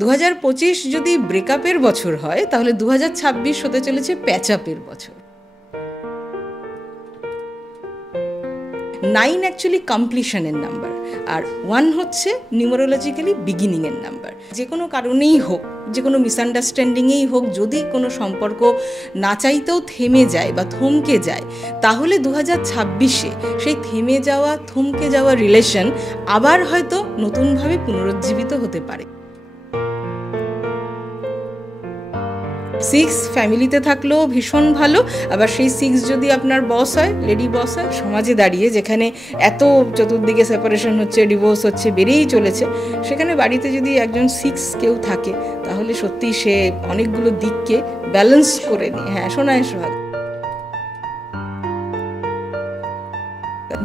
2025 যদি ব্রেকআপের বছর হয় তাহলে 2026 হতে চলেছে প্যাচআপের বছর। 9 অ্যাকচুয়ালি কমপ্লিশনের নাম্বার, আর 1 হচ্ছে নিউমারোলজিক্যালি বিগিনিংয়ের নাম্বার। যে কোনো কারণেই হোক, যে কোনো মিসআন্ডারস্ট্যান্ডিংয়েই হোক, যদি কোনো সম্পর্ক না চাইতেও থেমে যায় বা থমকে যায়, তাহলে 2026-এ সেই থেমে যাওয়া, থমকে যাওয়া রিলেশন আবার হয়তো নতুনভাবে পুনরুজ্জীবিত হতে পারে। 6 ফ্যামিলিতে থাকলেও ভীষণ ভালো, আবার সেই 6 যদি আপনার বস হয়, লেডি বস হয়, সমাজে দাঁড়িয়ে যেখানে এত চতুর্দিকে সেপারেশন হচ্ছে, ডিভোর্স হচ্ছে, বেড়েই চলেছে, সেখানে বাড়িতে যদি একজন 6 কেউ থাকে তাহলে সত্যি সে অনেকগুলো দিককে ব্যালেন্স করে নিয়ে, শোনায় সোহাগ।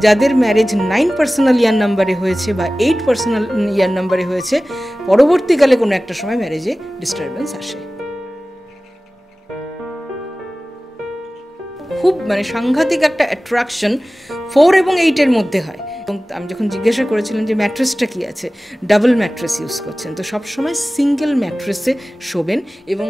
যাদের ম্যারেজ 9 পার্সোনাল ইয়ার নাম্বারে হয়েছে বা 8 পার্সোনাল ইয়ার নাম্বারে হয়েছে, পরবর্তীকালে কোনো একটা সময় ম্যারেজে ডিস্টারবেন্স আসে। খুব সাংঘাতিক একটা অ্যাট্রাকশন 4 এবং 8-এর মধ্যে হয়। এবং আমি যখন জিজ্ঞাসা করেছিলাম যে ম্যাট্রেসটা কি আছে, ডাবল ম্যাট্রেস ইউজ করছেন, তো সবসময় সিঙ্গেল ম্যাট্রেসে শোবেন। এবং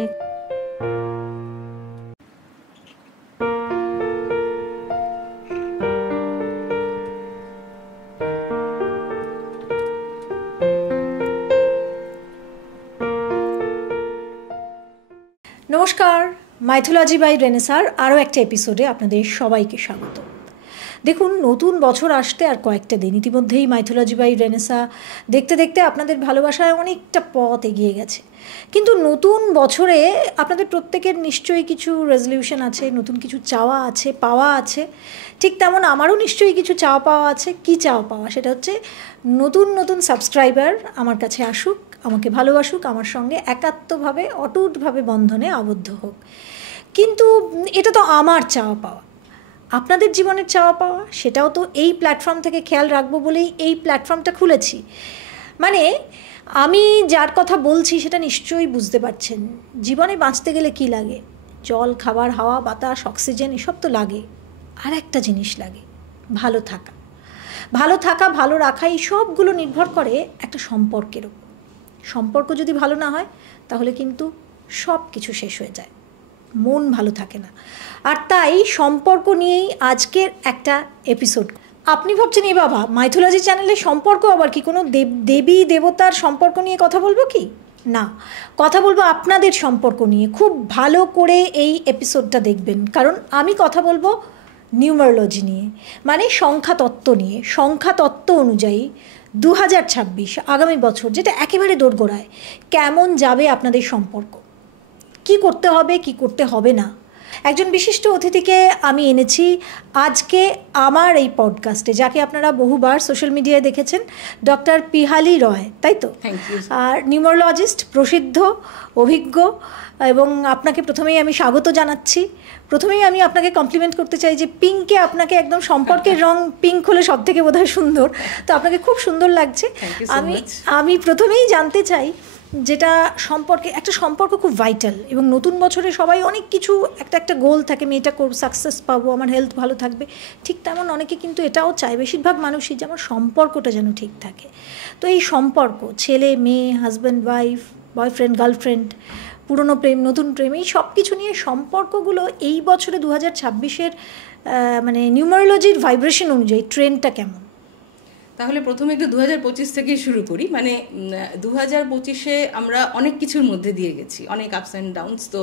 নমস্কার, মাইথোলজি বাই রেনেসার আরও একটা এপিসোডে আপনাদের সবাইকে স্বাগত। দেখুন, নতুন বছর আসতে আর কয়েকটা দিন, ইতিমধ্যেই মাইথোলজি বাই রেনেসা দেখতে দেখতে আপনাদের ভালোবাসায় অনেকটা পথ এগিয়ে গেছে। কিন্তু নতুন বছরে আপনাদের প্রত্যেকের নিশ্চয়ই কিছু রেজলিউশন আছে, নতুন কিছু চাওয়া আছে, পাওয়া আছে। ঠিক তেমন আমারও নিশ্চয়ই কিছু চাওয়া পাওয়া আছে। কি চাওয়া পাওয়া? সেটা হচ্ছে নতুন নতুন সাবস্ক্রাইবার আমার কাছে আসুক, আমাকে ভালোবাসুক, আমার সঙ্গে একাত্মভাবে, অটুটভাবে বন্ধনে আবদ্ধ হোক। কিন্তু এটা তো আমার চাওয়া পাওয়া। আপনাদের জীবনের চাওয়া পাওয়া সেটাও তো এই প্ল্যাটফর্ম থেকে খেয়াল রাখবো বলেই এই প্ল্যাটফর্মটা খুলেছি। আমি যার কথা বলছি সেটা নিশ্চয়ই বুঝতে পারছেন। জীবনে বাঁচতে গেলে কি লাগে? জল, খাবার, হাওয়া, বাতাস, অক্সিজেন, এসব তো লাগে। আর একটা জিনিস লাগে, ভালো থাকা। ভালো থাকা, ভালো রাখা, এই সবগুলো নির্ভর করে একটা সম্পর্কের উপর। সম্পর্ক যদি ভালো না হয় তাহলে কিন্তু সব কিছু শেষ হয়ে যায়, মন ভালো থাকে না। আর তাই সম্পর্ক নিয়েই আজকের একটা এপিসোড। আপনি ভাবছেন, এ বাবা, মাইথোলজি চ্যানেলে সম্পর্ক আবার কি? কোনো দেবী দেবতার সম্পর্ক নিয়ে কথা বলবো কি? না, কথা বলবো আপনাদের সম্পর্ক নিয়ে। খুব ভালো করে এই এপিসোডটা দেখবেন, কারণ আমি কথা বলবো নিউমারোলজি নিয়ে, সংখ্যাতত্ত্ব নিয়ে। সংখ্যাতত্ত্ব অনুযায়ী 2026 আগামী বছর, যেটা একেবারে দোরগোড়ায়, কেমন যাবে আপনাদের সম্পর্ক, কি করতে হবে, কি করতে হবে না। একজন বিশিষ্ট অতিথিকে আমি এনেছি আজকে আমার এই পডকাস্টে, যাকে আপনারা বহুবার সোশ্যাল মিডিয়ায় দেখেছেন, ডক্টর পিহালি রয়, তাই তো? আর নিউমারোলজিস্ট, প্রসিদ্ধ, অভিজ্ঞ। এবং আপনাকে প্রথমেই আমি স্বাগত জানাচ্ছি। প্রথমেই আমি আপনাকে কমপ্লিমেন্ট করতে চাই যে পিঙ্কে আপনাকে একদম সম্পর্কের রং পিঙ্ক হলে সব থেকে বোধহয় সুন্দর, তো আপনাকে খুব সুন্দর লাগছে। আমি প্রথমেই জানতে চাই, যেটা একটা সম্পর্ক খুব ভাইটাল, এবং নতুন বছরে সবাই অনেক কিছু একটা গোল থাকে, আমি এটা করব, সাকসেস পাবো, আমার হেলথ ভালো থাকবে। ঠিক তেমন অনেকে কিন্তু এটাও চায়, বেশিরভাগ মানুষই, যে আমার সম্পর্কটা যেন ঠিক থাকে। তো এই সম্পর্ক, ছেলে মেয়ে, হাজব্যান্ড ওয়াইফ, বয়ফ্রেন্ড গার্লফ্রেন্ড, পুরনো প্রেম, নতুন প্রেম, এই সব কিছু নিয়ে সম্পর্কগুলো এই বছরে 2026-এর নিউমারোলজির ভাইব্রেশন অনুযায়ী ট্রেন্ডটা কেমন? তাহলে প্রথমে একটু 2025 থেকে শুরু করি। 2025-এ আমরা অনেক কিছুর মধ্যে দিয়ে গেছি, অনেক আপস অ্যান্ড ডাউনস। তো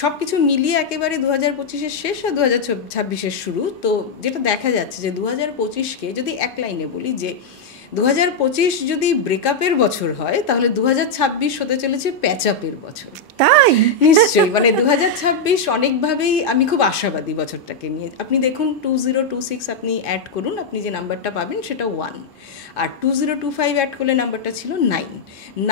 সব কিছু মিলিয়ে একেবারে 2025-এর শেষ আর 2026-এর শুরু। তো যেটা দেখা যাচ্ছে যে 2025-কে যদি এক লাইনে বলি, যে 2025 যদি ব্রেকআপের বছর হয় তাহলে 2026 হতে চলেছে প্যাচআপের বছর। তাই? নিশ্চয়ই। 2026 অনেকভাবেই আমি খুব আশাবাদী বছরটাকে নিয়ে। আপনি দেখুন, 2026 আপনি অ্যাড করুন, আপনি যে নাম্বারটা পাবেন সেটা 1, আর 2025 অ্যাড করলে নাম্বারটা ছিল 9।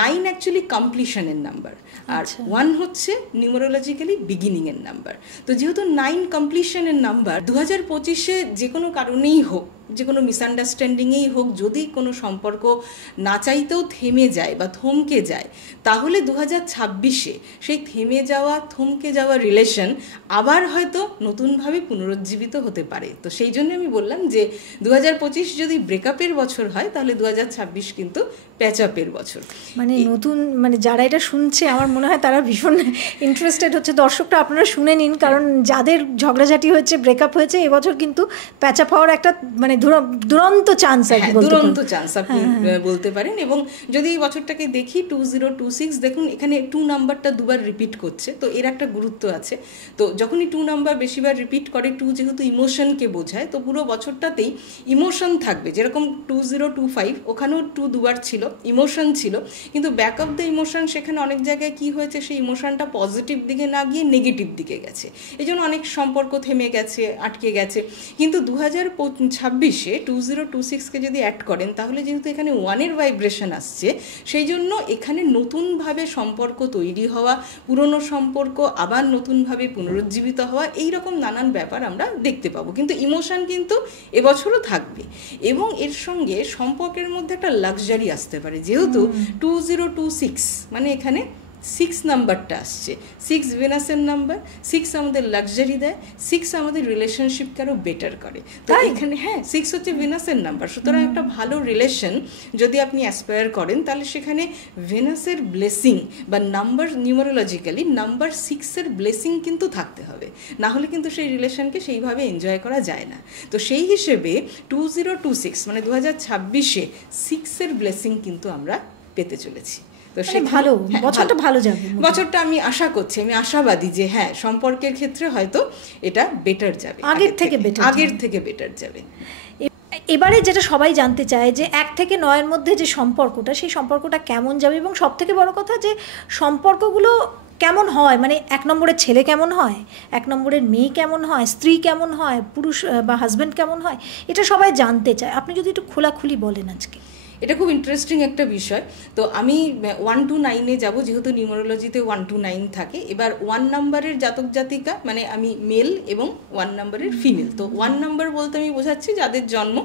9 অ্যাকচুয়ালি কমপ্লিশনের নাম্বার, আর 1 হচ্ছে নিউমারোলজিক্যালি বিগিনিংয়ের নাম্বার। তো যেহেতু 9 কমপ্লিশনের নাম্বার, 2025-এ যে কোনো কারণেই হোক, যে কোনো মিসআন্ডারস্ট্যান্ডিংয়েই হোক, যদি কোনো সম্পর্ক না চাইতেও থেমে যায় বা থমকে যায়, তাহলে 2026-এ সেই থেমে যাওয়া, থমকে যাওয়া রিলেশন আবার হয়তো নতুনভাবে পুনরুজ্জীবিত হতে পারে। তো সেই জন্য আমি বললাম যে 2025 যদি ব্রেকআপের বছর হয় তাহলে 2026 কিন্তু প্যাচআপের বছর। মানে নতুন, মানে যারা এটা শুনছে আমার মনে হয় তারা ভীষণ ইন্টারেস্টেড হচ্ছে। দর্শকরা আপনারা শুনে নিন, কারণ যাদের ঝগড়াঝাটি হয়েছে, ব্রেকআপ হয়েছে, এবছর কিন্তু প্যাচআপ হওয়ার একটা মানে দুরন্ত চান্স, দুরন্ত চান্স আপনি বলতে পারেন। এবং যদি এই বছরটাকে দেখি 2026, দেখুন এখানে 2 নাম্বারটা দুবার রিপিট করছে, তো এর একটা গুরুত্ব আছে। তো যখনই 2 নাম্বার বেশিবার রিপিট করে, 2 যেহেতু ইমোশনকে বোঝায়, তো পুরো বছরটাতেই ইমোশন থাকবে। যেরকম 2025 ওখানেও 2 দুবার ছিল, ইমোশন ছিল, কিন্তু ব্যাক অফ দ্য ইমোশন সেখানে অনেক জায়গায় কি হয়েছে, সেই ইমোশনটা পজিটিভ দিকে না গিয়ে নেগেটিভ দিকে গেছে, এই জন্য অনেক সম্পর্ক থেমে গেছে, আটকে গেছে। কিন্তু 2026-এ 2026কে যদি অ্যাড করেন, তাহলে যেহেতু এখানে 1-এর ভাইব্রেশন আসছে, সেই জন্য এখানে নতুনভাবে সম্পর্ক তৈরি হওয়া, পুরনো সম্পর্ক আবার নতুনভাবে পুনরুজ্জীবিত হওয়া, এই রকম নানান ব্যাপার আমরা দেখতে পাবো। কিন্তু ইমোশন কিন্তু এবছরও থাকবে, এবং এর সঙ্গে সম্পর্কের মধ্যে একটা লাক্সারি আসতে পারে। যেহেতু 2026 মানে এখানে 6 নাম্বারটা আসছে, 6 ভেনাসের নাম্বার, 6 আমাদের লাক্সারি দেয়, 6 আমাদের রিলেশনশিপকে আরও বেটার করে। তো এখানে 6 হচ্ছে ভেনাসের নাম্বার। সুতরাং একটা ভালো রিলেশন যদি আপনি অ্যাসপায়ার করেন, তাহলে সেখানে ভেনাসের ব্লেসিং বা নাম্বার, নিউমারোলজিক্যালি নাম্বার 6-এর ব্লেসিং কিন্তু থাকতে হবে, না হলে কিন্তু সেই রিলেশনকে সেইভাবে এনজয় করা যায় না। তো সেই হিসেবে 2026 মানে 2026-এ 6-এর ব্লেসিং কিন্তু আমরা পেতে চলেছি। তো ভালো, বছরটা ভালো যাবে, বছরটা আমি আশা করছি, আমি আশাবাদী যে সম্পর্কের ক্ষেত্রে হয়তো এটা বেটার যাবে, আগের থেকে বেটার যাবে। এবারে যেটা সবাই জানতে চায় যে 1 থেকে 9-এর মধ্যে যে সম্পর্কটা, সেই সম্পর্কটা কেমন যাবে, এবং সব থেকে বড় কথা যে সম্পর্কগুলো কেমন হয়, মানে 1 নম্বরের ছেলে কেমন হয়, 1 নম্বরের মেয়ে কেমন হয়, স্ত্রী কেমন হয়, পুরুষ বা হাজব্যান্ড কেমন হয়, এটা সবাই জানতে চায়। আপনি যদি একটু খোলাখুলি বলেন আজকে। এটা খুব ইন্টারেস্টিং একটা বিষয়। তো আমি 1 to 9-এ যাবো, যেহেতু নিউমারোলজিতে 1 to 9 থাকে। এবার 1 নাম্বারের জাতক জাতিকা, মানে আমি মেল, এবং 1 নাম্বারের ফিমেল। তো 1 নাম্বার বলতে আমি বোঝাচ্ছি যাদের জন্ম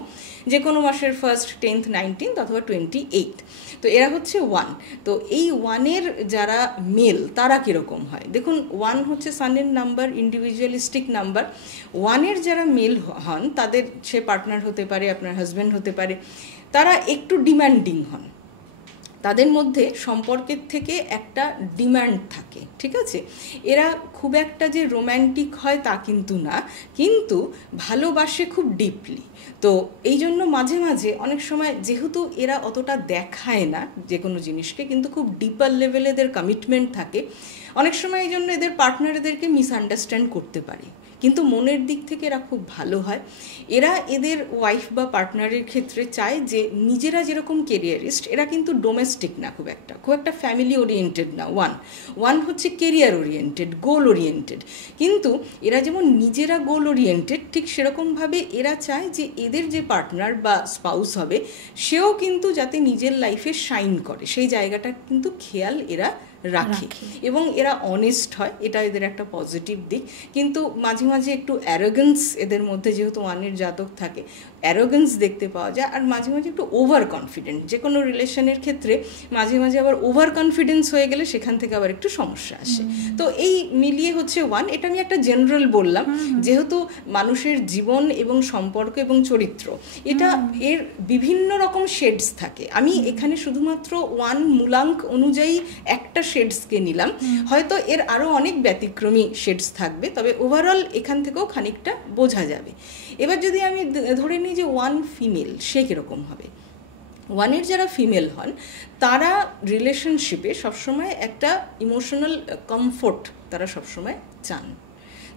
যে কোনো মাসের 1st, 10th, 19th অথবা 28। তো এরা হচ্ছে 1। তো এই 1-এর যারা মেল, তারা কীরকম হয় দেখুন। 1 হচ্ছে সানের নাম্বার, ইন্ডিভিজুয়ালিস্টিক নাম্বার। 1-এর যারা মেল হন, তাদের সে পার্টনার হতে পারে, আপনার হাজব্যান্ড হতে পারে, তারা একটু ডিম্যান্ডিং হন। তাদের মধ্যে সম্পর্কের থেকে একটা ডিম্যান্ড থাকে, ঠিক আছে। এরা খুব একটা যে রোম্যান্টিক হয় তা কিন্তু না, কিন্তু ভালোবাসে খুব ডিপলি। তো এই জন্য মাঝে মাঝে অনেক সময়, যেহেতু এরা অতটা দেখায় না যে কোনো জিনিসকে, কিন্তু খুব ডিপার লেভেলে এদের কমিটমেন্ট থাকে, অনেক সময় এই জন্য এদের পার্টনার এদেরকে মিসআন্ডারস্ট্যান্ড করতে পারে, কিন্তু মনের দিক থেকে এরা খুব ভালো হয়। এরা এদের ওয়াইফ বা পার্টনারের ক্ষেত্রে চায় যে নিজেরা যেরকম কেরিয়ারিস্ট, এরা কিন্তু ডোমেস্টিক না, খুব একটা ফ্যামিলি ওরিয়েন্টেড না। 1 হচ্ছে কেরিয়ার ওরিয়েন্টেড, গোল ওরিয়েন্টেড। কিন্তু এরা যেমন নিজেরা গোল ওরিয়েন্টেড, ঠিক সেরকমভাবে এরা চায় যে এদের যে পার্টনার বা স্পাউস হবে, সেও কিন্তু যাতে নিজের লাইফে শাইন করে, সেই জায়গাটা কিন্তু খেয়াল এরা রাখে। এবং এরা অনেস্ট হয়, এটা এদের একটা পজিটিভ দিক। কিন্তু মাঝে মাঝে একটু অ্যারোগেন্স এদের মধ্যে, যেহেতু 1-এর জাতক থাকে, অ্যারোগেন্স দেখতে পাওয়া যায়। আর মাঝে মাঝে একটু ওভার কনফিডেন্ট, যে কোনো রিলেশনের ক্ষেত্রে মাঝে মাঝে আবার ওভার কনফিডেন্স হয়ে গেলে সেখান থেকে আবার একটু সমস্যা আসে। তো এই মিলিয়ে হচ্ছে 1। এটা আমি একটা জেনারেল বললাম, যেহেতু মানুষের জীবন এবং সম্পর্ক এবং চরিত্র, এটা এর বিভিন্ন রকম শেডস থাকে। আমি এখানে শুধুমাত্র 1 মূলাঙ্ক অনুযায়ী একটা শেডসকে নিলাম, হয়তো এর আরও অনেক ব্যতিক্রমী শেডস থাকবে, তবে ওভারঅল এখান থেকেও খানিকটা বোঝা যাবে। এবার যদি আমি ধরে নিই যে 1 ফিমেল, সে কীরকম হবে। 1-এর যারা ফিমেল হন, তারা রিলেশনশিপে সবসময় একটা ইমোশনাল কমফোর্ট তারা সবসময় চান,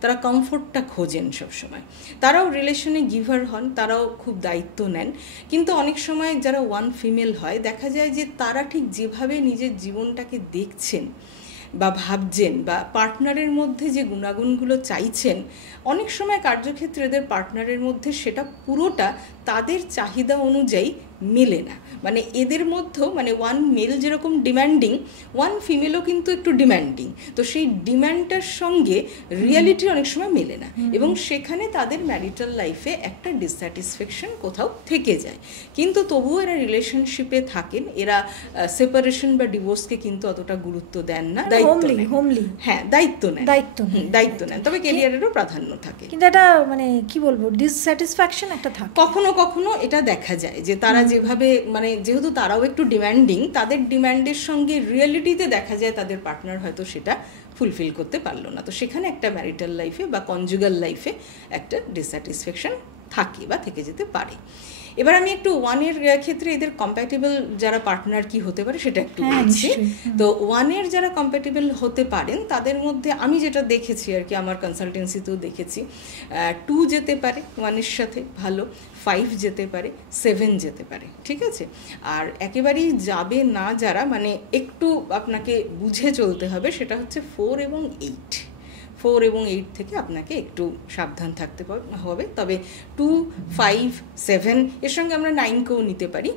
তারা কমফোর্টটা খোঁজেন সবসময়। তারাও রিলেশনে গিভার হন, তারাও খুব দায়িত্ব নেন। কিন্তু অনেক সময় যারা 1 ফিমেল হয়, দেখা যায় যে তারা ঠিক যেভাবে নিজের জীবনটাকে দেখছেন বা ভাবছেন, বা পার্টনারের মধ্যে যে গুণাগুণগুলো চাইছেন, অনেক সময় কার্যক্ষেত্রে এদের পার্টনারের মধ্যে সেটা পুরোটা তাদের চাহিদা অনুযায়ী মেলে না। মানে এদের মধ্যেও, মানে 1 মেল যেরকম ডিম্যান্ডিং, 1 ফিমেলও কিন্তু একটু ডিম্যান্ডিং। তো সেই ডিম্যান্ডটার সঙ্গে রিয়ালিটি অনেক সময় মেলে না, এবং সেখানে তাদের ম্যারিটাল লাইফে একটা ডিসস্যাটিসফ্যাকশন কোথাও থেকে যায়। কিন্তু তবুও এরা রিলেশনশিপে থাকেন, এরা সেপারেশন বা ডিভোর্সকে কিন্তু অতটা গুরুত্ব দেন না, দায়িত্ব নেন, তবে ক্যারিয়ারেরও প্রাধান্য থাকে। কিন্তু এটা মানে কি বলবো, ডিসস্যাটিসফ্যাকশন একটা থাকে, কখনো কখনো এটা দেখা যায় যে তারা যেভাবে মানে যেহেতু তারাও একটু ডিম্যান্ডিং, তাদের ডিম্যান্ডের সঙ্গে রিয়েলিটিতে দেখা যায় তাদের পার্টনার হয়তো সেটা ফুলফিল করতে পারলো না, তো সেখানে একটা ম্যারিটাল লাইফে বা কনজুগাল লাইফে একটা ডিসস্যাটিসফ্যাকশন থাকে বা থেকে যেতে পারে। এবার আমি একটু ওয়ানের ক্ষেত্রে এদের কম্প্যাটেবল যারা পার্টনার কি হতে পারে সেটা একটু বলছি। তো ওয়ানের যারা কম্প্যাটেবল হতে পারেন তাদের মধ্যে আমি যেটা দেখেছি আর কি, আমার কনসালটেন্সিতেও দেখেছি, 2 যেতে পারে ওয়ানের সাথে ভালো, 5 যেতে পারে, 7 যেতে পারে, ঠিক আছে। আর একেবারেই যাবে না যারা, মানে একটু আপনাকে বুঝে চলতে হবে, সেটা হচ্ছে 4 এবং 8। 4 এবং 8 থেকে আপনাকে একটু সাবধান থাকতে হবে। তবে 2, 5, 7 এর সঙ্গে আমরা 9কেও নিতে পারি,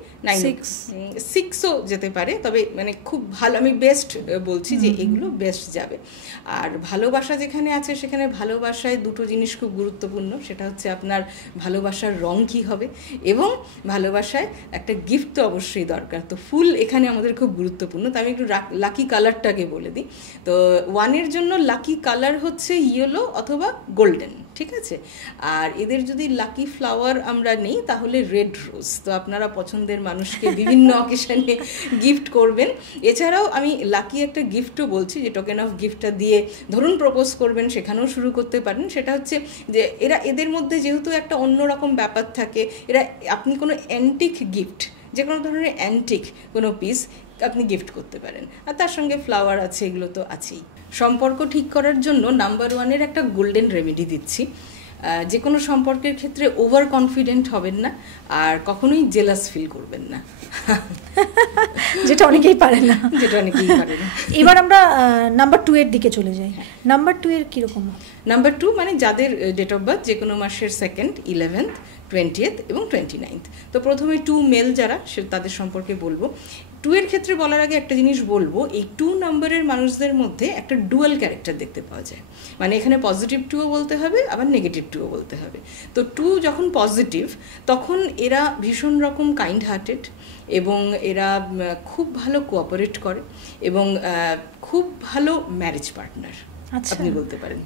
6ও যেতে পারে। তবে মানে খুব ভালো, আমি বেস্ট বলছি যে এগুলো বেস্ট যাবে। আর ভালোবাসা যেখানে আছে সেখানে ভালোবাসায় দুটো জিনিস খুব গুরুত্বপূর্ণ, সেটা হচ্ছে আপনার ভালোবাসার রং কী হবে এবং ভালোবাসায় একটা গিফট তো অবশ্যই দরকার। তো ফুল এখানে আমাদের খুব গুরুত্বপূর্ণ। তো আমি একটু লাকি কালারটাকে বলে দিই। তো ওয়ানের জন্য লাকি কালার হচ্ছে ইয়েলো অথবা গোল্ডেন, ঠিক আছে। আর এদের যদি লাকি ফ্লাওয়ার আমরা নেই তাহলে রেড রোজ। তো আপনারা পছন্দের মানুষকে বিভিন্ন অকেশনে গিফট করবেন। এছাড়াও আমি লাকি একটা গিফটও বলছি, যে টোকেন অফ গিফটটা দিয়ে ধরুন প্রপোজ করবেন, সেখানেও শুরু করতে পারেন। সেটা হচ্ছে যে এদের মধ্যে যেহেতু একটা অন্যরকম ব্যাপার থাকে, আপনি কোনো অ্যান্টিক গিফট, যে কোনো ধরনের অ্যান্টিক কোনো পিস আপনি গিফট করতে পারেন। আর তার সঙ্গে ফ্লাওয়ার আছে, এগুলো তো আছেই। সম্পর্ক ঠিক করার জন্য নাম্বার 1-এর একটা গোল্ডেন রেমেডি দিচ্ছি। যে কোনো সম্পর্কের ক্ষেত্রে ওভার কনফিডেন্ট হবেন না, আর কখনোই জেলাস ফিল করবেন না, যেটা অনেকেই পারে না। এবার আমরা নাম্বার 2 এর দিকে চলে যাই। নাম্বার 2 এর কীরকম? নাম্বার 2 মানে যাদের ডেট অফ বার্থ যে কোনো মাসের 2nd, 11th, 20th এবং 29th। তো প্রথমে 2 মেল যারা, তাদের সম্পর্কে বলবো। 2 এর ক্ষেত্রে বলার আগে একটা জিনিস বলবো, এই 2 নম্বরের মানুষদের মধ্যে একটা ডুয়াল ক্যারেক্টার দেখতে পাওয়া যায়। মানে এখানে পজিটিভ 2ও বলতে হবে, আবার নেগেটিভ 2ও বলতে হবে। তো 2 যখন পজিটিভ তখন এরা ভীষণ রকম কাইন্ড হার্টেড, এবং এরা খুব ভালো কোঅপারেট করে, এবং খুব ভালো ম্যারেজ পার্টনার আপনি বলতে পারেন,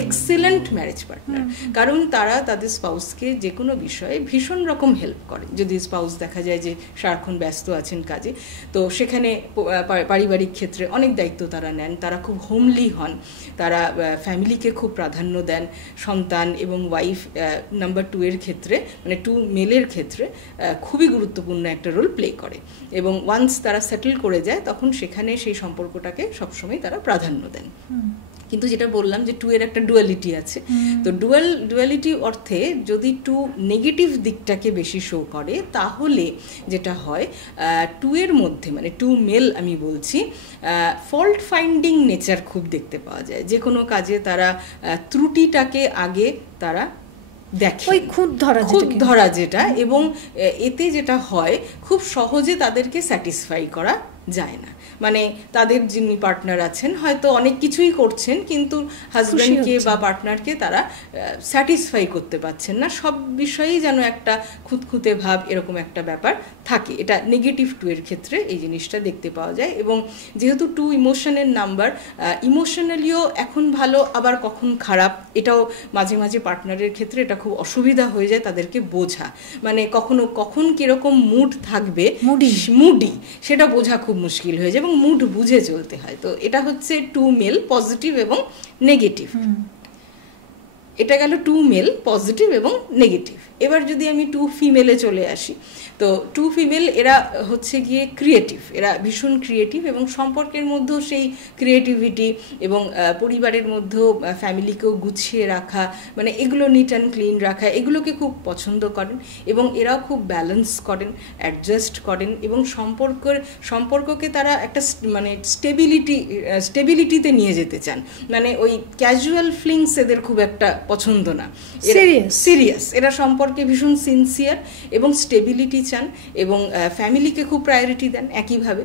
এক্সিলেন্ট ম্যারেজ পার্টনার। কারণ তারা তাদের স্পাউসকে যে কোনো বিষয়ে ভীষণ রকম হেল্প করে। যদি স্পাউস দেখা যায় যে সারাক্ষণ ব্যস্ত আছেন কাজে, তো সেখানে পারিবারিক ক্ষেত্রে অনেক দায়িত্ব তারা নেন, তারা খুব হোমলি হন, তারা ফ্যামিলিকে খুব প্রাধান্য দেন। সন্তান এবং ওয়াইফ নাম্বার 2 এর ক্ষেত্রে, মানে 2 মেলের ক্ষেত্রে খুবই গুরুত্বপূর্ণ একটা রোল প্লে করে, এবং ওয়ান্স তারা সেটেল করে যায় তখন সেখানে সেই সম্পর্কটাকে সবসময় তারা প্রাধান্য দেন। কিন্তু যেটা বললাম যে 2 এর একটা ডুয়ালিটি আছে। তো ডুয়ালিটি অর্থে যদি 2 নেগেটিভ দিকটাকে বেশি শো করে, তাহলে যেটা হয় 2 এর মধ্যে, মানে 2 মেল আমি বলছি, ফল্ট ফাইন্ডিং নেচার খুব দেখতে পাওয়া যায়। যে কোনো কাজে তারা ত্রুটিটাকে আগে তারা দেখে, ওই খুঁত ধরা যেটা, এবং এতে যেটা হয় খুব সহজে তাদেরকে স্যাটিসফাই করা যায় না। মানে তাদের যিনি পার্টনার আছেন হয়তো অনেক কিছুই করছেন, কিন্তু হাজব্যান্ডকে বা পার্টনারকে তারা স্যাটিসফাই করতে পারছেন না। সব বিষয়েই যেন একটা খুঁতখুঁতে ভাব, এরকম একটা ব্যাপার থাকে। এটা নেগেটিভ 2 এর ক্ষেত্রে এই জিনিসটা দেখতে পাওয়া যায়। এবং যেহেতু 2 ইমোশনের নাম্বার, ইমোশনালিও এখন ভালো আবার কখন খারাপ, এটাও মাঝে মাঝে পার্টনারের ক্ষেত্রে এটা খুব অসুবিধা হয়ে যায় তাদেরকে বোঝা। মানে কখন কীরকম মুড থাকবে, মুডি, সেটা বোঝা খুব মুশকিল হয়ে যায়, এবং মুড বুঝে চলতে হয়। তো এটা হচ্ছে 2 মেল পজিটিভ এবং নেগেটিভ। এটা গেল 2 মেল পজিটিভ এবং নেগেটিভ। এবার যদি আমি 2 ফিমেলে চলে আসি, তো 2 ফিমেল এরা হচ্ছে গিয়ে ক্রিয়েটিভ, এরা ভীষণ ক্রিয়েটিভ, এবং সম্পর্কের মধ্যেও সেই ক্রিয়েটিভিটি, এবং পরিবারের মধ্যেও ফ্যামিলিকেও গুছিয়ে রাখা, মানে এগুলো নিট অ্যান্ড ক্লিন রাখা, এগুলোকে খুব পছন্দ করেন, এবং এরাও খুব ব্যালেন্স করেন, অ্যাডজাস্ট করেন, এবং সম্পর্ককে তারা একটা মানে স্টেবিলিটিতে নিয়ে যেতে চান। মানে ওই ক্যাজুয়াল ফ্লিংস এদের খুব একটা পছন্দ না, সিরিয়াস। এরা সম্পর্কে ভীষণ সিনসিয়ার এবং স্টেবিলিটি চান, এবং ফ্যামিলিকে খুব প্রায়োরিটি দেন একইভাবে।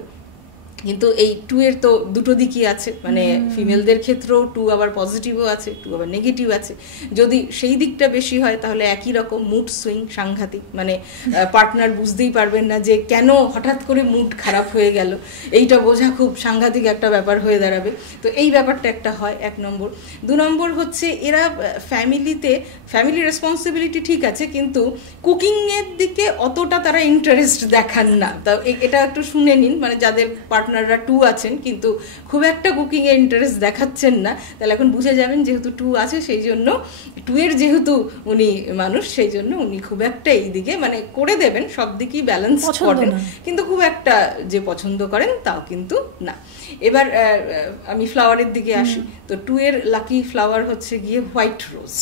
কিন্তু এই 2 এর তো দুটো দিকই আছে, মানে ফিমেলদের ক্ষেত্রেও 2 আবার পজিটিভও আছে, 2 আবার নেগেটিভ আছে। যদি সেই দিকটা বেশি হয় তাহলে একই রকম মুড সুইং সাংঘাতিক, মানে পার্টনার বুঝতেই পারবেন না যে কেন হঠাৎ করে মুড খারাপ হয়ে গেল, এইটা বোঝা খুব সাংঘাতিক একটা ব্যাপার হয়ে দাঁড়াবে। তো এই ব্যাপারটা একটা হয় 1 নম্বর। 2 নম্বর হচ্ছে এরা ফ্যামিলি রেসপন্সিবিলিটি ঠিক আছে, কিন্তু কুকিংয়ের দিকে অতটা তারা ইন্টারেস্ট দেখান না। তা এটা একটু শুনে নিন, মানে যাদের পার্টনাররা 2 আছেন কিন্তু খুব একটা কুকিংয়ে ইন্টারেস্ট দেখাচ্ছেন না, তাহলে এখন বুঝে যাবেন যেহেতু 2 আছে সেই জন্য 2 এর যেহেতু উনি মানুষ সেই জন্য উনি খুব একটা এই দিকে মানে করে দেবেন, সব দিকেই ব্যালেন্স করেন, কিন্তু খুব একটা যে পছন্দ করেন তাও কিন্তু না। এবার আমি ফ্লাওয়ারের দিকে আসি। তো 2 এর লাকি ফ্লাওয়ার হচ্ছে গিয়ে হোয়াইট রোজ।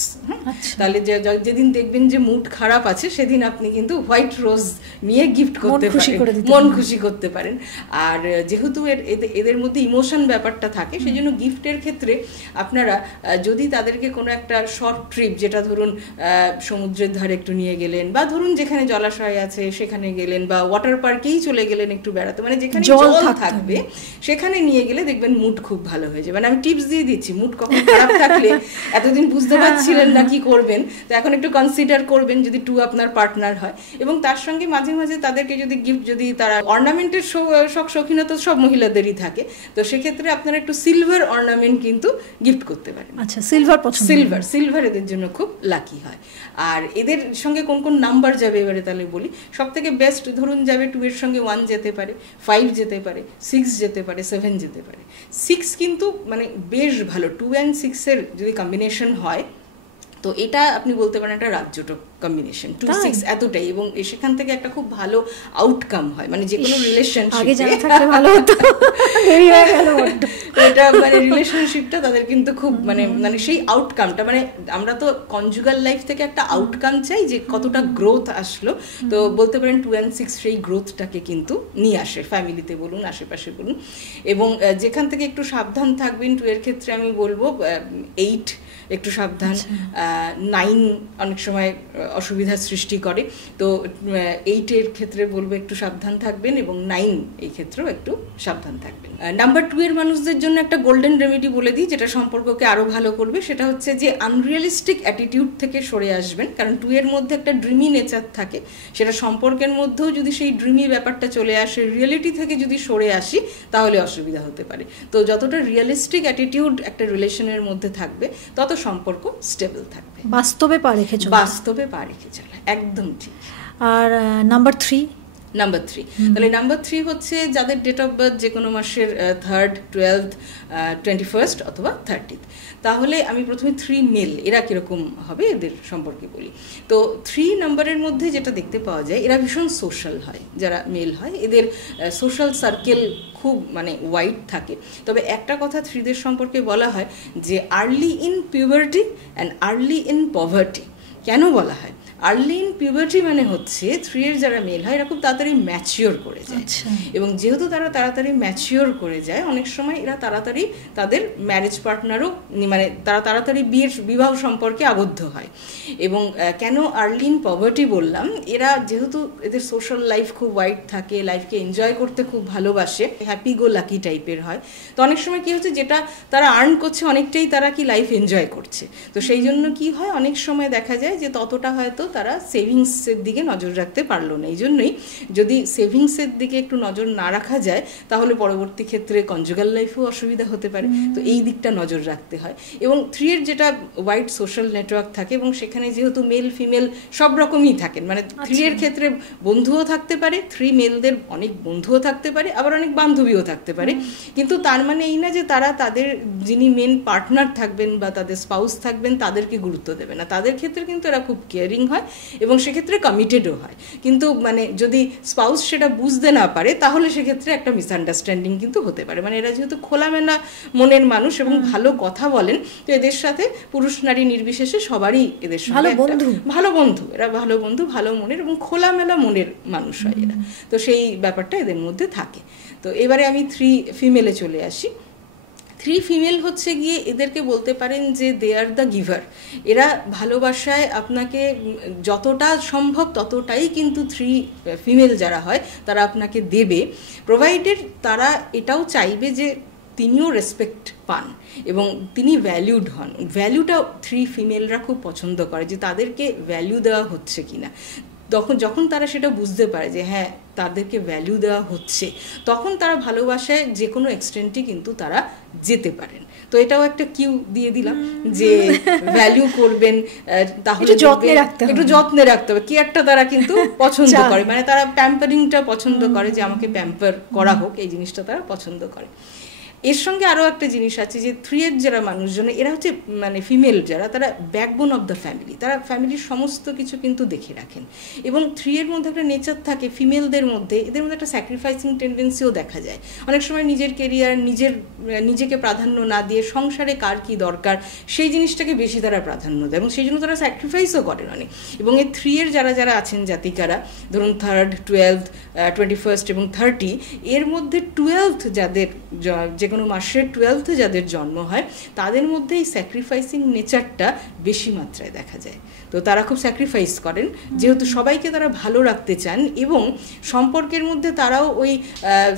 তাহলে যেদিন দেখবেন যে মুড খারাপ আছে সেদিন আপনি কিন্তু হোয়াইট রোজ নিয়ে গিফট করতে পারেন, মন খুশি করতে পারেন। আর যেহেতু এদের মধ্যে ইমোশন ব্যাপারটা থাকে সেই জন্য গিফটের ক্ষেত্রে আপনারা যদি তাদেরকে কোনো একটা শর্ট ট্রিপ, যেটা ধরুন সমুদ্রের ধারে একটু নিয়ে গেলেন, বা ধরুন যেখানে জলাশয় আছে সেখানে গেলেন, বা ওয়াটার পার্কেই চলে গেলেন একটু বেড়াতে, মানে যেখানে জল থাকবে সেখানে নিয়ে গেলে দেখবেন মুড খুব ভালো হয়ে যাবে। মানে আমি টিপস দিয়ে দিচ্ছি, মুড কখন খারাপ থাকলে এতদিন বুঝতে পারছিলেন না কি করবেন, তো এখন একটু কনসিডার করবেন যদি 2 আপনার পার্টনার হয়। এবং তার সঙ্গে মাঝে মাঝে তাদেরকে যদি গিফট, যদি তারা অর্নামেন্টের শৌখিনতা সব মহিলাদেরই থাকে, তো সেক্ষেত্রে আপনারা একটু সিলভার অর্নামেন্ট কিন্তু গিফট করতে পারেন। আচ্ছা, সিলভার এদের জন্য খুব লাকি হয়। আর এদের সঙ্গে কোন কোন নাম্বার যাবে এবারে তাহলে বলি। সব থেকে বেস্ট ধরুন যাবে 2 এর সঙ্গে 1 যেতে পারে, 5 যেতে পারে, 6 যেতে পারে, 7 যেতে পারে। 6 কিন্তু মানে বেশ ভালো, 2 and 6 এর যদি কম্বিনেশন হয় তো এটা আপনি বলতে পারেন একটা রাজ্যটক কম্বিনেশন, 2-6 এতটাই, এবং সেখান থেকে একটা খুব ভালো আউটকাম হয়, মানে যে কোনো রিলেশনশিপ এটা মানে রিলেশনশিপটা তাদের কিন্তু খুব মানে সেই আউটকামটা, মানে আমরা তো কনজুগাল লাইফ থেকে একটা আউটকাম চাই যে কতটা গ্রোথ আসলো, তো বলতে পারেন 2 and 6 সেই গ্রোথটাকে কিন্তু নিয়ে আসে, ফ্যামিলিতে বলুন আশেপাশে বলুন। এবং যেখান থেকে একটু সাবধান থাকবেন 2 এর ক্ষেত্রে আমি বলবো 8 একটু সাবধান, 9 অনেক সময় অসুবিধার সৃষ্টি করে, তো 8 এর ক্ষেত্রে বলবো একটু সাবধান থাকবেন, এবং 9 এই ক্ষেত্রেও একটু সাবধান থাকবেন। নাম্বার 2 এর মানুষদের জন্য একটা গোল্ডেন রেমেডি বলে দিই, যেটা সম্পর্ককে আরো ভালো করবে, সেটা হচ্ছে যে আনরিয়ালিস্টিক অ্যাটিটিউড থেকে সরে আসবেন। কারণ 2 এর মধ্যে একটা ড্রিমি নেচার থাকে, সেটা সম্পর্কের মধ্যেও যদি সেই ড্রিমি ব্যাপারটা চলে আসে, রিয়েলিটি থেকে যদি সরে আসি তাহলে অসুবিধা হতে পারে। তো যতটা রিয়েলিস্টিক অ্যাটিটিউড একটা রিলেশনের মধ্যে থাকবে তত সম্পর্ক স্টেবল থাকবে, বাস্তবে পা রেখে চলা, একদম ঠিক। আর নাম্বার 3 তাহলে নাম্বার 3 হচ্ছে যাদের ডেট অফ বার্থ যে কোনো মাসের 3rd, 12th, 21st অথবা 30th। তাহলে আমি প্রথমে 3 মেল, এরা কিরকম হবে এদের সম্পর্কে বলি। তো 3 নাম্বারের মধ্যে যেটা দেখতে পাওয়া যায়, এরা ভীষণ সোশ্যাল হয়, যারা মেল হয় এদের সোশ্যাল সার্কেল খুব মানে ওয়াইড থাকে। তবে একটা কথা 3দের সম্পর্কে বলা হয় যে early in puberty and early in poverty. কেন বলা হয় আর্লি ইন পিউবার্টি? মানে হচ্ছে 3 এর যারা মেল হয় এরা খুব তাড়াতাড়ি ম্যাচিওর করে যায়, এবং যেহেতু তারা তাড়াতাড়ি ম্যাচিওর করে যায় অনেক সময় এরা তাড়াতাড়ি তাদের ম্যারেজ পার্টনারও মানে তারা তাড়াতাড়ি বিবাহ সম্পর্কে আবদ্ধ হয়। এবং কেন আর্লি ইন পভার্টি বললাম, এরা যেহেতু এদের সোশ্যাল লাইফ খুব ওয়াইড থাকে, লাইফকে এনজয় করতে খুব ভালোবাসে, হ্যাপি গো লাকি টাইপের হয়, তো অনেক সময় কি হচ্ছে যেটা তারা আর্ন করছে অনেকটাই তারা কি লাইফ এনজয় করছে, তো সেই জন্য কি হয় অনেক সময় দেখা যায় যে ততটা হয়তো তারা সেভিংসের দিকে নজর রাখতে পারলো না। এই জন্যই যদি সেভিংসের দিকে একটু নজর না রাখা যায় তাহলে পরবর্তী ক্ষেত্রে কনজুগাল লাইফেও অসুবিধা হতে পারে, তো এই দিকটা নজর রাখতে হয়। এবং 3 এর যেটা ওয়াইড সোশ্যাল নেটওয়ার্ক থাকে, এবং সেখানে যেহেতু মেল ফিমেল সব রকমই থাকেন, মানে 3 এর ক্ষেত্রে বন্ধুও থাকতে পারে, 3 মেলদের অনেক বন্ধুও থাকতে পারে, আবার অনেক বান্ধবীও থাকতে পারে, কিন্তু তার মানে এই না যে তারা তাদের যিনি মেন পার্টনার থাকবেন বা তাদের স্পাউস থাকবেন তাদেরকে গুরুত্ব দেবে না। তাদের ক্ষেত্রে কিন্তু এরা খুব কেয়ারিং হয় এবং সেক্ষেত্রে কমিটেডও হয়, কিন্তু মানে যদি স্পাউস সেটা বুঝতে না পারে তাহলে সেক্ষেত্রে একটা মিসআন্ডারস্ট্যান্ডিং কিন্তু হতে পারে। মানে এরা যেহেতু খোলামেলা মনের মানুষ এবং ভালো কথা বলেন, তো এদের সাথে পুরুষ নারী নির্বিশেষে সবারই এদের সাথে ভালো বন্ধু, এরা ভালো বন্ধু, ভালো মনের এবং খোলামেলা মনের মানুষ হয় এরা, তো সেই ব্যাপারটা এদের মধ্যে থাকে। তো এবারে আমি 3 ফিমেলে চলে আসি। 3 3 ফিমেল হচ্ছে গিয়ে এদেরকে বলতে পারেন যে দে আর দ্য গিভার। এরা ভালোবাসায় আপনাকে যতটা সম্ভব ততটাই কিন্তু 3 ফিমেল যারা হয় তারা আপনাকে দেবে, প্রোভাইডেড তারা এটাও চাইবে যে তিনিও রেসপেক্ট পান এবং তিনি ভ্যালিউড হন। ভ্যালুটা 3 ফিমেলরা খুব পছন্দ করে, যে তাদেরকে ভ্যালু দেওয়া হচ্ছে কিনা। যখন তারা সেটা বুঝতে পারে যে হ্যাঁ তাদেরকে ভ্যালু দেওয়া হচ্ছে, তখন তারা ভালোবাসায় যে কোনো এক্সটেন্টই কিন্তু তারা যেতে পারেন। তো এটাও একটা কিউ দিয়ে দিলাম যে ভ্যালু করবেন, তাহলে একটু যত্নে রাখতে হবে। কেয়ারটা তারা কিন্তু পছন্দ করে, মানে তারা প্যাম্পারিংটা পছন্দ করে, যে আমাকে প্যাম্পার করা হোক, এই জিনিসটা তারা পছন্দ করে। এর সঙ্গে আরও একটা জিনিস আছে যে 3 এর যারা মানুষজন, এরা হচ্ছে মানে ফিমেল যারা, তারা ব্যাকবোন অফ দ্য ফ্যামিলি। তারা ফ্যামিলির সমস্ত কিছু কিন্তু দেখে রাখেন। এবং 3 এর মধ্যে একটা নেচার থাকে ফিমেলদের মধ্যে, এদের মধ্যে একটা স্যাক্রিফাইসিং টেন্ডেন্সিও দেখা যায়। অনেক সময় নিজের কেরিয়ার, নিজেকে প্রাধান্য না দিয়ে সংসারে কার কী দরকার সেই জিনিসটাকে বেশি তারা প্রাধান্য দেয়, এবং সেই জন্য তারা স্যাক্রিফাইসও করেন অনেক। এবং এই 3 এর যারা আছেন জাতিকারা, ধরুন 3rd, 12th, 21st এবং 30, এর মধ্যে 12th যাদের, যে কোনো মাসের 12th যাদের জন্ম হয়, তাদের মধ্যে এই স্যাক্রিফাইসিং নেচারটা বেশি মাত্রায় দেখা যায়। তো তারা খুব স্যাক্রিফাইস করেন, যেহেতু সবাইকে তারা ভালো রাখতে চান, এবং সম্পর্কের মধ্যে তারাও ওই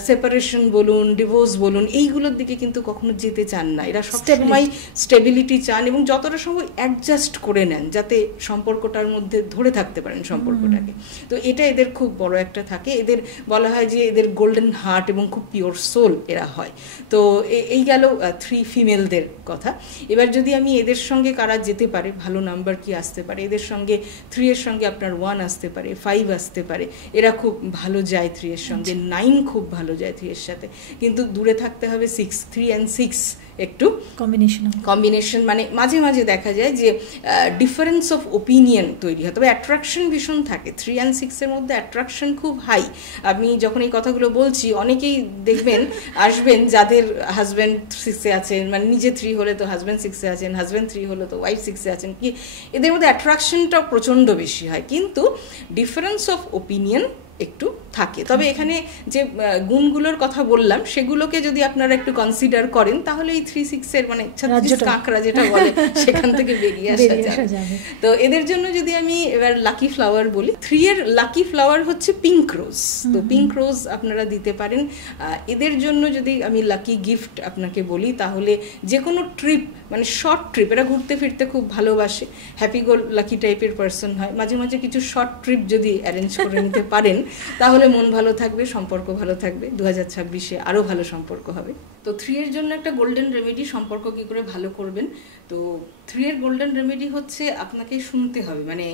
সেপারেশন বলুন, ডিভোর্স বলুন, এইগুলোর দিকে কিন্তু কখনো যেতে চান না। এরা সবসময় স্টেবিলিটি চান এবং যতটা সম্ভব অ্যাডজাস্ট করে নেন, যাতে সম্পর্কটার মধ্যে ধরে থাকতে পারেন সম্পর্কটাকে। তো এটা এদের খুব বড় একটা থাকে। এদের বলা হয় যে এদের গোল্ডেন হার্ট এবং খুব পিওর সোল এরা হয়। তো এই গেল 3 ফিমেলদের কথা। এবার যদি আমি এদের সঙ্গে কারা যেতে পারে, ভালো নাম্বার কি আসতে পারে, এদের সঙ্গে 3 এর সঙ্গে আপনার 1 আসতে পারে, 5 আসতে পারে, এরা খুব ভালো যায় 3 এর সঙ্গে, 9 খুব ভালো যায় 3 এর সাথে। কিন্তু দূরে থাকতে হবে 6, 3 and 6 একটু কম্বিনেশন, মানে মাঝে মাঝে দেখা যায় যে ডিফারেন্স অফ ওপিনিয়ন তৈরি হয়, তবে অ্যাট্রাকশন ভীষণ থাকে। 3 and 6 এর মধ্যে অ্যাট্রাকশন খুব হাই। আমি যখন এই কথাগুলো বলছি, অনেকেই দেখবেন আসবেন যাদের হাজব্যান্ড 6-এ আছেন, মানে নিজে 3 হলে তো হাজব্যান্ড 6-এ আছেন, হাজব্যান্ড 3 হলে তো ওয়াইফ 6-এ আছেন, কি এদের মধ্যে অ্যাট্রাকশনটা প্রচণ্ড বেশি হয়, কিন্তু ডিফারেন্স অফ ওপিনিয়ন একটু থাকে। তবে এখানে যে গুণগুলোর কথা বললাম, সেগুলোকে যদি আপনারা একটু কনসিডার করেন, তাহলে এই 3-6 এর মানে 36 কাঁকড়া যেটা বলে, সেখান থেকে বেরিয়ে আসা যাবে। তো এদের জন্য যদি আমি এবার লাকি ফ্লাওয়ার বলি, 3 এর লাকি ফ্লাওয়ার হচ্ছে পিঙ্ক রোজ। তো পিঙ্ক রোজ আপনারা দিতে পারেন। এদের জন্য যদি আমি লাকি গিফট আপনাকে বলি, তাহলে যে কোনো ট্রিপ, মানে শর্ট ট্রিপ, এরা ঘুরতে ফিরতে খুব ভালোবাসে, হ্যাপি গো লাকি টাইপের পার্সন হয়। মাঝে মাঝে কিছু শর্ট ট্রিপ যদি অ্যারেঞ্জ করে নিতে পারেন, তাহলে মন ভালো থাকবে, সম্পর্ক ভালো থাকবে, 2026-এ আরও ভালো সম্পর্ক হবে। তো 3 এর জন্য একটা গোল্ডেন রেমেডি, সম্পর্ক কী করে ভালো করবেন। তো 3 এর গোল্ডেন রেমেডি হচ্ছে আপনাকে শুনতে হবে, মানে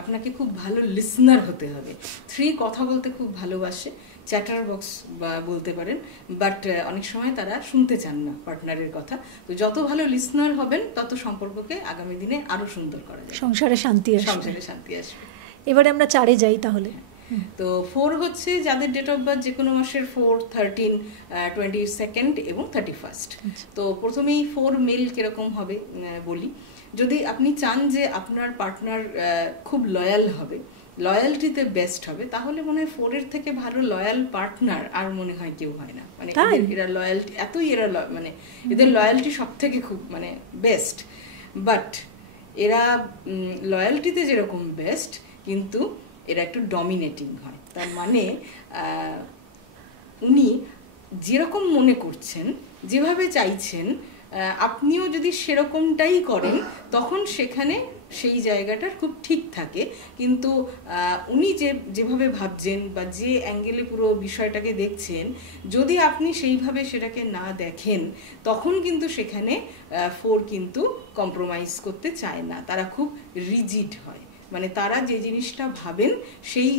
আপনাকে খুব ভালো লিসনার হতে হবে। 3 কথা বলতে খুব ভালোবাসে, চ্যাটার বক্স বা বলতে পারেন, বাট অনেক সময় তারা শুনতে চান না পার্টনারের কথা। তো যত ভালো লিসনার হবেন, তত সম্পর্ককে আগামী দিনে আরও সুন্দর করা যায়, সংসারে শান্তি আসবে। এবারে আমরা 4-এ যাই তাহলে। তো 4 হচ্ছে যাদের ডেট অফ বার্থ যে কোনো মাসের 4, 13, 22 এবং 31। তো প্রথমেই 4 মেল কিরকম হবে বলি। যদি আপনি চান যে আপনার পার্টনার খুব লয়াল হবে, লয়ালটিতে বেস্ট হবে, তাহলে মনে হয় 4 এর থেকে ভালো লয়াল পার্টনার আর মনে হয় কেউ হয় না। মানে এরা লয়ালটি এতই, এরা মানে এদের লয়ালটি সব থেকে খুব মানে বেস্ট। বাট এরা লয়ালটিতে যেরকম বেস্ট, কিন্তু এরা একটু ডমিনেটিং হয়। তার মানে উনি যেরকম মনে করছেন, যেভাবে চাইছেন, আপনিও যদি সেরকমটাই করেন, তখন সেখানে সেই জায়গাটা খুব ঠিক থাকে। কিন্তু উনি যেভাবে ভাবছেন বা যে অ্যাঙ্গেলে পুরো বিষয়টাকে দেখছেন, যদি আপনি সেইভাবে সেটাকে না দেখেন, তখন কিন্তু সেখানে 4 কিন্তু কম্প্রোমাইজ করতে চায় না, তারা খুব রিজিড হয়। মানে তারা যে জিনিসটা ভাবেন, সেই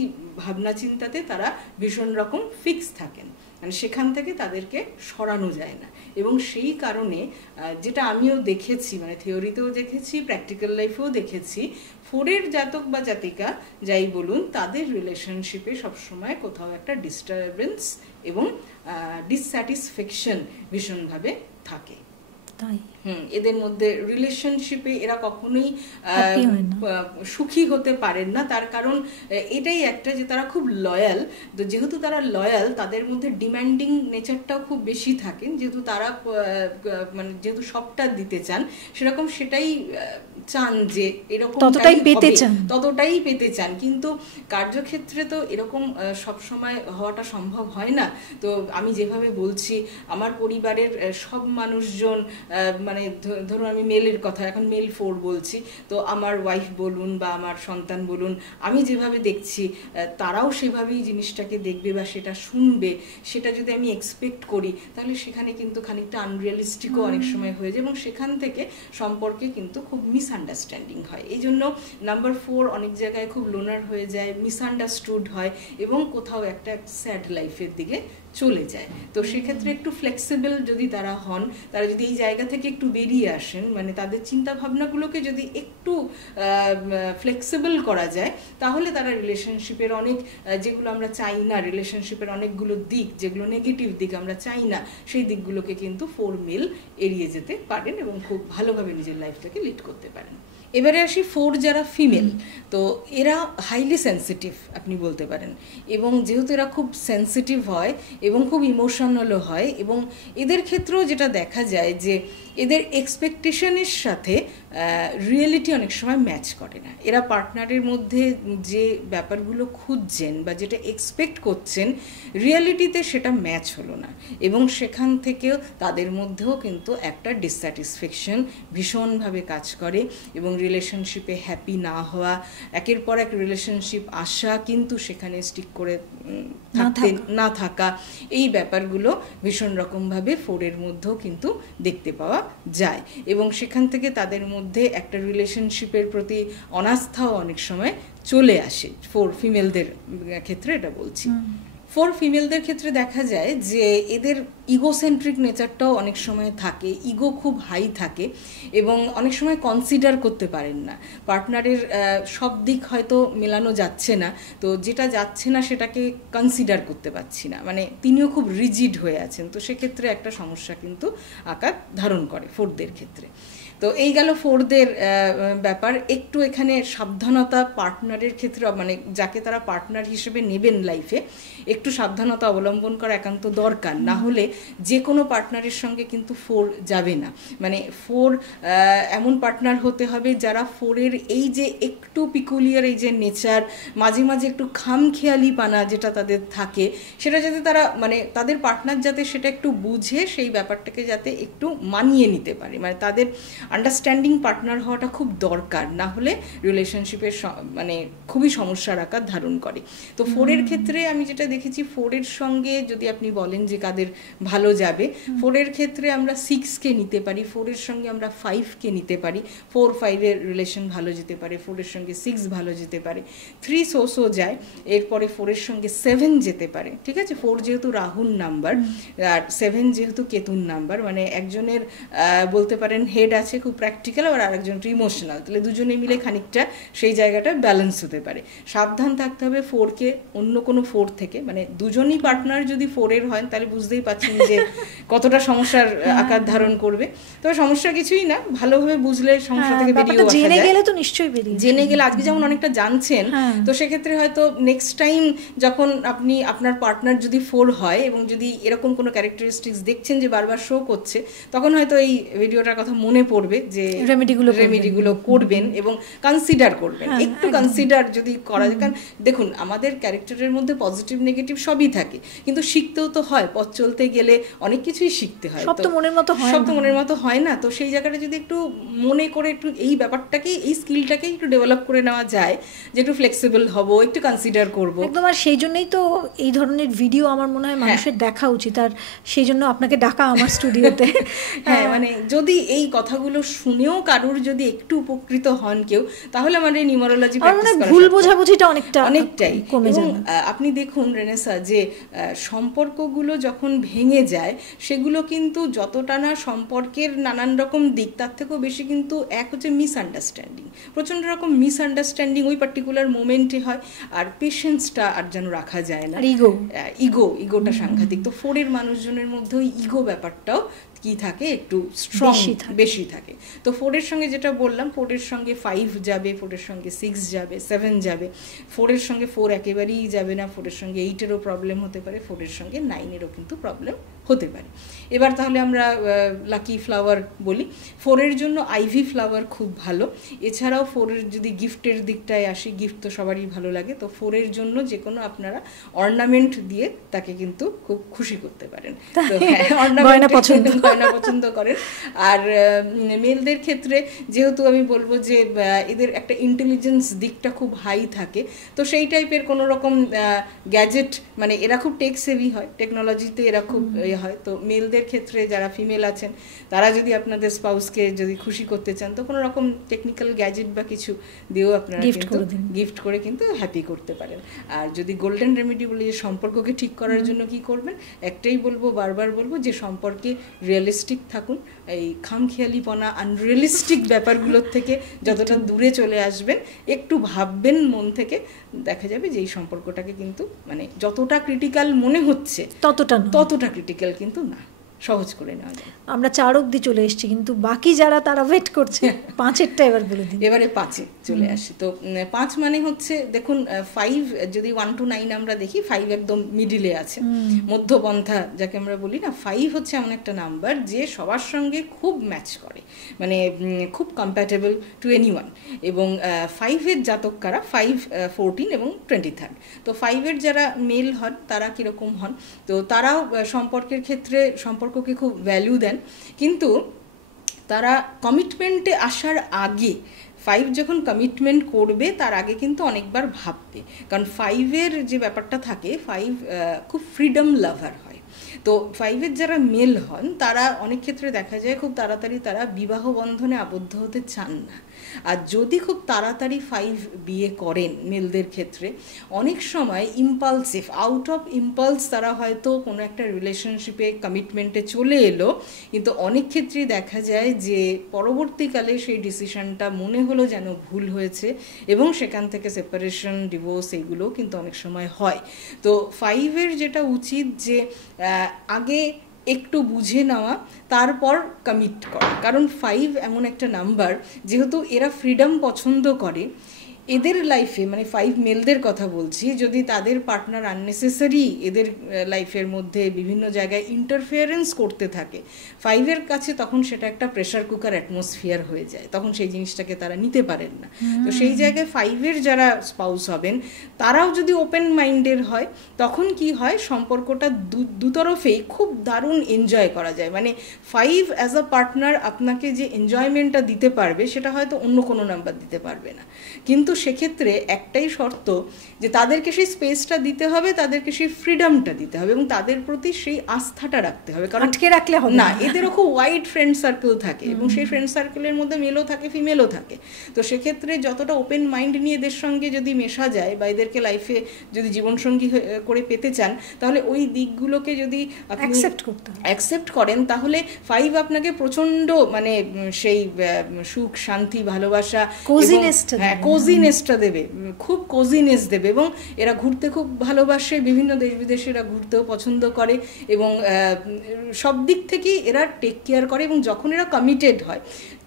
ভাবনা চিন্তাতে তারা ভীষণ রকম ফিক্স থাকেন, মানে সেখান থেকে তাদেরকে সরানো যায় না। এবং সেই কারণে যেটা আমিও দেখেছি, মানে থিওরিতেও দেখেছি, প্র্যাকটিক্যাল লাইফেও দেখেছি, 4 এর জাতক বা জাতিকা যাই বলুন, তাদের রিলেশনশিপে সবসময় কোথাও একটা ডিস্টারবেন্স এবং ডিসস্যাটিসফ্যাকশন ভীষণভাবে থাকে। তাই এদের মধ্যে রিলেশনশিপে এরা কখনোই সুখী হতে পারেন না। তার কারণ এটাই একটা যে তারা খুব লয়াল, তো যেহেতু তারা লয়াল তাদের মধ্যে ডিমান্ডিং নেচারটাও খুব বেশি থাকেন, যেহেতু তারা মানে যেহেতু সবটা দিতে চান সেরকম সেটাই চান যে এরকম ততটাই পেতে চান, কিন্তু কার্যক্ষেত্রে তো এরকম সব সময় হওয়াটা সম্ভব হয় না। তো আমি যেভাবে বলছি আমার পরিবারের সব মানুষজন, মানে ধরুন আমি মেলের কথা, এখন মেল 4 বলছি, তো আমার ওয়াইফ বলুন বা আমার সন্তান বলুন, আমি যেভাবে দেখছি তারাও সেভাবেই জিনিসটাকে দেখবে বা সেটা শুনবে, সেটা যদি আমি এক্সপেক্ট করি তাহলে সেখানে কিন্তু খানিকটা আনরিয়ালিস্টিকও অনেক সময় হয়ে যায় এবং সেখান থেকে সম্পর্কে কিন্তু খুব মিসআন্ডারস্ট্যান্ডিং হয়। এই জন্য নাম্বার 4 অনেক জায়গায় খুব লোনার হয়ে যায়, মিসআন্ডারস্টুড হয় এবং কোথাও একটা স্যাড লাইফের দিকে চলে যায়। তো সেক্ষেত্রে একটু ফ্লেক্সিবল যদি তারা হন, তারা যদি এই জায়গা থেকে একটু বেরিয়ে আসেন, মানে তাদের চিন্তা ভাবনাগুলোকে যদি একটু ফ্লেক্সিবল করা যায়, তাহলে তারা রিলেশনশিপের অনেক যেগুলো আমরা চাই না, রিলেশনশিপের অনেকগুলো দিক যেগুলো নেগেটিভ দিক আমরা চাই না, সেই দিকগুলোকে কিন্তু 4 মেল এড়িয়ে যেতে পারেন এবং খুব ভালোভাবে নিজের লাইফটাকে লিড করতে পারেন। এবারে আসি 4 যারা ফিমেল, তো এরা হাইলি সেন্সিটিভ আপনি বলতে পারেন, এবং যেহেতু এরা খুব সেন্সিটিভ হয় এবং খুব ইমোশনালও হয়, এবং এদের ক্ষেত্রেও যেটা দেখা যায় যে এদের এক্সপেকটেশনের সাথে রিয়েলিটি অনেক সময় ম্যাচ করে না। এরা পার্টনারের মধ্যে যে ব্যাপারগুলো খুঁজছেন বা যেটা এক্সপেক্ট করছেন রিয়েলিটিতে সেটা ম্যাচ হলো না, এবং সেখান থেকেও তাদের মধ্যেও কিন্তু একটা ডিসস্যাটিসফ্যাকশন ভীষণভাবে কাজ করে এবং রিলেশনশিপে হ্যাপি না হওয়া, একের পর এক রিলেশনশিপ আসা কিন্তু সেখানে স্টিক করে না থাকা, এই ব্যাপারগুলো ভীষণ রকমভাবে 4-এর মধ্যেও কিন্তু দেখতে পাওয়া যায় এবং সেখান থেকে তাদের মধ্যে একটা রিলেশনশিপের প্রতি অনাস্থাও অনেক সময় চলে আসে। 4 ফিমেলদের ক্ষেত্রে এটা বলছি। 4 ফিমেলদের ক্ষেত্রে দেখা যায় যে এদের ইগোসেন্ট্রিক নেচারটাও অনেক সময় থাকে, ইগো খুব হাই থাকে এবং অনেক সময় কনসিডার করতে পারেন না, পার্টনারের সব দিক হয়তো মেলানো যাচ্ছে না, তো যেটা যাচ্ছে না সেটাকে কনসিডার করতে পারছি না, মানে তিনিও খুব রিজিড হয়ে আছেন। তো সেক্ষেত্রে একটা সমস্যা কিন্তু আকার ধারণ করে 4দের ক্ষেত্রে। তো এই গেল 4দের ব্যাপার। একটু এখানে সাবধানতা পার্টনারের ক্ষেত্রে, মানে যাকে তারা পার্টনার হিসেবে নেবেন লাইফে, একটু সাবধানতা অবলম্বন করা একান্ত দরকার, না হলে যে কোনো পার্টনারের সঙ্গে কিন্তু 4 যাবে না। মানে 4 এমন পার্টনার হতে হবে যারা 4-এর এই যে একটু পিকুলিয়ার এই যে নেচার, মাঝে মাঝে একটু খামখেয়ালিপানা যেটা তাদের থাকে, সেটা যাতে তারা, মানে তাদের পার্টনার যাতে সেটা একটু বুঝে সেই ব্যাপারটাকে যাতে একটু মানিয়ে নিতে পারে, মানে তাদের আন্ডারস্ট্যান্ডিং পার্টনার হওয়াটা খুব দরকার, না হলে রিলেশনশিপের মানে খুবই সমস্যার আকার ধারণ করে। তো 4-এর ক্ষেত্রে আমি যেটা দেখেছি, 4-এর সঙ্গে যদি আপনি বলেন যে কাদের ভালো যাবে, 4-এর ক্ষেত্রে আমরা 6কে নিতে পারি, 4-এর সঙ্গে আমরা 5কে নিতে পারি, 4-5-এর রিলেশন ভালো যেতে পারে, 4-এর সঙ্গে 6 ভালো যেতে পারে, 3 সোসও যায়, এরপরে 4-এর সঙ্গে 7 যেতে পারে, ঠিক আছে। 4 যেহেতু রাহুর নাম্বার আর 7 যেহেতু কেতুর নাম্বার, মানে একজনের বলতে পারেন হেড আছে খুব প্র্যাকটিক্যাল, আর আরেকজন ইমোশনাল, তাহলে দুজনে মিলে খানিকটা সেই জায়গাটা ব্যালেন্স হতে পারে। সাবধান থাকতে হবে 4কে অন্য কোনো 4 থেকে, মানে দুজনই পার্টনার যদি 4-এর হয় তাহলে বুঝতেই পারছেন যে কতটা সমস্যার আকার ধারণ করবে। তবে সমস্যা কিছুই না, ভালোভাবে বুঝলে সমস্যা থেকে বেরিয়ে আসা যায়। জেনে গেলে তো নিশ্চয়ই বেরিয়ে, জেনে গেলে আজকে যেমন অনেকটা জানছেন, তো সেক্ষেত্রে হয়তো নেক্সট টাইম যখন আপনি আপনার পার্টনার যদি 4 হয় এবং যদি এরকম কোনো ক্যারেক্টারিস্টিক্স দেখছেন যে বারবার শো করছে, তখন হয়তো এই ভিডিওটার কথা মনে পড়বে যে রেমেডিগুলো করবেন এবং কনসিডার করবেন, একটু কনসিডার যদি করা যায়। কারণ দেখুন, আমাদের ক্যারেক্টারের মধ্যে পজিটিভ নেগেটিভ সবই থাকে, কিন্তু শিখতেও তো হয়, পথ চলতে গেলে অনেক কিছুই শিখতে হয়, সব তো মনের মতো হয় না। তো সেই জায়গাটা যদি একটু মনে করে একটু এই ব্যাপারটাকে, এই স্কিলটাকে একটু ডেভেলপ করে নেওয়া যায়, যে একটু ফ্লেক্সিবল হব, একটু কনসিডার করবো একদম। আর সেই জন্যই তো এই ধরনের ভিডিও আমার মনে হয় মানুষের দেখা উচিত, আর সেই জন্য আপনাকে ডাকা আমার স্টুডিওতে। হ্যাঁ, মানে যদি এই কথাগুলো শুনেও কারোর যদি একটু উপকৃত হন কেউ, তাহলে আমাদের নিউমারোলজি প্র্যাকটিস করা, ভুল বোঝাবুঝিটা অনেকটাই কমে যায়। আপনি দেখুন রেনেসা, যে সম্পর্কগুলো যখন ভেঙে যায়, সেগুলো কিন্তু যতটা না সম্পর্কের নানান রকম দিক, তার থেকেও বেশি কিন্তু এক হচ্ছে মিসআন্ডারস্ট্যান্ডিং, প্রচণ্ড রকম মিসআন্ডারস্ট্যান্ডিং ওই পার্টিকুলার মোমেন্টে হয়, আর পেশেন্সটা আর যেন রাখা যায় না, ইগোটা সাংঘাতিক। তো 4-এর মানুষজনের মধ্যে ওই ইগো ব্যাপারটাও কি থাকে, একটু স্ট্রং বেশি থাকে। তো 4-এর সঙ্গে যেটা বললাম, 4-এর সঙ্গে 5 যাবে, 4-এর সঙ্গে 6 যাবে, 7 যাবে, 4-এর সঙ্গে 4 একেবারেই যাবে না, 4-এর সঙ্গে 8-এরও প্রবলেম হতে পারে, 4-এর সঙ্গে 9-এরও কিন্তু প্রবলেম হতে পারে। এবার তাহলে আমরা লাকি ফ্লাওয়ার বলি। 4-এর জন্য আইভি ফ্লাওয়ার খুব ভালো। এছাড়াও 4-এর যদি গিফটের দিকটায় আসি, গিফট তো সবারই ভালো লাগে, তো 4-এর জন্য যে কোনো আপনারা অর্নামেন্ট দিয়ে তাকে কিন্তু খুব খুশি করতে পারেন। গয়না পছন্দ করেন। আর মেলদের ক্ষেত্রে যেহেতু আমি বলবো যে এদের একটা ইন্টেলিজেন্স দিকটা খুব হাই থাকে, তো সেই টাইপের কোনো রকম গ্যাজেট, মানে এরা খুব টেক সেভি হয়, টেকনোলজিতে এরা খুব হয়। তো মেলদের ক্ষেত্রে যারা ফিমেল আছেন তারা যদি আপনাদের স্পাউসকে যদি খুশি করতে চান, তো কোনো রকম টেকনিক্যাল গ্যাজেট বা কিছু দিয়েও আপনারা গিফট করে কিন্তু হ্যাপি করতে পারেন। আর যদি গোল্ডেন রেমেডি বলে যে সম্পর্ককে ঠিক করার জন্য কি করবেন, একটাই বলবো, বারবার বলবো, যে সম্পর্কে রিয়েলিস্টিক থাকুন। এই খামখেয়ালিপনা, আনরিয়েলিস্টিক ব্যাপারগুলোর থেকে যতটা দূরে চলে আসবেন, একটু ভাববেন মন থেকে, দেখা যাবে যে এই সম্পর্কটাকে কিন্তু মানে যতটা ক্রিটিক্যাল মনে হচ্ছে ততটা ক্রিটিক্যাল কিন্তু না, সহজ করে নেওয়া যায়। আমরা 4 অবধি চলে এসেছি, কিন্তু বাকি যারা তারা ওয়েট করছে 5-এরটা এবার বলে দিন। এবারে 5-এ চলে আসি। তো 5 মানে হচ্ছে, দেখুন 5 যদি 1 to 9 আমরা দেখি, 5 একদম মিডিলে আছে, মধ্যপন্থা যাকে আমরা বলি না। 5 হচ্ছে এমন একটা নাম্বার যে সবার সঙ্গে খুব ম্যাচ করে, মানে খুব কম্প্যাটেবল টু এনিওয়ান। এবং 5-এর জাতক কারা, 5, 14 এবং 23। তো 5-এর যারা মেল হন তারা কীরকম হন, তো তারাও সম্পর্কের ক্ষেত্রে সম্পর্ককে খুব ভ্যালু দেন, কিন্তু তারা কমিটমেন্টে আসার আগে, 5 যখন কমিটমেন্ট করবে তার আগে কিন্তু অনেকবার ভাববে। কারণ 5-এর যে ব্যাপারটা থাকে, 5 খুব ফ্রিডম লাভার হয়। তো 5-এর যারা মেল হন তারা অনেক ক্ষেত্রে দেখা যায় খুব তাড়াতাড়ি তারা বিবাহ বন্ধনে আবদ্ধ হতে চান না। আর যদি খুব তাড়াতাড়ি 5 বিয়ে করেন মেলদের ক্ষেত্রে, অনেক সময় ইম্পালসিভ, আউট অফ ইম্পালস তারা হয়তো কোনো একটা রিলেশনশিপে কমিটমেন্টে চলে এলো, কিন্তু অনেক ক্ষেত্রেই দেখা যায় যে পরবর্তীকালে সেই ডিসিশনটা মনে হলো যেন ভুল হয়েছে, এবং সেখান থেকে সেপারেশন, ডিভোর্স এগুলো কিন্তু অনেক সময় হয়। তো 5-এর যেটা উচিত যে আগে একটু বুঝে নেওয়া, তারপর কমিট করা। কারণ 5 এমন একটা নাম্বার, যেহেতু এরা ফ্রিডম পছন্দ করে, এদের লাইফে, মানে 5 মেলদের কথা বলছি, যদি তাদের পার্টনার আননেসেসারি এদের লাইফের মধ্যে বিভিন্ন জায়গায় ইন্টারফিয়ারেন্স করতে থাকে, 5-এর কাছে তখন সেটা একটা প্রেশার কুকার অ্যাটমসফিয়ার হয়ে যায়, তখন সেই জিনিসটাকে তারা নিতে পারেন না। তো সেই জায়গায় 5-এর যারা স্পাউস হবেন তারাও যদি ওপেন মাইন্ডের হয়, তখন কি হয়, সম্পর্কটা দুতরফেই খুব দারুণ এনজয় করা যায়। মানে 5 অ্যাজ আ পার্টনার আপনাকে যে এনজয়মেন্টটা দিতে পারবে, সেটা হয়তো অন্য কোনো নাম্বার দিতে পারবে না। কিন্তু সেক্ষেত্রে একটাই শর্ত, যে তাদেরকে সেই স্পেসটা দিতে হবে, তাদেরকে সেই ফ্রিডমটা দিতে হবে, এবং তাদের প্রতি সেই আস্থাটা রাখতে হবে। কারণ আটকে রাখলে হবে না, এদেরও খুব ওয়াইড ফ্রেন্ড সার্কেল থাকে, এবং সেই ফ্রেন্ড সার্কেলের মধ্যে মেলও থাকে, ফিমেলও থাকে। তো সেক্ষেত্রে যতটা ওপেন মাইন্ড নিয়ে এদের সঙ্গে যদি মেশা যায়, বা এদেরকে লাইফে যদি জীবনসঙ্গী করে পেতে চান, তাহলে ওই দিকগুলোকে যদি আপনি অ্যাকসেপ্ট করেন, তাহলে 5 আপনাকে প্রচণ্ড, মানে সেই সুখ, শান্তি, ভালোবাসা, কোজিনেসটা দেবে, খুব কোজিনেস দেবে। এবং এরা ঘুরতে খুব ভালোবাসে, বিভিন্ন দেশ বিদেশে এরা ঘুরতেও পছন্দ করে, এবং সব দিক থেকেই এরা টেক কেয়ার করে। এবং যখন এরা কমিটেড হয়,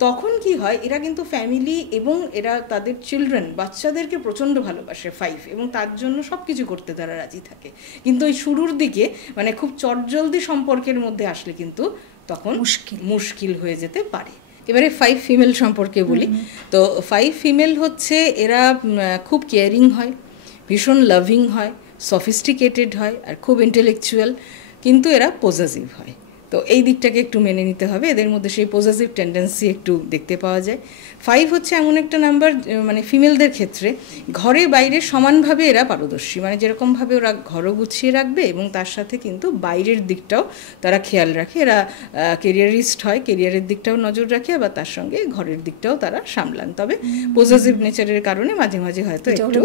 তখন কি হয়, এরা কিন্তু ফ্যামিলি এবং এরা তাদের চিলড্রেন, বাচ্চাদেরকে প্রচণ্ড ভালোবাসে 5, এবং তার জন্য সব কিছু করতে তারা রাজি থাকে। কিন্তু ওই শুরুর দিকে, মানে খুব চটজলদি সম্পর্কের মধ্যে আসলে কিন্তু তখন মুশকিল হয়ে যেতে পারে। এবারে 5 ফিমেল সম্পর্কে বলি। তো 5 ফিমেল হচ্ছে, এরা খুব কেয়ারিং হয়, ভীষণ লাভিং হয়, সফিস্টিকেটেড হয়, আর খুব ইন্টেলেকচুয়াল, কিন্তু এরা পজেসিভ হয়। তো এই দিকটাকে একটু মেনে নিতে হবে, এদের মধ্যে সেই পজেসিভ টেন্ডেন্সি একটু দেখতে পাওয়া যায়। 5 হচ্ছে এমন একটা নাম্বার, মানে ফিমেলদের ক্ষেত্রে ঘরে বাইরে সমানভাবে এরা পারদর্শী, মানে যেরকমভাবে ওরা ঘরও গুছিয়ে রাখবে, এবং তার সাথে কিন্তু বাইরের দিকটাও তারা খেয়াল রাখে। এরা কেরিয়ারিস্ট হয়, কেরিয়ারের দিকটাও নজর রাখে, আবার তার সঙ্গে ঘরের দিকটাও তারা সামলান। তবে পজেসিভ নেচারের কারণে মাঝে মাঝে হয়তো একটু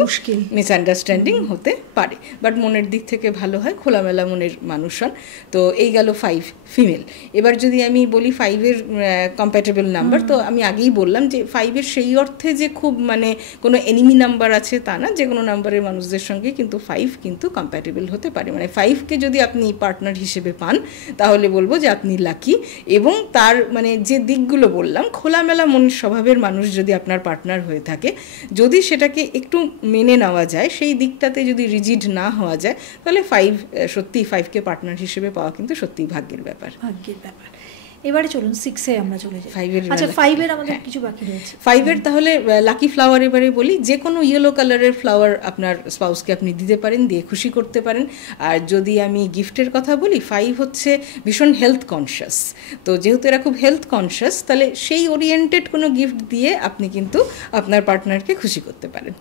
মিসআন্ডারস্ট্যান্ডিং হতে পারে, বাট মনের দিক থেকে ভালো হয়, খোলামেলা মনের মানুষ হন। তো এই গেল 5 ফিমেল। এবার যদি আমি বলি 5-এর কম্প্যাটেবল নাম্বার, তো আমি আগেই বললাম যে 5-এর সেই অর্থে যে খুব মানে কোনো এনিমি নাম্বার আছে তা না, যে কোনো নাম্বারের মানুষদের সঙ্গে কিন্তু 5 কিন্তু কম্প্যাটেবল হতে পারে। মানে 5কে যদি আপনি পার্টনার হিসেবে পান তাহলে বলবো যে আপনি লাকি, এবং তার মানে যে দিকগুলো বললাম, খোলামেলা মনের স্বভাবের মানুষ যদি আপনার পার্টনার হয়ে থাকে, যদি সেটাকে একটু মেনে নেওয়া যায়, সেই দিকটাতে যদি রিজিড না হওয়া যায়, তাহলে 5 সত্যিই 5কে পার্টনার হিসেবে পাওয়া কিন্তু সত্যিই ভাগ্যের ব্যাপার। এবারে চলুন 6-এ আমরা চলে যাই। 5-এর আচ্ছা, 5-এর আমাদের কিছু বাকি রয়েছে। 5-এর তাহলে লাকি ফ্লাওয়ার এবারে বলি, যে কোনো ইয়েলো কালারের ফ্লাওয়ার আপনার স্পাউসকে আপনি দিতে পারেন, দিয়ে খুশি করতে পারেন। আর যদি আমি গিফটের কথা বলি, 5 হচ্ছে ভীষণ হেলথ কনসিয়াস, তো যেহেতু এরা খুব হেলথ কনসিয়াস, তাহলে সেই ওরিয়েন্টেড কোনো গিফট দিয়ে আপনি কিন্তু আপনার পার্টনারকে খুশি করতে পারেন।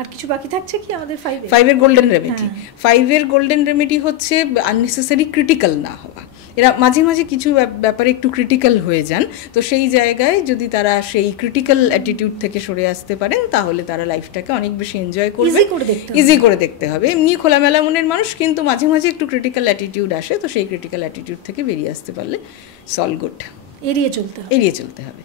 আর কিছু বাকি থাকছে কি আমাদের 5-এর গোল্ডেন রেমেডি? 5-এর গোল্ডেন রেমেডি হচ্ছে আননেসেসারি ক্রিটিক্যাল না হওয়া। এরা মাঝে মাঝে কিছু ব্যাপারে একটু ক্রিটিক্যাল হয়ে যান, তো সেই জায়গায় যদি তারা সেই ক্রিটিক্যাল অ্যাটিটিউড থেকে সরে আসতে পারেন, তাহলে তারা লাইফটাকে অনেক বেশি এনজয় করবে। ইজি করে দেখতে হবে। এমনি খোলামেলা মনের মানুষ, কিন্তু মাঝে মাঝে একটু ক্রিটিক্যাল অ্যাটিটিউড আসে, তো সেই ক্রিটিক্যাল অ্যাটিটিউড থেকে বেরিয়ে আসতে পারলে সল গুড। এড়িয়ে চলতে হবে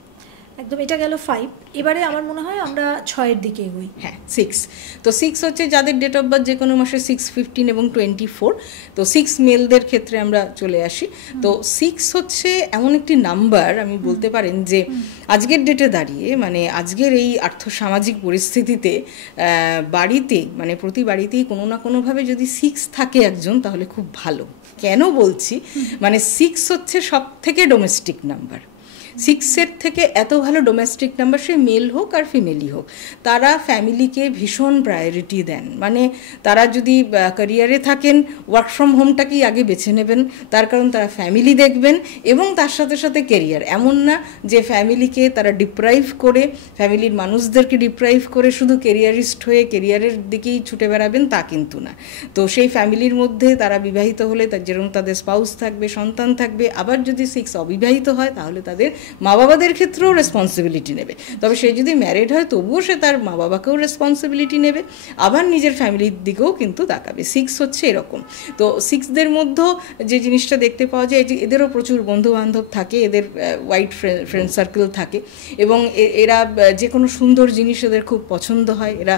একদম। এটা গেল 5। এবারে আমার মনে হয় আমরা 6-এর দিকে এগোই। হ্যাঁ, 6। তো 6 হচ্ছে যাদের ডেট অফ বার্থ যে কোনো মাসে 6, 15 এবং 24, তো 6 মেলদের ক্ষেত্রে আমরা চলে আসি। তো 6 হচ্ছে এমন একটি নাম্বার, আমি বলতে পারেন যে আজকের ডেটে দাঁড়িয়ে, মানে আজকের এই আর্থসামাজিক পরিস্থিতিতে বাড়িতে, মানে প্রতি বাড়িতেই কোনো না কোনোভাবে যদি 6 থাকে একজন, তাহলে খুব ভালো। কেন বলছি, মানে 6 হচ্ছে সব থেকে ডোমেস্টিক নাম্বার। 6-এর থেকে এত ভালো ডোমেস্টিক নাম্বার, সে মেল হোক আর ফিমেলই হোক, তারা ফ্যামিলিকে ভীষণ প্রায়োরিটি দেন। মানে তারা যদি ক্যারিয়ারে থাকেন, ওয়ার্ক ফ্রম হোমটাকেই আগে বেছে নেবেন, তার কারণ তারা ফ্যামিলি দেখবেন এবং তার সাথে সাথে ক্যারিয়ার। এমন না যে ফ্যামিলিকে তারা ডিপ্রাইভ করে, ফ্যামিলির মানুষদেরকে ডিপ্রাইভ করে শুধু ক্যারিয়ারিস্ট হয়ে ক্যারিয়ারের দিকেই ছুটে বেড়াবেন, তা কিন্তু না। তো সেই ফ্যামিলির মধ্যে তারা বিবাহিত হলে যেরকম তাদের স্পাউস থাকবে, সন্তান থাকবে, আবার যদি 6 অবিবাহিত হয়, তাহলে তাদের মা বাবাদের ক্ষেত্রেও রেসপন্সিবিলিটি নেবে। তবে সে যদি ম্যারিড হয়, তবুও সে তার মা বাবাকেও রেসপন্সিবিলিটি নেবে, আবার নিজের ফ্যামিলির দিকেও কিন্তু তাকাবে। 6 হচ্ছে এরকম। তো 6দের মধ্যেও যে জিনিসটা দেখতে পাওয়া যায়, যে এদেরও প্রচুর বন্ধু বান্ধব থাকে, এদের ওয়াইড ফ্রেন্ড সার্কেল থাকে, এবং এরা যে কোনো সুন্দর জিনিস এদের খুব পছন্দ হয়, এরা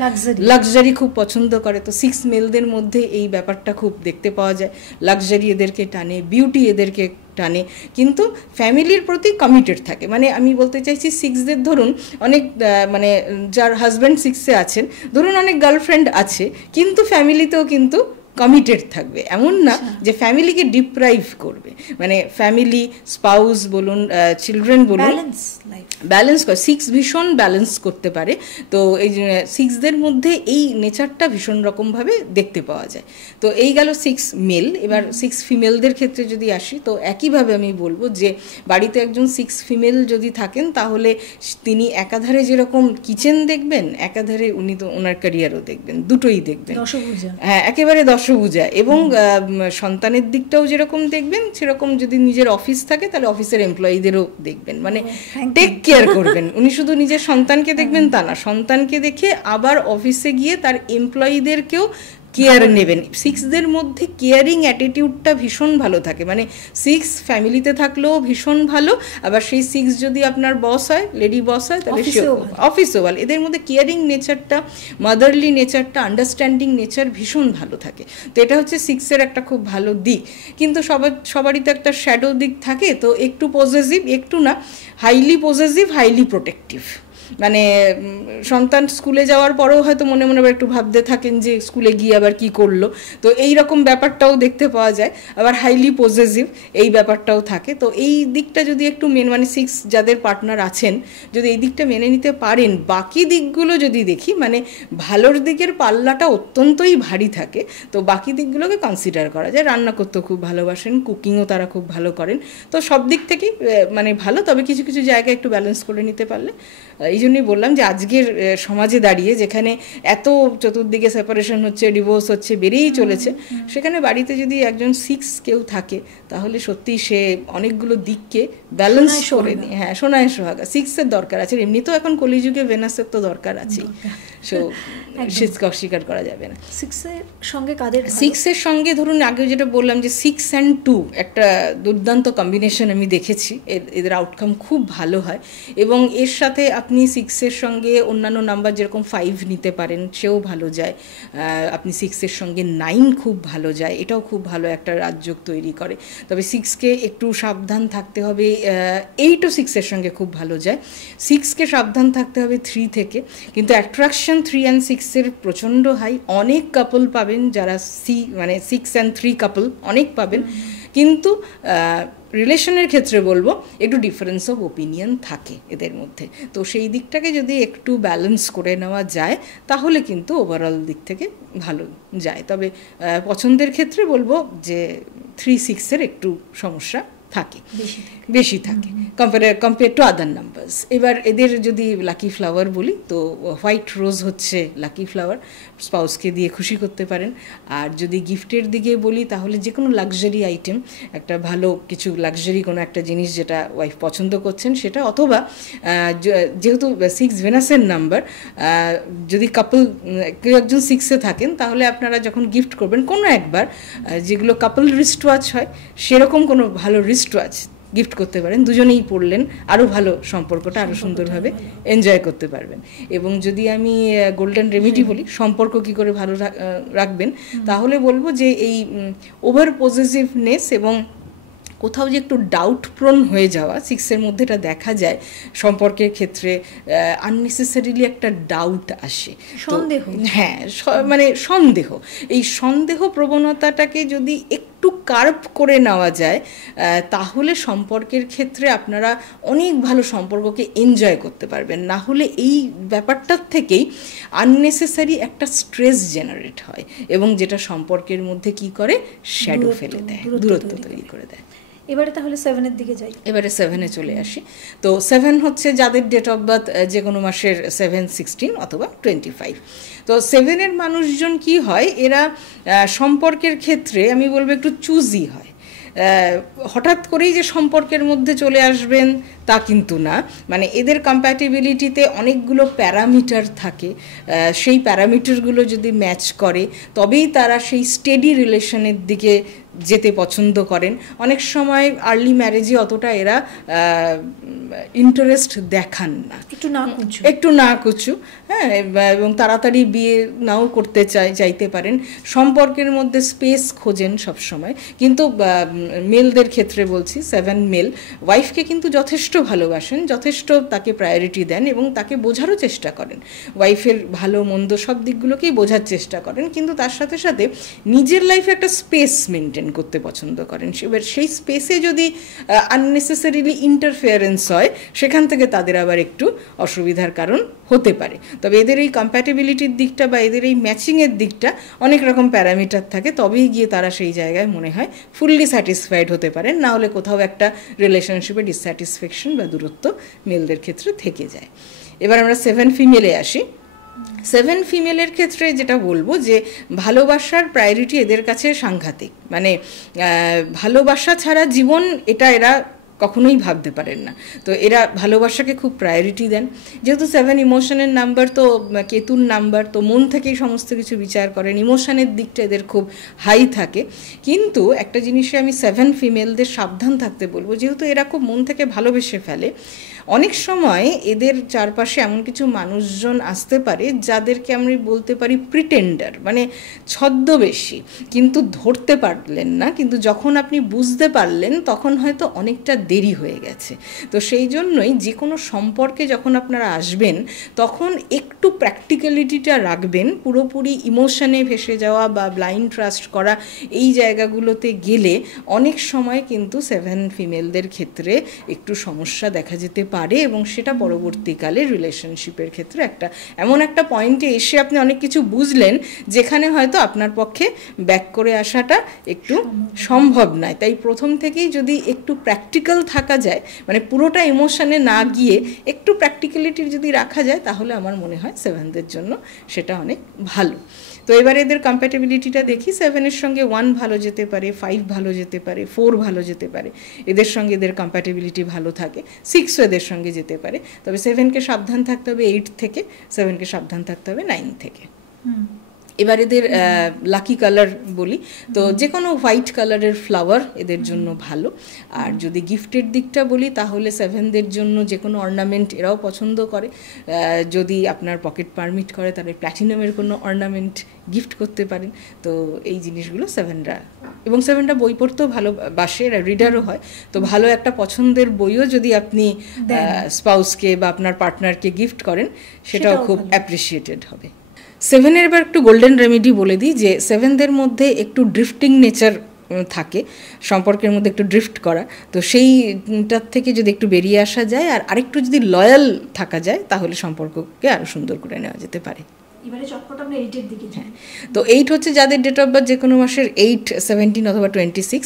লাক্সারি খুব পছন্দ করে। তো 6 মেলদের মধ্যে এই ব্যাপারটা খুব দেখতে পাওয়া যায়। লাক্সারি এদেরকে টানে, বিউটি এদেরকে টানে, কিন্তু ফ্যামিলির প্রতি কমিটেড থাকে। মানে আমি বলতে চাইছি, 6দের ধরুন অনেক, মানে যার হাজব্যান্ড 6-এ আছেন, ধরুন অনেক গার্লফ্রেন্ড আছে, কিন্তু ফ্যামিলিতেও কিন্তু কমিটেড থাকবে। এমন না যে ফ্যামিলিকে ডিপ্রাইভ করবে, মানে ফ্যামিলি, স্পাউস বলুন, চিলড্রেন বলুন, ব্যালেন্স করে। 6 ভীষণ ব্যালেন্স করতে পারে। তো এই 6দের মধ্যে এই নেচারটা ভীষণ রকমভাবে দেখতে পাওয়া যায়। তো এই গেল 6 মেল। এবার 6 ফিমেলদের ক্ষেত্রে যদি আসি, তো একইভাবে আমি বলবো যে বাড়িতে একজন 6 ফিমেল যদি থাকেন, তাহলে তিনি একাধারে যেরকম কিচেন দেখবেন, একাধারে উনি তো ওনার ক্যারিয়ারও দেখবেন, দুটোই দেখবেন। হ্যাঁ, একেবারে দশভুজা। এবং সন্তানের দিকটাও যেরকম দেখবেন, সেরকম যদি নিজের অফিস থাকে, তাহলে অফিসের এমপ্লয়িদেরও দেখবেন। মানে টেক কেয়ার করবেন। উনি শুধু নিজের সন্তানকে দেখবেন তা না, সন্তানকে দেখে আবার অফিসে গিয়ে তার এমপ্লয়িদেরকেও কেয়ার নেবেন। 6দের মধ্যে কেয়ারিং অ্যাটিটিউডটা ভীষণ ভালো থাকে। মানে 6 ফ্যামিলিতে থাকলেও ভীষণ ভালো, আবার সেই 6 যদি আপনার বস হয়, লেডি বস হয়, তাহলে অফিসও ভালো। এদের মধ্যে কেয়ারিং নেচারটা, মাদারলি নেচারটা, আন্ডারস্ট্যান্ডিং নেচার ভীষণ ভালো থাকে। তো এটা হচ্ছে 6-এর একটা খুব ভালো দিক। কিন্তু সবারই তো একটা শ্যাডো দিক থাকে। তো একটু পজেসিভ, একটু না, হাইলি পজেসিভ, হাইলি প্রোটেক্টিভ। মানে সন্তান স্কুলে যাওয়ার পরেও হয়তো মনে মনে আবার একটু ভাবতে থাকেন যে স্কুলে গিয়ে আবার কি করলো। তো এই রকম ব্যাপারটাও দেখতে পাওয়া যায়। আবার হাইলি পজেসিভ এই ব্যাপারটাও থাকে। তো এই দিকটা যদি একটু মানে 6 যাদের পার্টনার আছেন, যদি এই দিকটা মেনে নিতে পারেন, বাকি দিকগুলো যদি দেখি, মানে ভালোর দিকের পাল্লাটা অত্যন্তই ভারী থাকে। তো বাকি দিকগুলোকে কনসিডার করা যায়। রান্না করতেও খুব ভালোবাসেন, কুকিংও তারা খুব ভালো করেন। তো সব দিক থেকেই মানে ভালো। তবে কিছু কিছু জায়গায় একটু ব্যালেন্স করে নিতে পারলে এই জন্যই বললাম যে আজকের সমাজে দাঁড়িয়ে যেখানে এত চতুর্দিকে সেপারেশন হচ্ছে, ডিভোর্স হচ্ছে, বেড়েই চলেছে, সেখানে বাড়িতে যদি একজন 6 কেউ থাকে তাহলে সত্যি সে অনেকগুলো দিককে ব্যালেন্স করে নিয়ে, হ্যাঁ সোনায় সোহাগা, 6-এর দরকার আছে। এমনিতেও এখন কলিযুগে ভেনাসের তো দরকার আছে, সো সেটা অস্বীকার করা যাবে না। 6-এর সঙ্গে কাদের? 6-এর সঙ্গে ধরুন আগে যেটা বললাম যে 6 and 2 একটা দুর্দান্ত কম্বিনেশন আমি দেখেছি, এদের আউটকাম খুব ভালো হয়। এবং এর সাথে আপনি 6-এর সঙ্গে অন্যান্য নাম্বার যেরকম 5 নিতে পারেন, সেও ভালো যায়। আপনি 6-এর সঙ্গে 9 খুব ভালো যায়, এটাও খুব ভালো একটা রাজযোগ তৈরি করে। তবে 6-কে একটু সাবধান থাকতে হবে। 8ও 6-এর সঙ্গে খুব ভালো যায়। 6-কে সাবধান থাকতে হবে 3 থেকে, কিন্তু অ্যাট্রাকশন 3 and 6-এর প্রচণ্ড হাই। অনেক কাপল পাবেন যারা মানে 6 and 3 কাপল অনেক পাবেন, কিন্তু রিলেশনের ক্ষেত্রে বলবো একটু ডিফারেন্স অফ ওপিনিয়ন থাকে এদের মধ্যে। তো সেই দিকটাকে যদি একটু ব্যালেন্স করে নেওয়া যায় তাহলে কিন্তু ওভারঅল দিক থেকে ভালো যায়। তবে পছন্দের ক্ষেত্রে বলবো যে 3-6-এর একটু সমস্যা থাকে, বেশি থাকে কম্পেয়ার টু আদার নাম্বারস। এবার এদের যদি লাকি ফ্লাওয়ার বলি তো হোয়াইট রোজ হচ্ছে লাকি ফ্লাওয়ার, স্পাউসকে দিয়ে খুশি করতে পারেন। আর যদি গিফটের দিকে বলি তাহলে যে কোনো লাক্সারি আইটেম, একটা ভালো কিছু লাক্সারি কোনো একটা জিনিস যেটা ওয়াইফ পছন্দ করছেন সেটা, অথবা যেহেতু 6 ভেনাসের নাম্বার, যদি কাপল কেউ একজন 6-এ থাকেন তাহলে আপনারা যখন গিফট করবেন কোনো একবার, যেগুলো কাপল রিস্ট ওয়াচ হয় সেরকম কোনো ভালো রিস্ট ওয়াচ গিফট করতে পারেন, দুজনেই পড়লেন, আরও ভালো সম্পর্কটা আরও সুন্দরভাবে এনজয় করতে পারবেন। এবং যদি আমি গোল্ডেন রেমেডি বলি সম্পর্ক কী করে ভালো রাখবেন, তাহলে বলবো যে এই ওভার পজেসিভনেস এবং কোথাও যে একটু ডাউট প্রোন হয়ে যাওয়া, 6-এর মধ্যে এটা দেখা যায় সম্পর্কের ক্ষেত্রে। আননেসেসারিলি একটা ডাউট আসে, সন্দেহ, হ্যাঁ মানে সন্দেহ, এই সন্দেহ প্রবণতাটাকে যদি একটু কার্ভ করে নেওয়া যায় তাহলে সম্পর্কের ক্ষেত্রে আপনারা অনেক ভালো সম্পর্ককে এনজয় করতে পারবেন। না হলে এই ব্যাপারটার থেকেই আননেসেসারি একটা স্ট্রেস জেনারেট হয় এবং যেটা সম্পর্কের মধ্যে কি করে, শ্যাডো ফেলে দেয়, দূরত্ব তৈরি করে দেয়। এবারে তাহলে 7-এর দিকে যাই। এবারে 7-এ চলে আসি। তো 7 হচ্ছে যাদের ডেট অফ বার্থ যে কোনো মাসের 7, 16 অথবা 25। তো 7-এর মানুষজন কি হয়, এরা সম্পর্কের ক্ষেত্রে আমি বলবো একটু চুজি হয়। হঠাৎ করেই যে সম্পর্কের মধ্যে চলে আসবেন তা কিন্তু না, মানে এদের কম্প্যাটিবিলিটিতে অনেকগুলো প্যারামিটার থাকে, সেই প্যারামিটারগুলো যদি ম্যাচ করে তবেই তারা সেই স্টেডি রিলেশনের দিকে যেতে পছন্দ করেন। অনেক সময় আর্লি ম্যারেজে অতটা এরা ইন্টারেস্ট দেখান না, একটু না কুচু, হ্যাঁ, এবং তাড়াতাড়ি বিয়ে নাও করতে চাইতে পারেন। সম্পর্কের মধ্যে স্পেস খোঁজেন সবসময়, কিন্তু মেলদের ক্ষেত্রে বলছি, 7 মেল ওয়াইফকে কিন্তু যথেষ্ট ভালোবাসেন, যথেষ্ট তাকে প্রায়োরিটি দেন এবং তাকে বোঝারও চেষ্টা করেন, ওয়াইফের ভালো মন্দ সব দিকগুলোকেই বোঝার চেষ্টা করেন, কিন্তু তার সাথে সাথে নিজের লাইফে একটা স্পেস মেনটেন করতে পছন্দ করেন। এবার সেই স্পেসে যদি আননেসেসারিলি ইন্টারফেয়ারেন্স হয় সেখান থেকে তাদের আবার একটু অসুবিধার কারণ হতে পারে। তবে এদের এই কম্প্যাটিবিলিটির দিকটা বা এদের এই ম্যাচিংয়ের দিকটা অনেক রকম প্যারামিটার থাকে, তবেই গিয়ে তারা সেই জায়গায় মনে হয় ফুললি স্যাটিসফাইড হতে পারেন, না হলে কোথাও একটা রিলেশনশিপে ডিসস্যাটিসফ্যাকশন বা দূরত্ব মেলদের ক্ষেত্রে থেকে যায়। এবার আমরা 7 ফিমেলে আসি। 7 ফিমেলের ক্ষেত্রে যেটা বলবো যে ভালোবাসার প্রায়োরিটি এদের কাছে সাংঘাতিক, মানে ভালোবাসা ছাড়া জীবন এটা এরা কখনোই ভাবতে পারেন না। তো এরা ভালোবাসাকে খুব প্রায়োরিটি দেন। যেহেতু 7 ইমোশনের নাম্বার, তো কেতুর নাম্বার, তো মন থেকেই সমস্ত কিছু বিচার করেন, ইমোশনের দিকটা এদের খুব হাই থাকে। কিন্তু একটা জিনিসে আমি 7 ফিমেলদের সাবধান থাকতে বলবো, যেহেতু এরা খুব মন থেকে ভালোবেসে ফেলে, অনেক সময় এদের চারপাশে এমন কিছু মানুষজন আসতে পারে যাদেরকে আমরা বলতে পারি প্রিটেন্ডার, মানে ছদ্মবেশী, কিন্তু ধরতে পারলেন না, কিন্তু যখন আপনি বুঝতে পারলেন তখন হয়তো অনেকটা দেরি হয়ে গেছে। তো সেই জন্যই যে কোনো সম্পর্কে যখন আপনারা আসবেন তখন একটু প্র্যাকটিক্যালিটিটা রাখবেন। পুরোপুরি ইমোশনে ভেসে যাওয়া বা ব্লাইন্ড ট্রাস্ট করা এই জায়গাগুলোতে গেলে অনেক সময় কিন্তু 7 ফিমেলদের ক্ষেত্রে একটু সমস্যা দেখা যেতে পারে, এবং সেটা পরবর্তীকালে রিলেশনশিপের ক্ষেত্রে এমন একটা পয়েন্টে এসে আপনি অনেক কিছু বুঝলেন যেখানে হয়তো আপনার পক্ষে ব্যাক করে আসাটা একটু সম্ভব নয়। তাই প্রথম থেকেই যদি একটু প্র্যাকটিক্যাল প্র্যাকটিক্যাল থাকা যায়, মানে পুরোটা ইমোশনে না গিয়ে একটু প্র্যাকটিক্যালিটি যদি রাখা যায়, তাহলে আমার মনে হয় সেভেনদের জন্য সেটা অনেক ভালো। তো এবার এদের কম্প্যাটেবিলিটিটা দেখি। 7-এর সঙ্গে 1 ভালো যেতে পারে, 5 ভালো যেতে পারে, 4 ভালো যেতে পারে, এদের সঙ্গে এদের কম্প্যাটেবিলিটি ভালো থাকে। 6ও এদের সঙ্গে যেতে পারে, তবে 7কে সাবধান থাকতে হবে 8 থেকে, 7কে সাবধান থাকতে হবে 9 থেকে। এবার এদের লাকি কালার বলি, তো যে কোনো হোয়াইট কালারের ফ্লাওয়ার এদের জন্য ভালো। আর যদি গিফটের দিকটা বলি, তাহলে 7দের জন্য যে কোনো অর্নামেন্ট এরাও পছন্দ করে। যদি আপনার পকেট পারমিট করে, তাহলে প্ল্যাটিনামের কোনো অর্নামেন্ট গিফট করতে পারেন। তো এই জিনিসগুলো 7রা, এবং 7রা বই পড়তেও ভালোবাসে, এরা রিডারও হয়। তো ভালো একটা পছন্দের বইও যদি আপনি স্পাউসকে বা আপনার পার্টনারকে গিফট করেন, সেটাও খুব অ্যাপ্রিসিয়েটেড হবে। 7-এর এবার একটু গোল্ডেন রেমেডি বলে দিই, যে 7দের মধ্যে একটু ড্রিফটিং নেচার থাকে, সম্পর্কের মধ্যে একটু ড্রিফট করা। তো সেইটার থেকে যদি একটু বেরিয়ে আসা যায় আর আরেকটু যদি লয়াল থাকা যায়, তাহলে সম্পর্ককে আরও সুন্দর করে নেওয়া যেতে পারে। এবারে চটপট আমরা 8-এর দিকে যাই। তো 8 হচ্ছে যাদের ডেট অফ বার্থ যে কোনো মাসের 8, 17 অথবা 26।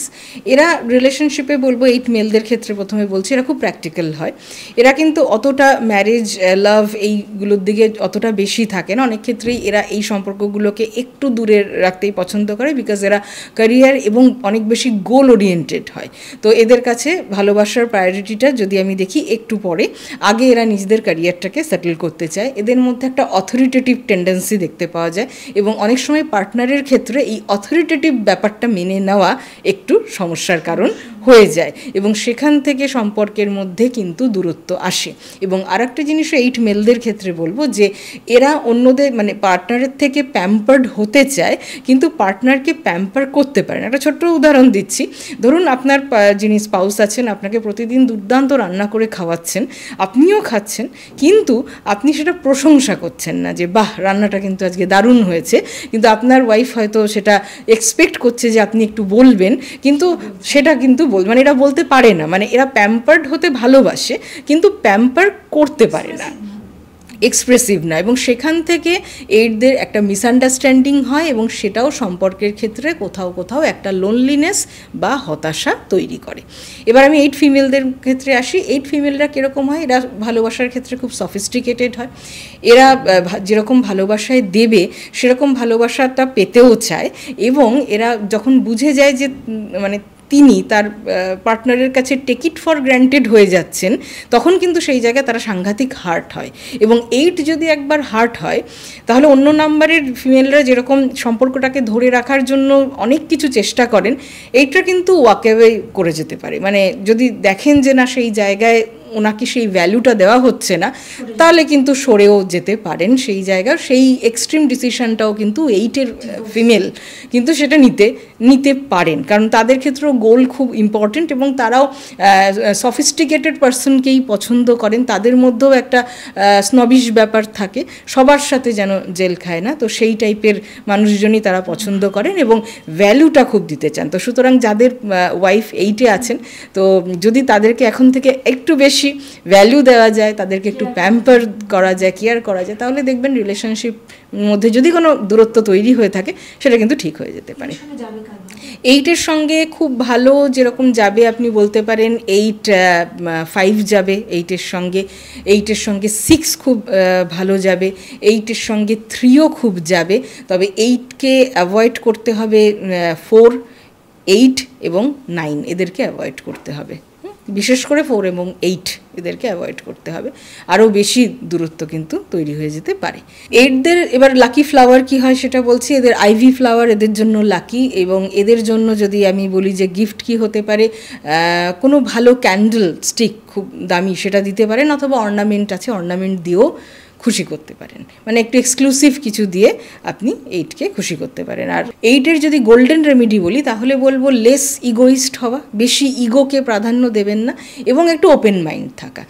এরা রিলেশনশিপে বলবো, 8 মেলদের ক্ষেত্রে প্রথমে বলছি, এরা খুব প্র্যাকটিক্যাল হয়। এরা কিন্তু অতটা ম্যারেজ, লাভ এইগুলোর দিকে অতটা বেশি থাকে না। অনেক ক্ষেত্রেই এরা এই সম্পর্কগুলোকে একটু দূরে রাখতেই পছন্দ করে, বিকজ এরা ক্যারিয়ার এবং অনেক বেশি গোল ওরিয়েন্টেড হয়। তো এদের কাছে ভালোবাসার প্রায়োরিটিটা যদি আমি দেখি একটু পরে, আগে এরা নিজেদের ক্যারিয়ারটাকে সেটেল করতে চায়। এদের মধ্যে একটা অথরিটেটিভ টেন্ডেন্সি দেখতে পাওয়া যায়, এবং অনেক সময় পার্টনারের ক্ষেত্রে এই অথরিটেটিভ ব্যাপারটা মেনে নেওয়া একটু সমস্যার কারণ হয়ে যায়, এবং সেখান থেকে সম্পর্কের মধ্যে কিন্তু দূরত্ব আসে। এবং আর একটা জিনিসও 8 মেলদের ক্ষেত্রে বলবো, যে এরা অন্যদের মানে পার্টনারের থেকে প্যাম্পার্ড হতে চায়, কিন্তু পার্টনারকে প্যাম্পার করতে পারে না। একটা ছোট্ট উদাহরণ দিচ্ছি, ধরুন আপনার যিনি স্পাউস আছেন, আপনাকে প্রতিদিন দুর্দান্ত রান্না করে খাওয়াচ্ছেন, আপনিও খাচ্ছেন, কিন্তু আপনি সেটা প্রশংসা করছেন না, যে বাহ রান্নাটা কিন্তু আজকে দারুণ হয়েছে, কিন্তু আপনার ওয়াইফ হয়তো সেটা এক্সপেক্ট করছে যে আপনি একটু বলবেন, কিন্তু সেটা কিন্তু মানে এরা বলতে পারে না। মানে এরা প্যাম্পার্ড হতে ভালোবাসে, কিন্তু প্যাম্পার করতে পারে না, এক্সপ্রেসিভ না, এবং সেখান থেকে এইটদের একটা মিসআন্ডারস্ট্যান্ডিং হয়, এবং সেটাও সম্পর্কের ক্ষেত্রে কোথাও কোথাও একটা লোনলিনেস বা হতাশা তৈরি করে। এবার আমি 8 ফিমেলদের ক্ষেত্রে আসি। 8 ফিমেলরা কীরকম হয়, এরা ভালোবাসার ক্ষেত্রে খুব সফিস্টিকেটেড হয়। এরা যেরকম ভালোবাসায় দেবে, সেরকম ভালোবাসাটা পেতেও চায়, এবং এরা যখন বুঝে যায় যে মানে তিনি তার পার্টনারের কাছে টেক ইট ফর গ্র্যান্টেড হয়ে যাচ্ছেন, তখন কিন্তু সেই জায়গায় তারা সাংঘাতিক হার্ট হয়। এবং 8 যদি একবার হার্ট হয়, তাহলে অন্য নাম্বারের ফিমেলরা যেরকম সম্পর্কটাকে ধরে রাখার জন্য অনেক কিছু চেষ্টা করেন, 8টা কিন্তু ওয়াকঅ্যাওয়ে করে যেতে পারে। মানে যদি দেখেন যে না, সেই জায়গায় ওনাকে সেই ভ্যালুটা দেওয়া হচ্ছে না, তাহলে কিন্তু সরেও যেতে পারেন সেই জায়গায়। সেই এক্সট্রিম ডিসিশনটাও কিন্তু 8-এর ফিমেল কিন্তু সেটা নিতে পারেন, কারণ তাদের ক্ষেত্রেও গোল খুব ইম্পর্টেন্ট, এবং তারাও সফিস্টিকেটেড পার্সনকেই পছন্দ করেন। তাদের মধ্যেও একটা স্নবিশ ব্যাপার থাকে, সবার সাথে যেন জেল খায় না, তো সেই টাইপের মানুষজনই তারা পছন্দ করেন, এবং ভ্যালুটা খুব দিতে চান। তো সুতরাং যাদের ওয়াইফ 8-এ আছেন, তো যদি তাদেরকে এখন থেকে একটু বেশি ভ্যালু দেওয়া যায়, তাদেরকে একটু প্যাম্পার করা যায়, কেয়ার করা যায়, তাহলে দেখবেন রিলেশনশিপ মধ্যে যদি কোনো দূরত্ব তৈরি হয়ে থাকে, সেটা কিন্তু ঠিক হয়ে যেতে পারে। 8-এর সঙ্গে খুব ভালো যেরকম যাবে, আপনি বলতে পারেন 8-5 যাবে 8-এর সঙ্গে, 8-এর সঙ্গে 6 খুব ভালো যাবে, 8-এর সঙ্গে 3ও খুব যাবে। তবে 8কে অ্যাভয়েড করতে হবে, 4, 8 এবং 9 এদেরকে অ্যাভয়েড করতে হবে, বিশেষ করে 4 এবং 8 এদেরকে অ্যাভয়েড করতে হবে, আরও বেশি দূরত্ব কিন্তু তৈরি হয়ে যেতে পারে। 8দের এবার লাকি ফ্লাওয়ার কি হয় সেটা বলছি। এদের আইভি ফ্লাওয়ার এদের জন্য লাকি, এবং এদের জন্য যদি আমি বলি যে গিফট কি হতে পারে, কোনো ভালো ক্যান্ডেল স্টিক খুব দামি সেটা দিতে পারেন, অথবা অর্নামেন্ট আছে, অর্নামেন্ট দিয়েও খুশি করতে পারেন, মানে একটু এক্সক্লুসিভ কিছু দিয়ে আপনি 8কে খুশি করতে পারেন। আর 8-এর যদি গোল্ডেন রেমেডি বলি, তাহলে বলবো লেস ইগোইস্ট হওয়া, বেশি ইগোকে প্রাধান্য দেবেন না, এবং একটু ওপেন মাইন্ড থাকা।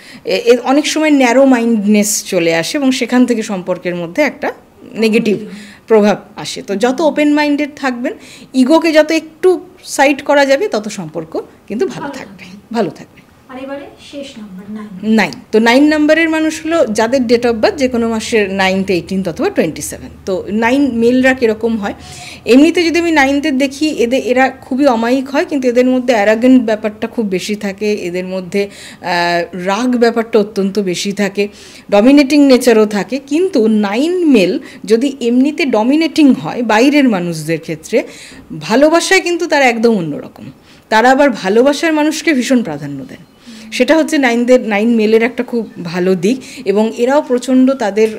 অনেক সময় ন্যারো মাইন্ডনেস চলে আসে, এবং সেখান থেকে সম্পর্কের মধ্যে একটা নেগেটিভ প্রভাব আসে। তো যত ওপেন মাইন্ডেড থাকবেন, ইগোকে যত একটু সাইড করা যাবে, তত সম্পর্ক কিন্তু ভালো থাকবে। আর এবারে শেষ নাম্বার 9। তো 9 নাম্বারের মানুষ হলো যাদের ডেট অফ বার্থ যে কোনো মাসের 9th 18th অথবা 27। তো 9 মেলরা কীরকম হয়, এমনিতে যদি আমি 9দের দেখি এরা খুবই অমায়িক হয়, কিন্তু এদের মধ্যে অ্যারাগেন্ট ব্যাপারটা খুব বেশি থাকে, এদের মধ্যে রাগ ব্যাপারটা অত্যন্ত বেশি থাকে, ডমিনেটিং নেচারও থাকে। কিন্তু 9 মেল যদি এমনিতে ডমিনেটিং হয় বাইরের মানুষদের ক্ষেত্রে, ভালোবাসায় কিন্তু তারা একদম অন্যরকম। তারা আবার ভালোবাসার মানুষকে ভীষণ প্রাধান্য দেন। সেটা হচ্ছে 9 মেলের একটা খুব ভালো দিক। এবং এরাও প্রচণ্ড তাদের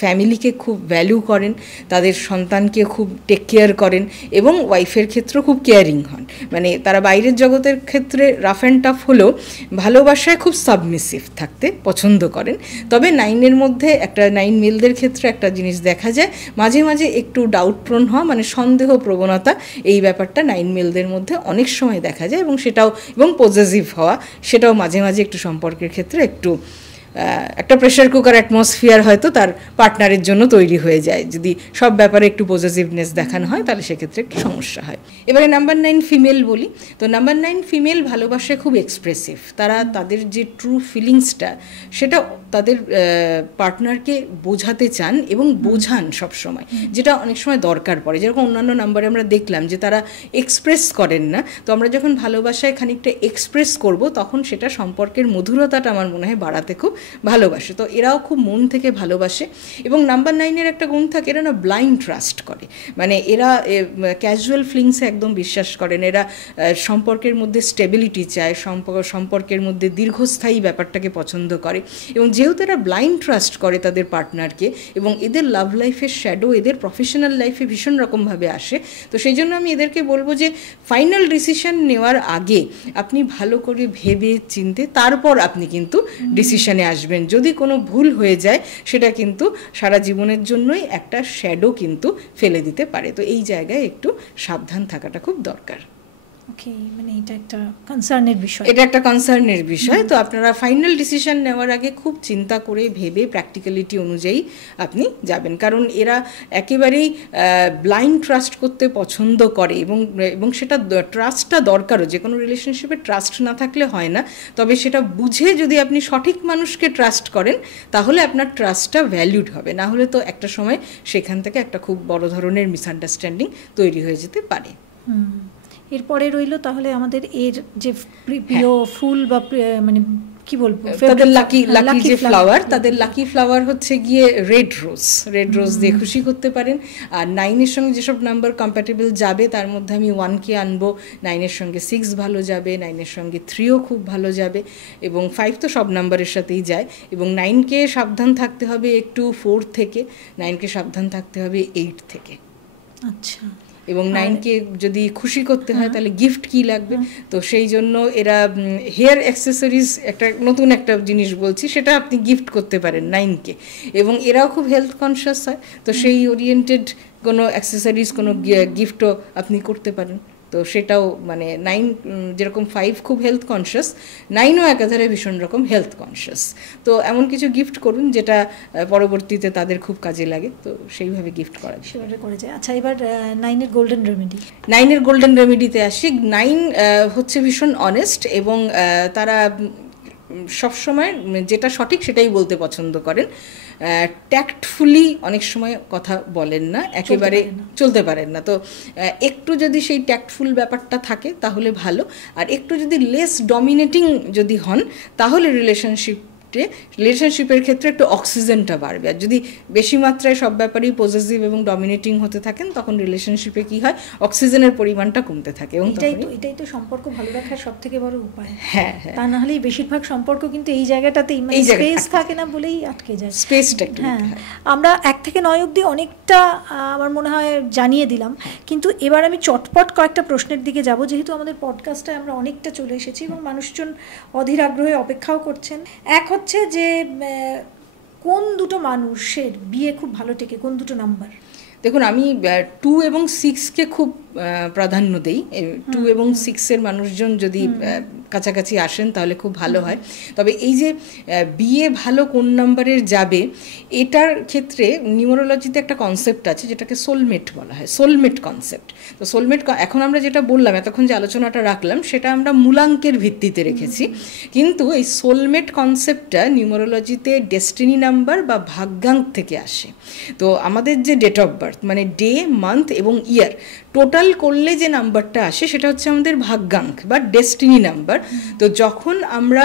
ফ্যামিলিকে খুব ভ্যালু করেন, তাদের সন্তানকে খুব টেক কেয়ার করেন এবং ওয়াইফের ক্ষেত্রেও খুব কেয়ারিং হন। মানে তারা বাইরের জগতের ক্ষেত্রে রাফ অ্যান্ড টাফ হলেও ভালোবাসায় খুব সাবমিসিভ থাকতে পছন্দ করেন। তবে 9-এর মধ্যে একটা 9 মেলদের ক্ষেত্রে একটা জিনিস দেখা যায়, মাঝে মাঝে একটু ডাউটপ্রোন হওয়া, মানে সন্দেহ প্রবণতা, এই ব্যাপারটা 9 মেলদের মধ্যে অনেক সময় দেখা যায়। এবং পজেসিভ হওয়া, সেটাও মাঝে মাঝে একটু সম্পর্কের ক্ষেত্রে একটু একটা প্রেশার কুকার অ্যাটমসফিয়ার হয়তো তার পার্টনারের জন্য তৈরি হয়ে যায়। যদি সব ব্যাপারে একটু পজেসিভনেস দেখানো হয় তাহলে সেক্ষেত্রে একটু সমস্যা হয়। এবারে নাম্বার 9 ফিমেল বলি। তো নাম্বার 9 ফিমেল ভালোবাসায় খুব এক্সপ্রেসিভ। তারা তাদের যে ট্রু ফিলিংসটা সেটা তাদের পার্টনারকে বোঝাতে চান এবং বোঝান সবসময়, যেটা অনেক সময় দরকার পড়ে। যেরকম অন্যান্য নাম্বারে আমরা দেখলাম যে তারা এক্সপ্রেস করেন না, তো আমরা যখন ভালোবাসায় খানিকটা এক্সপ্রেস করব তখন সেটা সম্পর্কের মধুরতাটা আমার মনে হয় বাড়াতে খুব ভালোবাসে। তো এরাও খুব মন থেকে ভালোবাসে। এবং নাম্বার 9-এর একটা গুণ থাকে, এরা না ব্লাইন্ড ট্রাস্ট করে, মানে এরা ক্যাজুয়াল ফিলিংসে একদম বিশ্বাস করেন। এরা সম্পর্কের মধ্যে স্টেবিলিটি চায়, সম্পর্কের মধ্যে দীর্ঘস্থায়ী ব্যাপারটাকে পছন্দ করে। এবং যেহেতু এরা ব্লাইন্ড ট্রাস্ট করে তাদের পার্টনারকে, এবং এদের লাভ লাইফের শ্যাডো এদের প্রফেশনাল লাইফে ভীষণ রকমভাবে আসে, তো সেই জন্য আমি এদেরকে বলবো যে ফাইনাল ডিসিশন নেওয়ার আগে আপনি ভালো করে ভেবে চিনতে তারপর আপনি কিন্তু ডিসিশনে আসবেন। যদি কোনো ভুল হয়ে যায় সেটা কিন্তু সারা জীবনের জন্যই একটা শ্যাডো কিন্তু ফেলে দিতে পারে। তো এই জায়গায় একটু সাবধান থাকাটা খুব দরকার। ওকে, মানে এটা একটা কনসার্নের বিষয়। এটা একটা কনসার্নের বিষয়। তো আপনারা ফাইনাল ডিসিশন নেওয়ার আগে খুব চিন্তা করে ভেবে প্র্যাকটিক্যালিটি অনুযায়ী আপনি যাবেন, কারণ এরা একেবারেই ব্লাইন্ড ট্রাস্ট করতে পছন্দ করে। এবং সেটা ট্রাস্টটা দরকারও। যে কোনো রিলেশনশিপে ট্রাস্ট না থাকলে হয় না, তবে সেটা বুঝে যদি আপনি সঠিক মানুষকে ট্রাস্ট করেন তাহলে আপনার ট্রাস্টটা ভ্যালিউড হবে। না হলে তো একটা সময় সেখান থেকে একটা খুব বড় ধরনের মিসআন্ডারস্ট্যান্ডিং তৈরি হয়ে যেতে পারে। এরপরে রইল তাহলে আমাদের এর যে প্রিয় ফুল বা মানে কি বলবো, তাদের লাকি যে ফ্লাওয়ার, তাদের লাকি ফ্লাওয়ার হচ্ছে গিয়ে রেড রোজ দিয়ে খুশি করতে পারেন। আর 9-এর সঙ্গে যেসব নাম্বার কম্প্যাটেবল যাবে তার মধ্যে আমি 1কে আনবো। 9-এর সঙ্গে 6 ভালো যাবে, 9-এর সঙ্গে 3ও খুব ভালো যাবে, এবং 5 তো সব নাম্বারের সাথেই যায়। এবং 9কে সাবধান থাকতে হবে একটু 4 থেকে, 9কে সাবধান থাকতে হবে 8 থেকে। আচ্ছা। এবং 9কে যদি খুশি করতে হয় তাহলে গিফট কি লাগবে, তো সেই জন্য এরা হেয়ার অ্যাক্সেসরিজ নতুন একটা জিনিস বলছি, সেটা আপনি গিফট করতে পারেন 9কে। এবং এরাও খুব হেলথ কনসিয়াস হয়, তো সেই ওরিয়েন্টেড কোনো অ্যাক্সেসরিজ, কোনো গিফটও আপনি করতে পারেন। তো সেটাও মানে 9 যেরকম 5 খুব হেলথ কনসিয়াস, 9ও একাধারে ভীষণ রকম হেলথ কনসিয়াস। তো এমন কিছু গিফট করুন যেটা পরবর্তীতে তাদের খুব কাজে লাগে, তো সেইভাবে গিফট করা যায়। আচ্ছা, এবার 9-এর গোল্ডেন রেমেডি। 9-এর গোল্ডেন রেমেডিতে আসি। 9 হচ্ছে ভীষণ অনেস্ট, এবং তারা সবসময় যেটা সঠিক সেটাই বলতে পছন্দ করেন। ট্যাক্টফুলি অনেক সময় কথা বলেন না, একেবারে চলতে পারেন না। তো একটু যদি সেই ট্যাক্টফুল ব্যাপারটা থাকে তাহলে ভালো। আর একটু যদি লেস ডমিনেটিং যদি হন তাহলে রিলেশনশিপের ক্ষেত্রে একটু অক্সিজেনটা বাড়বে। আর যদি বেশি মাত্রায় সব ব্যাপারেই পজেসিভ এবং ডমিনেটিং হতে থাকেন তখন রিলেশনশিপে কি হয়, অক্সিজেনের পরিমাণটা কমতে থাকে। এবং এটাই তো সম্পর্ক ভালো রাখার সব থেকে বড় উপায়। হ্যাঁ, তা না হলেই বেশিরভাগ সম্পর্ক কিন্তু এই জায়গাটাতেই স্পেস থাকে না বলেই আটকে যায়। স্পেসটা একটু। হ্যাঁ, আমরা 1 থেকে 9 অবধি অনেকটা আমার মনে হয় জানিয়ে দিলাম, কিন্তু এবার আমি চটপট কয়েকটা প্রশ্নের দিকে যাব, যেহেতু আমাদের পডকাস্টে আমরা অনেকটা চলে এসেছি এবং মানুষজন অধীর আগ্রহে অপেক্ষাও করছেন। এক হচ্ছে যে কোন দুটো মানুষের বিয়ে খুব ভালো টেকে, কোন দুটো নাম্বার? দেখুন, আমি 2 এবং 6কে খুব প্রাধান্য দেই। 2 এবং 6-এর মানুষজন যদি কাছাকাছি আসেন তাহলে খুব ভালো হয়। তবে এই যে বিয়ে ভালো কোন নাম্বারের যাবে, এটার ক্ষেত্রে নিউমারোলজিতে একটা কনসেপ্ট আছে যেটাকে সোলমেট বলা হয়, সোলমেট কনসেপ্ট। তো সোলমেট এখন আমরা যেটা বললাম, এতক্ষণ যে আলোচনাটা রাখলাম, সেটা আমরা মূলাঙ্কের ভিত্তিতে রেখেছি, কিন্তু এই সোলমেট কনসেপ্টটা নিউমারোলজিতে ডেস্টিনি নাম্বার বা ভাগ্যাঙ্ক থেকে আসে। তো আমাদের যে ডেট অফ বার্থ মানে ডে, মান্থ এবং ইয়ার টোটাল করলে যে নাম্বারটা আসে সেটা হচ্ছে আমাদের ভাগ্যাঙ্ক বা ডেস্টিনি নাম্বার। তো যখন আমরা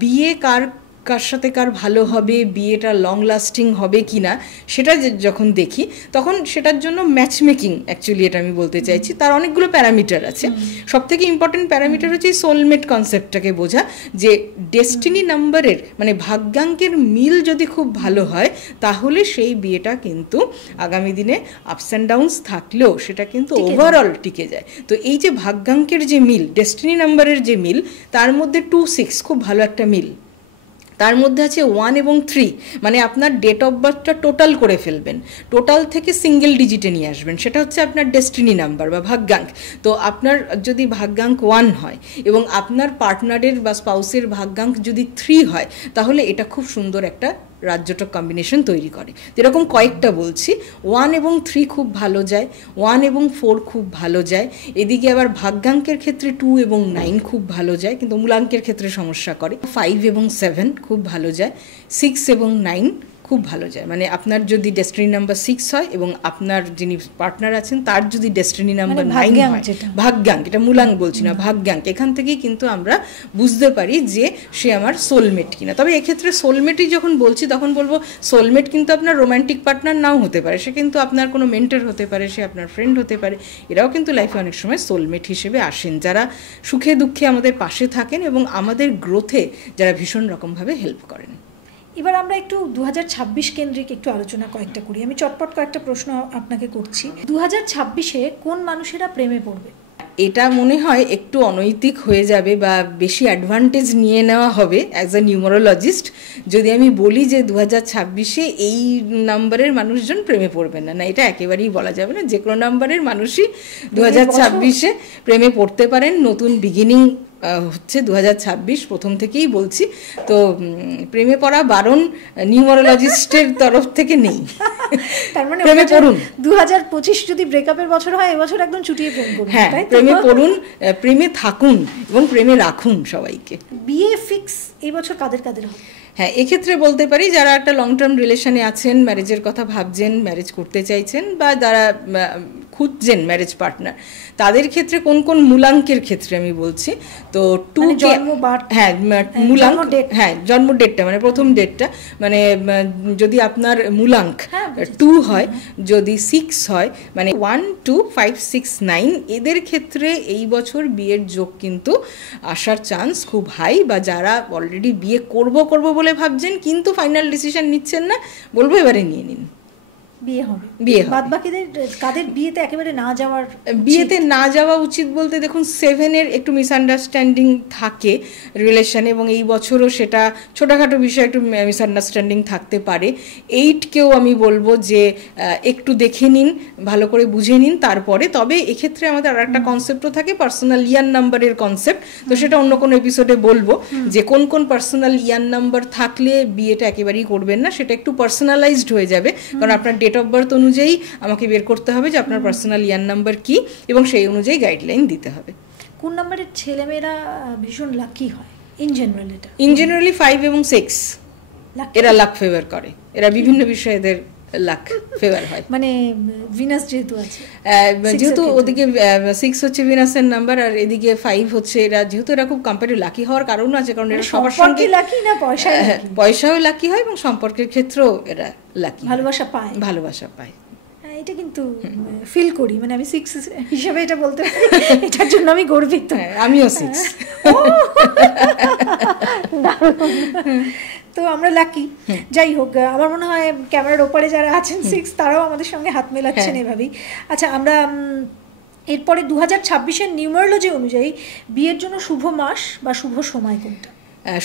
বিয়ে কার সাথে কার ভালো হবে, বিয়েটা লং লাস্টিং হবে কি না সেটা যখন দেখি, তখন সেটার জন্য ম্যাচ মেকিং, অ্যাকচুয়ালি এটা আমি বলতে চাইছি, তার অনেকগুলো প্যারামিটার আছে। সবথেকে ইম্পর্টেন্ট প্যারামিটার হচ্ছে সোলমেট কনসেপ্টটাকে বোঝা, যে ডেস্টিনি নাম্বারের মানে ভাগ্যাঙ্কের মিল যদি খুব ভালো হয় তাহলে সেই বিয়েটা কিন্তু আগামী দিনে আপস অ্যান্ড ডাউনস থাকলেও সেটা কিন্তু ওভারঅল টিকে যায়। তো এই যে ভাগ্যাঙ্কের যে মিল, ডেস্টিনি নাম্বারের যে মিল, তার মধ্যে 2, 6 খুব ভালো একটা মিল। তার মধ্যে আছে 1 এবং 3, মানে আপনার ডেট অফ বার্থটা টোটাল করে ফেলবেন, টোটাল থেকে সিঙ্গেল ডিজিটে নিয়ে আসবেন, সেটা হচ্ছে আপনার ডেস্টিনি নাম্বার বা ভাগ্যাঙ্ক। তো আপনার যদি ভাগ্যাঙ্ক 1 হয় এবং আপনার পার্টনারের বা স্পাউসের ভাগ্যাঙ্ক যদি 3 হয়, তাহলে এটা খুব সুন্দর একটা রাজ্যটক কম্বিনেশন তৈরি করে। যেরকম কয়েকটা বলছি, 1 এবং 3 খুব ভালো যায়, 1 এবং 4 খুব ভালো যায়, এদিকে আবার ভাগ্যাঙ্কের ক্ষেত্রে 2 এবং 9 খুব ভালো যায়, কিন্তু মূলাঙ্কের ক্ষেত্রে সমস্যা করে। 5 এবং 7 খুব ভালো যায়, 6 এবং 9 খুব ভালো যায়। মানে আপনার যদি ডেস্টিনি নাম্বার 6 হয় এবং আপনার যিনি পার্টনার আছেন তার যদি ডেস্টিনি নাম্বার 9 হয়, ভাগ্যাঙ্ক, এটা মূলাঙ্ক বলছি না, ভাগ্যাঙ্ক, এখান থেকেই কিন্তু আমরা বুঝতে পারি যে সে আমার সোলমেট কিনা। তবে এক্ষেত্রে সোলমেটই যখন বলছি তখন বলবো সোলমেট কিন্তু আপনার রোম্যান্টিক পার্টনার নাও হতে পারে, সে কিন্তু আপনার কোনো মেন্টর হতে পারে, সে আপনার ফ্রেন্ড হতে পারে, এরাও কিন্তু লাইফে অনেক সময় সোলমেট হিসেবে আসেন, যারা সুখে দুঃখে আমাদের পাশে থাকেন এবং আমাদের গ্রোথে যারা ভীষণ রকমভাবে হেল্প করেন। এবার আমরা একটু 2026 কেন্দ্রিক একটু আলোচনা কয়েকটা করি। আমি চটপট কয়েকটা প্রশ্ন আপনাকে করছি। 2026-এ কোন মানুষেরা প্রেমে পড়বে? এটা মনে হয় একটু অনৈতিক হয়ে যাবে বা বেশি অ্যাডভান্টেজ নিয়ে নেওয়া হবে অ্যাজ আ নিউমারোলজিস্ট যদি আমি বলি যে 2026-এ এই নাম্বারের মানুষজন প্রেমে পড়বেন না। না, এটা একেবারেই বলা যাবে না। যে কোনো নাম্বারের মানুষই 2026-এ প্রেমে পড়তে পারেন। নতুন বিগিনিং হচ্ছে 2026, প্রথম থেকেই বলছি। তো প্রেমে পড়া বারণ নিউমারোলজিস্টের তরফ থেকে নেই। তার মানে প্রেমে পড়ুন। 2025 যদি ব্রেকআপের বছর হয়, এবছর একদম চুটিয়ে প্রেম করুন। হ্যাঁ, প্রেমে পড়ুন, প্রেমে থাকুন এবং প্রেমে রাখুন সবাইকে। বিয়ে ফিক্স এই বছর কাদের কাদের হবে? হ্যাঁ, এক্ষেত্রে বলতে পারি যারা একটা লং টার্ম রিলেশনে আছেন, ম্যারেজের কথা ভাবছেন, ম্যারেজ করতে চাইছেন, বা যারা খুঁজছেন ম্যারেজ পার্টনার, তাদের ক্ষেত্রে কোন কোন মূলাঙ্কের ক্ষেত্রে আমি বলছি। তো 2, হ্যাঁ মূলাঙ্ক, হ্যাঁ জন্ম ডেটটা মানে প্রথম ডেটটা, মানে যদি আপনার মূলাঙ্ক 2 হয়, যদি 6 হয়, মানে 1, 2, 5, 6, 9, এদের ক্ষেত্রে এই বছর বিয়ের যোগ কিন্তু আসার চান্স খুব হাই। বা যারা অলরেডি বিয়ে করব বলে ভাবছেন কিন্তু ফাইনাল ডিসিশন নিচ্ছেন না, বলবো এবারে নিয়ে নিন, বিয়ে হবে। বাদবাকিদের কাদের বিয়েতে একেবারে না যাওয়ার? বিয়েতে না যাওয়া উচিত বলতে দেখুন 7-এর একটু মিসআন্ডারস্ট্যান্ডিং থাকে রিলেশনে, এবং এই বছরও সেটা ছোটোখাটো বিষয়ে একটু মিসআন্ডারস্ট্যান্ডিং থাকতে পারে। 8কেও আমি বলবো যে একটু দেখে নিন, ভালো করে বুঝে নিন তারপরে। তবে এক্ষেত্রে আমাদের আর একটা কনসেপ্টও থাকে, পার্সোনাল ইয়ান নাম্বারের কনসেপ্ট। তো সেটা অন্য কোনো এপিসোডে বলবো যে কোন কোন পার্সোনাল ইয়ান নাম্বার থাকলে বিয়েটা একেবারেই করবেন না। সেটা একটু পার্সোনালাইজড হয়ে যাবে, কারণ আপনার ডেট অফ বার্থ অনুযায়ী আমাকে বের করতে হবে যে আপনার পার্সোনাল ইয়ান নাম্বার কি, এবং সেই অনুযায়ী গাইডলাইন দিতে হবে। কোন নাম্বারের ছেলেমেয়েরা ভীষণ লাকি হয় ইন জেনারেল? এটা ইন জেনারেলি 5 এবং 6 এরা লাক ফেভার করে, এরা বিভিন্ন বিষয়ে এদের লাক ফেভার হয়। মানে ভিনাস যেহেতু আছে, যেহেতু ওদিকে 6 হচ্ছে ভিনাসের নাম্বার আর এদিকে 5 হচ্ছে, এরা যেহেতু এরা খুব কম্পারেটিভ লাকি হওয়ার কারণ আছে, কারণ এরা সবার সঙ্গে লাকি না পয়সাও লাকি হয় এবং সম্পর্কের ক্ষেত্রেও এরা লাকি, ভালোবাসা পায়। এটা কিন্তু ফিল করি, মানে আমি 6 হিসেবে এটা বলতে পারি, এটার জন্য আমি গর্বিত। আমিও 6। তো আমরা লাকি। যাই হোক, আমার মনে হয় ক্যামেরার ওপারে যারা আছেন 6 তারাও আমাদের সঙ্গে হাত মেলাচ্ছেন এভাবেই। আচ্ছা, আমরা এরপরে 2026-এর নিউমারোলজি অনুযায়ী বিয়ের জন্য শুভ মাস বা শুভ সময় কোনটা?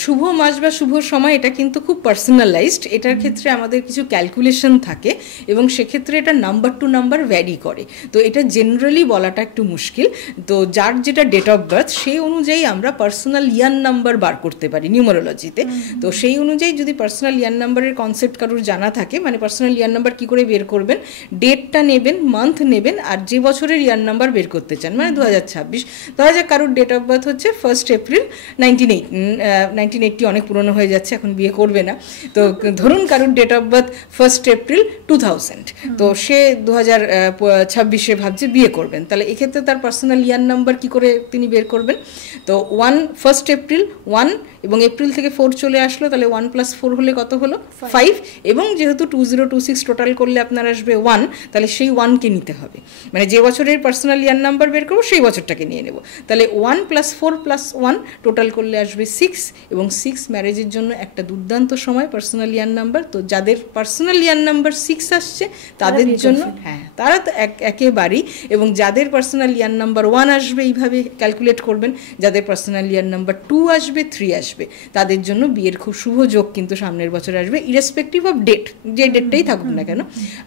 শুভ মাস বা শুভ সময় এটা কিন্তু খুব পার্সোনালাইজড, এটার ক্ষেত্রে আমাদের কিছু ক্যালকুলেশন থাকে এবং সেক্ষেত্রে এটা নাম্বার টু নাম্বার ভ্যারি করে, তো এটা জেনারেলি বলাটা একটু মুশকিল। তো যার যেটা ডেট অফ বার্থ সেই অনুযায়ী আমরা পার্সোনাল ইয়ান নাম্বার বার করতে পারি নিউমারোলজিতে। তো সেই অনুযায়ী যদি পার্সোনাল ইয়ান নাম্বারের কনসেপ্ট কারোর জানা থাকে, মানে পার্সোনাল ইয়ান নাম্বার কী করে বের করবেন, ডেটটা নেবেন, মান্থ নেবেন, আর যে বছরের ইয়ান নাম্বার বের করতে চান, মানে 2026, ধরা যাক কারোর ডেট অফ বার্থ হচ্ছে 1 এপ্রিল 1980, অনেক পুরনো হয়ে যাচ্ছে, এখন বিয়ে করবে না, তো ধরুন কারোর ডেট অফ বার্থ 1 এপ্রিল 2000, তো সে 2026-এ ভাবছে বিয়ে করবেন, তাহলে এক্ষেত্রে তার পার্সোনাল ইয়ান নাম্বার কি করে তিনি বের করবেন? তো 1 এপ্রিল 1 এবং এপ্রিল থেকে 4 চলে আসলো, তাহলে 1 + 4 হলে কত হলো? 5, এবং যেহেতু 2026 টোটাল করলে আপনার আসবে 1, তাহলে সেই 1কে নিতে হবে, মানে যে বছরের পার্সোনাল ইয়ান নাম্বার বের করবো সেই বছরটাকে নিয়ে নেব, তাহলে 1 + 4 + 1 টোটাল করলে আসবে 6, এবং 6 ম্যারেজের জন্য একটা দুর্দান্ত সময় পার্সোনাল ইয়ান নাম্বার। তো যাদের পার্সোনাল ইয়ান নাম্বার 6 আসছে তাদের জন্য, হ্যাঁ তারা তো একেবারেই, এবং যাদের পার্সোনাল ইয়ান নাম্বার 1 আসবে এইভাবে ক্যালকুলেট করবেন, যাদের পার্সোনাল ইয়ান নাম্বার 2 আসবে, 3 আসবে, তাদের জন্য বিয়ের খুব শুভ যোগ কিন্তু সামনের বছর আসবে, ইরেসপেক্টিভ অফ ডেট, যে ডেটটাই থাকুক না কেন।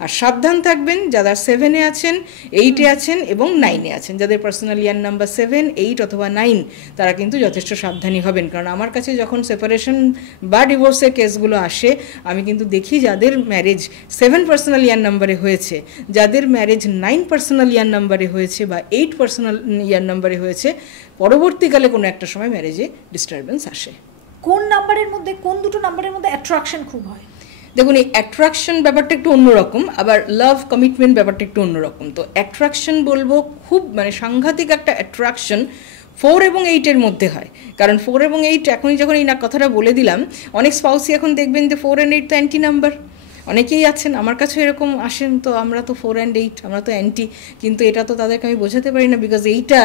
আর সাবধান থাকবেন যারা 7-এ আছেন, 8-এ আছেন এবং 9-এ আছেন, যাদের পার্সোনাল ইয়ান নাম্বার 7, 8 অথবা 9, তারা কিন্তু যথেষ্ট সাবধানী হবেন, কারণ আমার কাছে যখন সেপারেশন বা ডিভোর্সের কেসগুলো আসে আমি কিন্তু দেখি যাদের ম্যারেজ 7 পার্সোনাল ইয়ান নাম্বারে হয়েছে, যাদের ম্যারেজ 9 পার্সোনাল ইয়ান নাম্বারে হয়েছে বা 8 পার্সোনাল ইয়ান নাম্বারে হয়েছে, পরবর্তীকালে কোনো একটা সময় ম্যারেজে ডিস্টারবেন্স আসে। কোন নাম্বারের মধ্যে, কোন দুটো নাম্বারের মধ্যে অ্যাট্রাকশন খুব হয়? দেখুন, এই অ্যাট্রাকশন ব্যাপারটা একটু অন্যরকম, আবার লাভ কমিটমেন্ট ব্যাপারটা একটু অন্যরকম। তো অ্যাট্রাকশন বলবো খুব মানে সাংঘাতিক একটা অ্যাট্রাকশন 4 এবং 8-এর মধ্যে হয়, কারণ 4 এবং 8 এখনই যখন এই কথাটা বলে দিলাম, অনেক স্পাউসই এখন দেখবেন যে 4 and 8 তো অ্যান্টি নাম্বার, অনেকেই আছেন আমার কাছেও এরকম আসেন, তো আমরা তো 4 and 8 আমরা তো অ্যান্টি, কিন্তু এটা তো তাদেরকে আমি বোঝাতে পারি না, বিকজ এইটা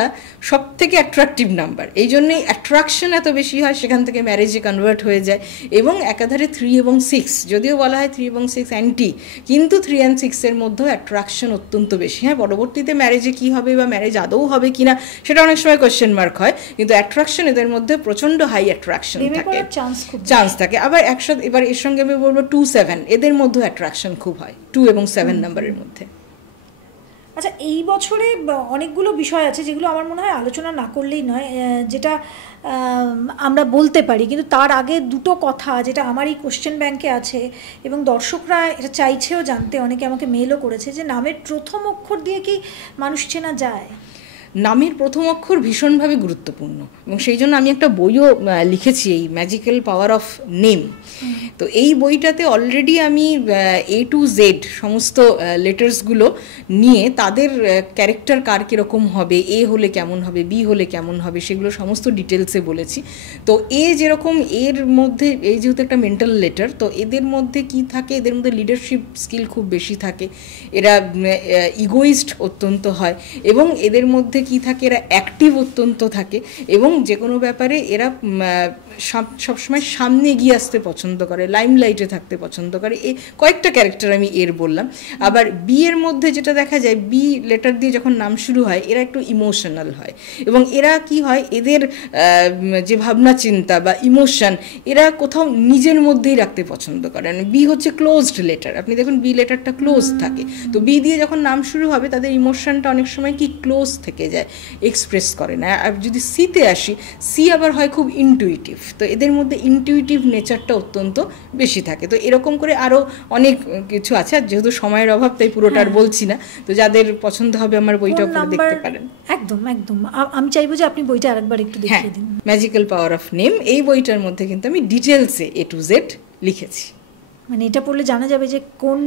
সব থেকে অ্যাট্রাকটিভ নাম্বার, এই জন্যই অ্যাট্রাকশন এত বেশি হয়, সেখান থেকে ম্যারেজে কনভার্ট হয়ে যায়। এবং একাধারে 3 এবং 6, যদিও বলা হয় 3 এবং 6 অ্যান্টি, কিন্তু 3 and 6-এর মধ্যেও অ্যাট্রাকশন অত্যন্ত বেশি। হ্যাঁ, পরবর্তীতে ম্যারেজে কী হবে বা ম্যারেজ আদৌ হবে কিনা সেটা অনেক সময় কোয়েশ্চেন মার্ক হয়, কিন্তু অ্যাট্রাকশন এদের মধ্যে প্রচণ্ড হাই অ্যাট্রাকশন থাকে, চান্স থাকে। আবার একসাথে এবার এর সঙ্গে আমি বলবো 2-7, এদের মধ্যে অ্যাট্রাকশন খুব হয় 2 এবং 7 নাম্বারের মধ্যে। আচ্ছা, এই বছরে অনেকগুলো বিষয় আছে যেগুলো আমার মনে হয় আলোচনা না করলেই নয়, যেটা আমরা বলতে পারি, কিন্তু তার আগে দুটো কথা যেটা আমার এই কোশ্চেন ব্যাংকে আছে এবং দর্শকরা এটা চাইছেও জানতে, অনেকে আমাকে মেলও করেছে, যে নামের প্রথম অক্ষর দিয়ে কি মানুষ চেনা যায়? নামের প্রথম অক্ষর ভীষণভাবে গুরুত্বপূর্ণ, এবং সেই জন্য আমি একটা বইও লিখেছি, এই ম্যাজিক্যাল পাওয়ার অফ নেম। তো এই বইটাতে অলরেডি আমি A to Z সমস্ত লেটার্সগুলো নিয়ে তাদের ক্যারেক্টার কার কীরকম হবে, এ হলে কেমন হবে, বি হলে কেমন হবে, সেগুলো সমস্ত ডিটেলসে বলেছি। তো এ যেরকম, এর মধ্যে এই যেহেতু একটা মেন্টাল লেটার, তো এদের মধ্যে কি থাকে, এদের মধ্যে লিডারশিপ স্কিল খুব বেশি থাকে, এরা ইগোইস্ট অত্যন্ত হয়, এবং এদের মধ্যে কি থাকে, এরা অ্যাক্টিভ অত্যন্ত থাকে, এবং যে কোনো ব্যাপারে এরা সবসময় সামনে এগিয়ে আসতে পছন্দ করে, লাইমলাইটে থাকতে পছন্দ করে। এই কয়েকটা ক্যারেক্টার আমি এর বললাম। আবার বি এর মধ্যে যেটা দেখা যায়, বি লেটার দিয়ে যখন নাম শুরু হয় এরা একটু ইমোশনাল হয়, এবং এরা কি হয়, এদের যে ভাবনা চিন্তা বা ইমোশন এরা কোথাও নিজের মধ্যেই রাখতে পছন্দ করেন। বি হচ্ছে ক্লোজড লেটার, আপনি দেখুন বি লেটারটা ক্লোজ থাকে, তো বি দিয়ে যখন নাম শুরু হবে তাদের ইমোশনটা অনেক সময় কি ক্লোজ থেকে যায়, এক্সপ্রেস করে না। আর যদি সিতে আসি, সি আবার হয় খুব ইনটুইটিভ, তো এদের মধ্যে ইনটুইটিভ নেচারটা অত্যন্ত বেশি থাকে। তো এরকম করে আরও অনেক কিছু আছে, আর যেহেতু সময়ের অভাব তাই পুরোটা আর বলছি না, তো যাদের পছন্দ হবে আমার বইটা পড়ে দেখতে পারেন। একদম একদম, আমি চাইবো যে আপনি বইটা আরেকবার একটু দেখিয়ে দিন। ম্যাজিক্যাল পাওয়ার অফ নেম, এই বইটার মধ্যে কিন্তু আমি ডিটেলসে A to Z লিখেছি। মানে এটা পড়লে জানা যাবে যে কোন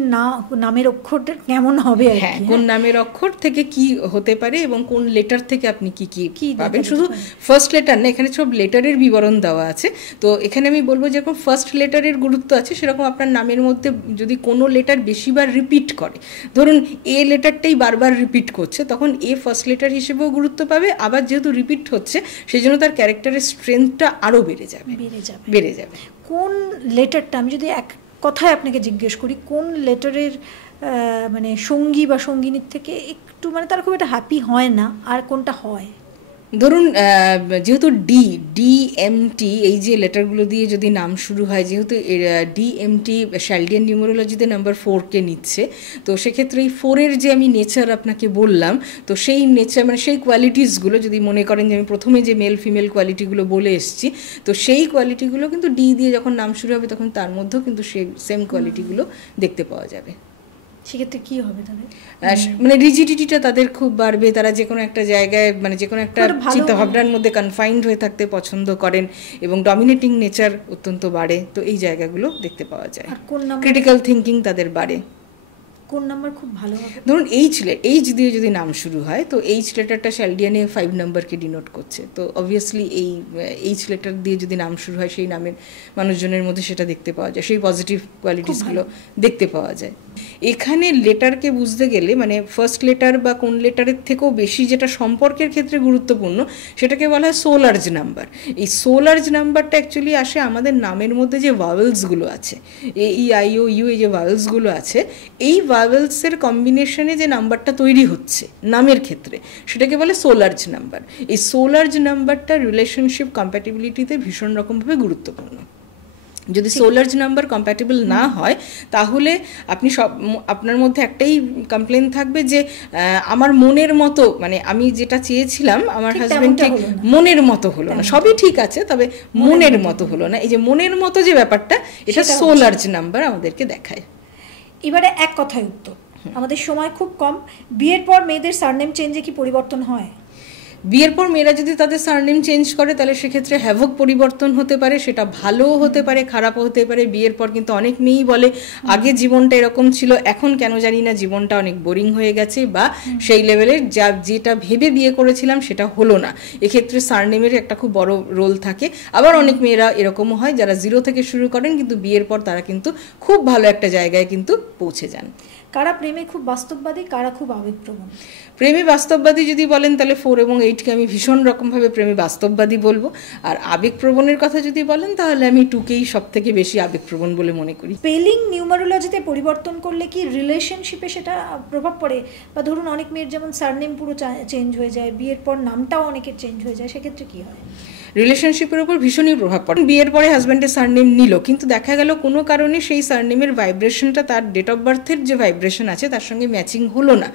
নামের অক্ষরটা কেমন হবে, হ্যাঁ, কোন নামের অক্ষর থেকে কি হতে পারে এবং কোন লেটার থেকে আপনি কি কি পাবেন। শুধু ফার্স্ট লেটার না, এখানে সব লেটারের বিবরণ দেওয়া আছে। তো এখানে আমি বলবো যেরকম ফার্স্ট লেটারের গুরুত্ব আছে, সেরকম আপনার নামের মধ্যে যদি কোনো লেটার বেশিবার রিপিট করে, ধরুন এ লেটারটাই বারবার রিপিট করছে, তখন এ ফার্স্ট লেটার হিসেবেও গুরুত্ব পাবে। আবার যেহেতু রিপিট হচ্ছে, সেই জন্য তার ক্যারেক্টারের স্ট্রেংথটা আরও বেড়ে যাবে। কোন লেটারটা, আমি যদি এক কথায় আপনাকে জিজ্ঞেস করি, কোন লেটারের মানে সঙ্গী বা সঙ্গিনীর থেকে একটু মানে তারা খুব একটা হ্যাপি হয় না, আর কোনটা হয়? ধরুন যেহেতু ডিএমটি এই যে লেটারগুলো দিয়ে যদি নাম শুরু হয়, যেহেতু ডিএমটি শ্যালডিয়ান নিউমারোলজিতে নাম্বার 4কে নিচ্ছে, তো সেক্ষেত্রে এই 4-এর যে আমি নেচার আপনাকে বললাম, তো সেই নেচার মানে সেই কোয়ালিটিসগুলো যদি মনে করেন যে আমি প্রথমে যে মেল ফিমেল কোয়ালিটিগুলো বলে এসেছি, তো সেই কোয়ালিটিগুলো কিন্তু ডি দিয়ে যখন নাম শুরু হবে তখন তার মধ্যেও কিন্তু সেই সেম কোয়ালিটিগুলো দেখতে পাওয়া যাবে। সেক্ষেত্রে কী হবে তাহলে? মানে রিজিডিটিটা তাদের খুব বাড়বে, তারা যে কোনো একটা জায়গায় মানে যে কোনো একটা চিন্তাভাবনার মধ্যে কনফাইন্ড হয়ে থাকতে পছন্দ করেন এবং ডমিনেটিং নেচার অত্যন্ত বাড়ে, তো এই জায়গাগুলো দেখতে পাওয়া যায়। ক্রিটিক্যাল থিঙ্কিং তাদের বাড়ে। কোন নাম্বার খুব ভালো হবে? ধরুন এইচ দিয়ে যদি নাম শুরু হয়, তো এইচ লেটারটা শ্যালডিয়ানে 5 নাম্বারকে ডিনোট করছে, তো অবভিয়াসলি এই এইচ লেটার দিয়ে যদি নাম শুরু হয় সেই নামের মানুষজনের মধ্যে সেটা দেখতে পাওয়া যায়, সেই পজিটিভ কোয়ালিটিসগুলো দেখতে পাওয়া যায়। এখানে লেটারকে বুঝতে গেলে মানে ফার্স্ট লেটার বা কোন লেটারের থেকেও বেশি যেটা সম্পর্কের ক্ষেত্রে গুরুত্বপূর্ণ সেটাকে বলা হয় সোলার্জ নাম্বার। এই সোলার্জ নাম্বারটা অ্যাকচুয়ালি আসে আমাদের নামের মধ্যে যে ভাওয়েলসগুলো আছে, এ ই আই ও ইউ, এই যে ভাওয়েলসগুলো আছে, এই ভাওয়েলসের কম্বিনেশনে যে নাম্বারটা তৈরি হচ্ছে নামের ক্ষেত্রে সেটাকে বলে সোলার্জ নাম্বার। এই সোলার্জ নাম্বারটা রিলেশনশিপ কম্প্যাটিবিলিটিতে ভীষণ রকমভাবে গুরুত্বপূর্ণ। যদি সোলার্জ নাম্বার কম্প্যাটেবল না হয় তাহলে আপনি আপনার মধ্যে একটাই কমপ্লেন থাকবে যে আমার মনের মতো মানে আমি যেটা চেয়েছিলাম আমার হাজব্যান্ড ঠিক মনের মতো হলো না, সবই ঠিক আছে তবে মনের মতো হলো না। এই যে মনের মতো যে ব্যাপারটা, এটা সোলার্জ নাম্বার আমাদেরকে দেখায়। এবারে এক কথায় উত্তর, আমাদের সময় খুব কম। বিয়ের পর মেয়েদের সারনেম চেঞ্জে কি পরিবর্তন হয়? বিয়ের পর মেয়েরা যদি তাদের সারনেম চেঞ্জ করে তাহলে সেক্ষেত্রে হ্যাভক পরিবর্তন হতে পারে, সেটা ভালোও হতে পারে খারাপও হতে পারে। বিয়ের পর কিন্তু অনেক মেয়েই বলে আগে জীবনটা এরকম ছিল, এখন কেন জানি না জীবনটা অনেক বোরিং হয়ে গেছে, বা সেই লেভেলের যেটা ভেবে বিয়ে করেছিলাম সেটা হলো না। এক্ষেত্রে সারনেমের একটা খুব বড় রোল থাকে। আবার অনেক মেয়েরা এরকমও হয় যারা 0 থেকে শুরু করেন কিন্তু বিয়ের পর তারা কিন্তু খুব ভালো একটা জায়গায় কিন্তু পৌঁছে যান। কারা প্রেমে খুব বাস্তববাদী, কারা খুব আবেগপ্রবণ? প্রেমে বাস্তববাদী যদি বলেন তাহলে 4 এবং 8কে আমি ভীষণ রকমভাবে প্রেমে বাস্তববাদী বলবো। আর আবেগপ্রবণের কথা যদি বলেন তাহলে আমি 2কেই সব থেকে বেশি আবেগপ্রবণ বলে মনে করি। স্পেলিং নিউমারোলজিতে পরিবর্তন করলে কি রিলেশনশিপে সেটা প্রভাব পড়ে? বা ধরুন অনেক মেয়ের যেমন সারনেম পুরো চেঞ্জ হয়ে যায়, বিয়ের পর নামটাও অনেকের চেঞ্জ হয়ে যায়, সেক্ষেত্রে কি হয়? রিলেশনশিপের উপর ভীষণই প্রভাব পড়ে। বিয়ের পরে হাজব্যান্ডের সারনেম নিল কিন্তু দেখা গেল কোনো কারণে সেই সারনেমের ভাইব্রেশনটা তার ডেট অফ বার্থের যে ভাইব্রেশন আছে তার সঙ্গে ম্যাচিং হলো না।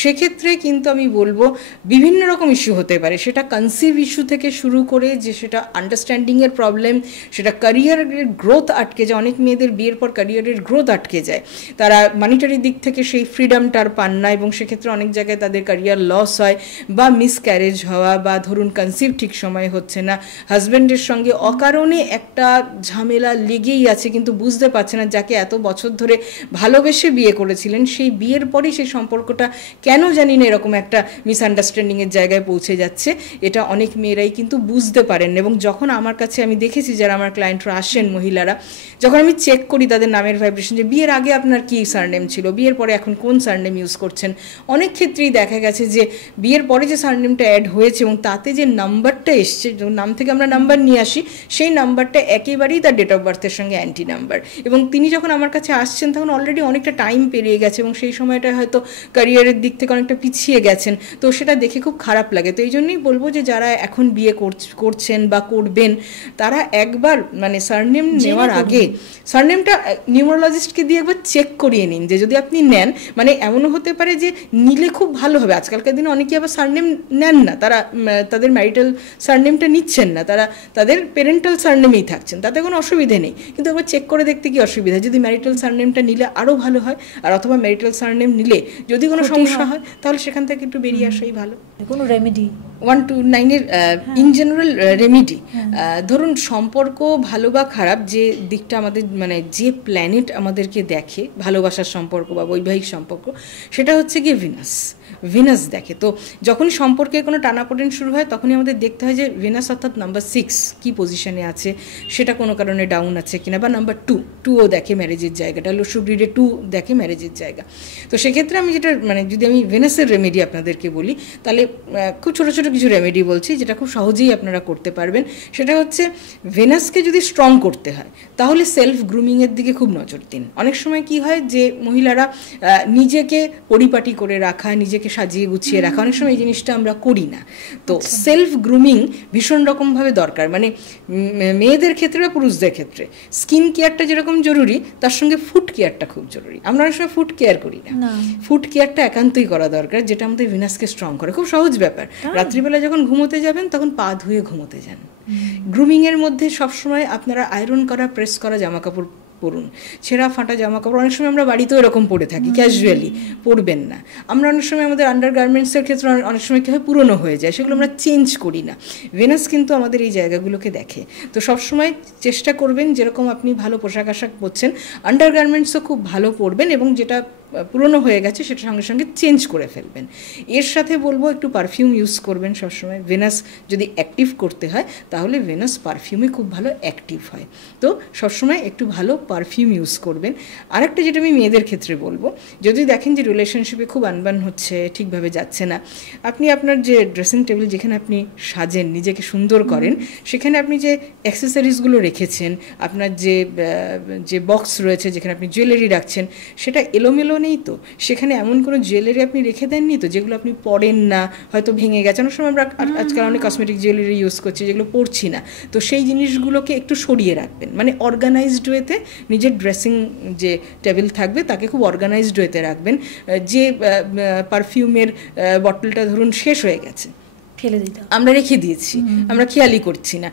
সেক্ষেত্রে কিন্তু আমি বলবো বিভিন্ন রকম ইস্যু হতে পারে, সেটা কনসিভ ইস্যু থেকে শুরু করে যে সেটা আন্ডারস্ট্যান্ডিংয়ের প্রবলেম, সেটা ক্যারিয়ারের গ্রোথ আটকে যায়। অনেক মেয়েদের বিয়ের পর ক্যারিয়ারের গ্রোথ আটকে যায়, তারা মানিটারি দিক থেকে সেই ফ্রিডমটা আর পান না এবং সেক্ষেত্রে অনেক জায়গায় তাদের ক্যারিয়ার লস হয় বা মিসক্যারেজ হওয়া, বা ধরুন কনসিভ ঠিক সময়ে হচ্ছে না, হাজব্যান্ডের সঙ্গে অকারণে একটা ঝামেলা লেগেই আছে কিন্তু বুঝতে পারছে না যাকে এত বছর ধরে ভালোবেসে বিয়ে করেছিলেন সেই বিয়ের পরই সেই সম্পর্কটা কেন জানি না এরকম একটা মিসআন্ডারস্ট্যান্ডিংয়ের জায়গায় পৌঁছে যাচ্ছে। এটা অনেক মেয়েরাই কিন্তু বুঝতে পারেন। এবং যখন আমার কাছে আমি দেখেছি যারা আমার ক্লায়েন্টরা আসেন মহিলারা, যখন আমি চেক করি তাদের নামের ভাইব্রেশন যে বিয়ের আগে আপনার কী সারনেম ছিল, বিয়ের পরে এখন কোন সারনেম ইউজ করছেন, অনেক ক্ষেত্রেই দেখা গেছে যে বিয়ের পরে যে সারনেমটা অ্যাড হয়েছে এবং তাতে যে নাম্বারটা এসছে, নাম থেকে আমরা নাম্বার নিয়ে আসি, সেই নাম্বারটা একেবারেই তার ডেট অফ বার্থের সঙ্গে অ্যান্টি নাম্বার। এবং তিনি যখন আমার কাছে আসছেন তখন অলরেডি অনেকটা টাইম পেরিয়ে গেছে এবং সেই সময়টা হয়তো ক্যারিয়ারের দিক থেকে অনেকটা পিছিয়ে গেছেন, তো সেটা দেখে খুব খারাপ লাগে। তো এই জন্যই বলবো যে যারা এখন বিয়ে করছেন বা করবেন তারা একবার মানে সারনেম নেওয়ার আগে সারনেমটা নিউমারোলজিস্টকে দিয়ে একবার চেক করিয়ে নিন, যে যদি আপনি নেন মানে এমনও হতে পারে যে নিলে খুব ভালো হবে। আজকালকার দিনে অনেকে আবার সারনেম নেন না, তারা তাদের ম্যারিটাল সারনেমটা নিচ্ছেন না, তারা তাদের প্যারেন্টাল সারনেমেই থাকছেন, তাতে কোনো অসুবিধে নেই। কিন্তু একবার চেক করে দেখতে কি অসুবিধা, যদি ম্যারিটাল সারনেমটা নিলে আরও ভালো হয়, আর অথবা ম্যারিটাল সারনেম নিলে যদি কোনো সমস্যা হয় তাহলে সেখান থেকে একটু বেরিয়ে আসাই ভালো। কোনো রেমেডি 129-এর ইন জেনারেল রেমেডি, ধরুন সম্পর্ক ভালো বা খারাপ যে দিকটা আমাদের মানে যে প্ল্যানেট আমাদেরকে দেখে ভালোবাসার সম্পর্ক বা বৈবাহিক সম্পর্ক, সেটা হচ্ছে গিয়ে ভিনাস দেখে। তো যখনই সম্পর্কে কোনো টানাপোড়েন শুরু হয় তখনই আমাদের দেখতে হয় যে ভিনাস অর্থাৎ নাম্বার 6 কী পজিশনে আছে, সেটা কোনো কারণে ডাউন আছে কিনা, বা নাম্বার 2ও দেখে ম্যারেজের জায়গাটা, লসুগ্রিডে 2 দেখে ম্যারেজের জায়গা। তো সেক্ষেত্রে আমি যেটা মানে যদি আমি ভিনাসের রেমেডি আপনাদেরকে বলি তাহলে খুব ছোটো ছোটো কিছু রেমেডি বলছি যেটা খুব সহজেই আপনারা করতে পারবেন। সেটা হচ্ছে ভেনাসকে যদি স্ট্রং করতে হয় তাহলে সেলফ গ্রুমিংয়ের দিকে খুব নজর দিন। অনেক সময় কি হয় যে মহিলারা নিজেকে পরিপাটি করে রাখা, নিজেকে সাজিয়ে গুছিয়ে রাখা, অনেক সময় এই জিনিসটা আমরা করি না। তো সেলফ গ্রুমিং ভীষণ রকমভাবে দরকার, মানে মেয়েদের ক্ষেত্রে বা পুরুষদের ক্ষেত্রে স্কিন কেয়ারটা যেরকম জরুরি তার সঙ্গে ফুড কেয়ারটা খুব জরুরি। আমরা অনেক সময় ফুড কেয়ার করি না, ফুড কেয়ারটা একান্তই করা দরকার, যেটা আমাদের ভেনাসকে স্ট্রং করে। খুব সহজ ব্যাপার, রাত্রিবেলা যখন ঘুমোতে যাবেন তখন পা ধুয়ে ঘুমোতে যান। গ্রুমিংয়ের মধ্যে সবসময় আপনারা আয়রন করা, প্রেস করা জামা কাপড় পরুন। ছেঁড়া ফাটা জামা কাপড় অনেক সময় আমরা বাড়িতেও এরকম পরে থাকি, ক্যাজুয়ালি পরবেন না। আমরা অনেক সময় আমাদের আন্ডার গার্মেন্টসের ক্ষেত্রে অনেক সময় কী হয়, পুরনো হয়ে যায়, সেগুলো আমরা চেঞ্জ করি না। ভেনাস কিন্তু আমাদের এই জায়গাগুলোকে দেখে। তো সবসময় চেষ্টা করবেন যেরকম আপনি ভালো পোশাক আশাক পরছেন, আন্ডার গার্মেন্টসও খুব ভালো পরবেন এবং যেটা পুরনো হয়ে গেছে সেটা সঙ্গে সঙ্গে চেঞ্জ করে ফেলবেন। এর সাথে বলবো একটু পারফিউম ইউজ করবেন সবসময়। ভেনাস যদি অ্যাক্টিভ করতে হয় তাহলে ভেনাস পারফিউমে খুব ভালো অ্যাক্টিভ হয়, তো সবসময় একটু ভালো পারফিউম ইউজ করবেন। আরেকটা যেটা আমি মেয়েদের ক্ষেত্রে বলবো, যদি দেখেন যে রিলেশনশিপে খুব আনবান হচ্ছে, ঠিকভাবে যাচ্ছে না, আপনি আপনার যে ড্রেসিং টেবিল যেখানে আপনি সাজেন, নিজেকে সুন্দর করেন, সেখানে আপনি যে অ্যাক্সেসরিজগুলো রেখেছেন, আপনার যে বক্স রয়েছে যেখানে আপনি জুয়েলারি রাখছেন, সেটা এলোমেলো নেই তো? সেখানে এমন কোনো জুয়েলারি আপনি রেখে দেননি তো যেগুলো আপনি পরেন না, হয়তো ভেঙে গেছে? অনেক সময় আমরা আজকাল অনেক কসমেটিক জুয়েলারি ইউজ করছি যেগুলো পরছি না, তো সেই জিনিসগুলোকে একটু সরিয়ে রাখবেন। মানে অর্গানাইজড ওয়েতে নিজের ড্রেসিং যে টেবিল থাকবে তাকে খুব অর্গানাইজড ওয়েতে রাখবেন। যে পারফিউমের বটলটা ধরুন শেষ হয়ে গেছে, ফেলে দিতে আমরা রেখে দিয়েছি, আমরা খেয়ালই করছি না,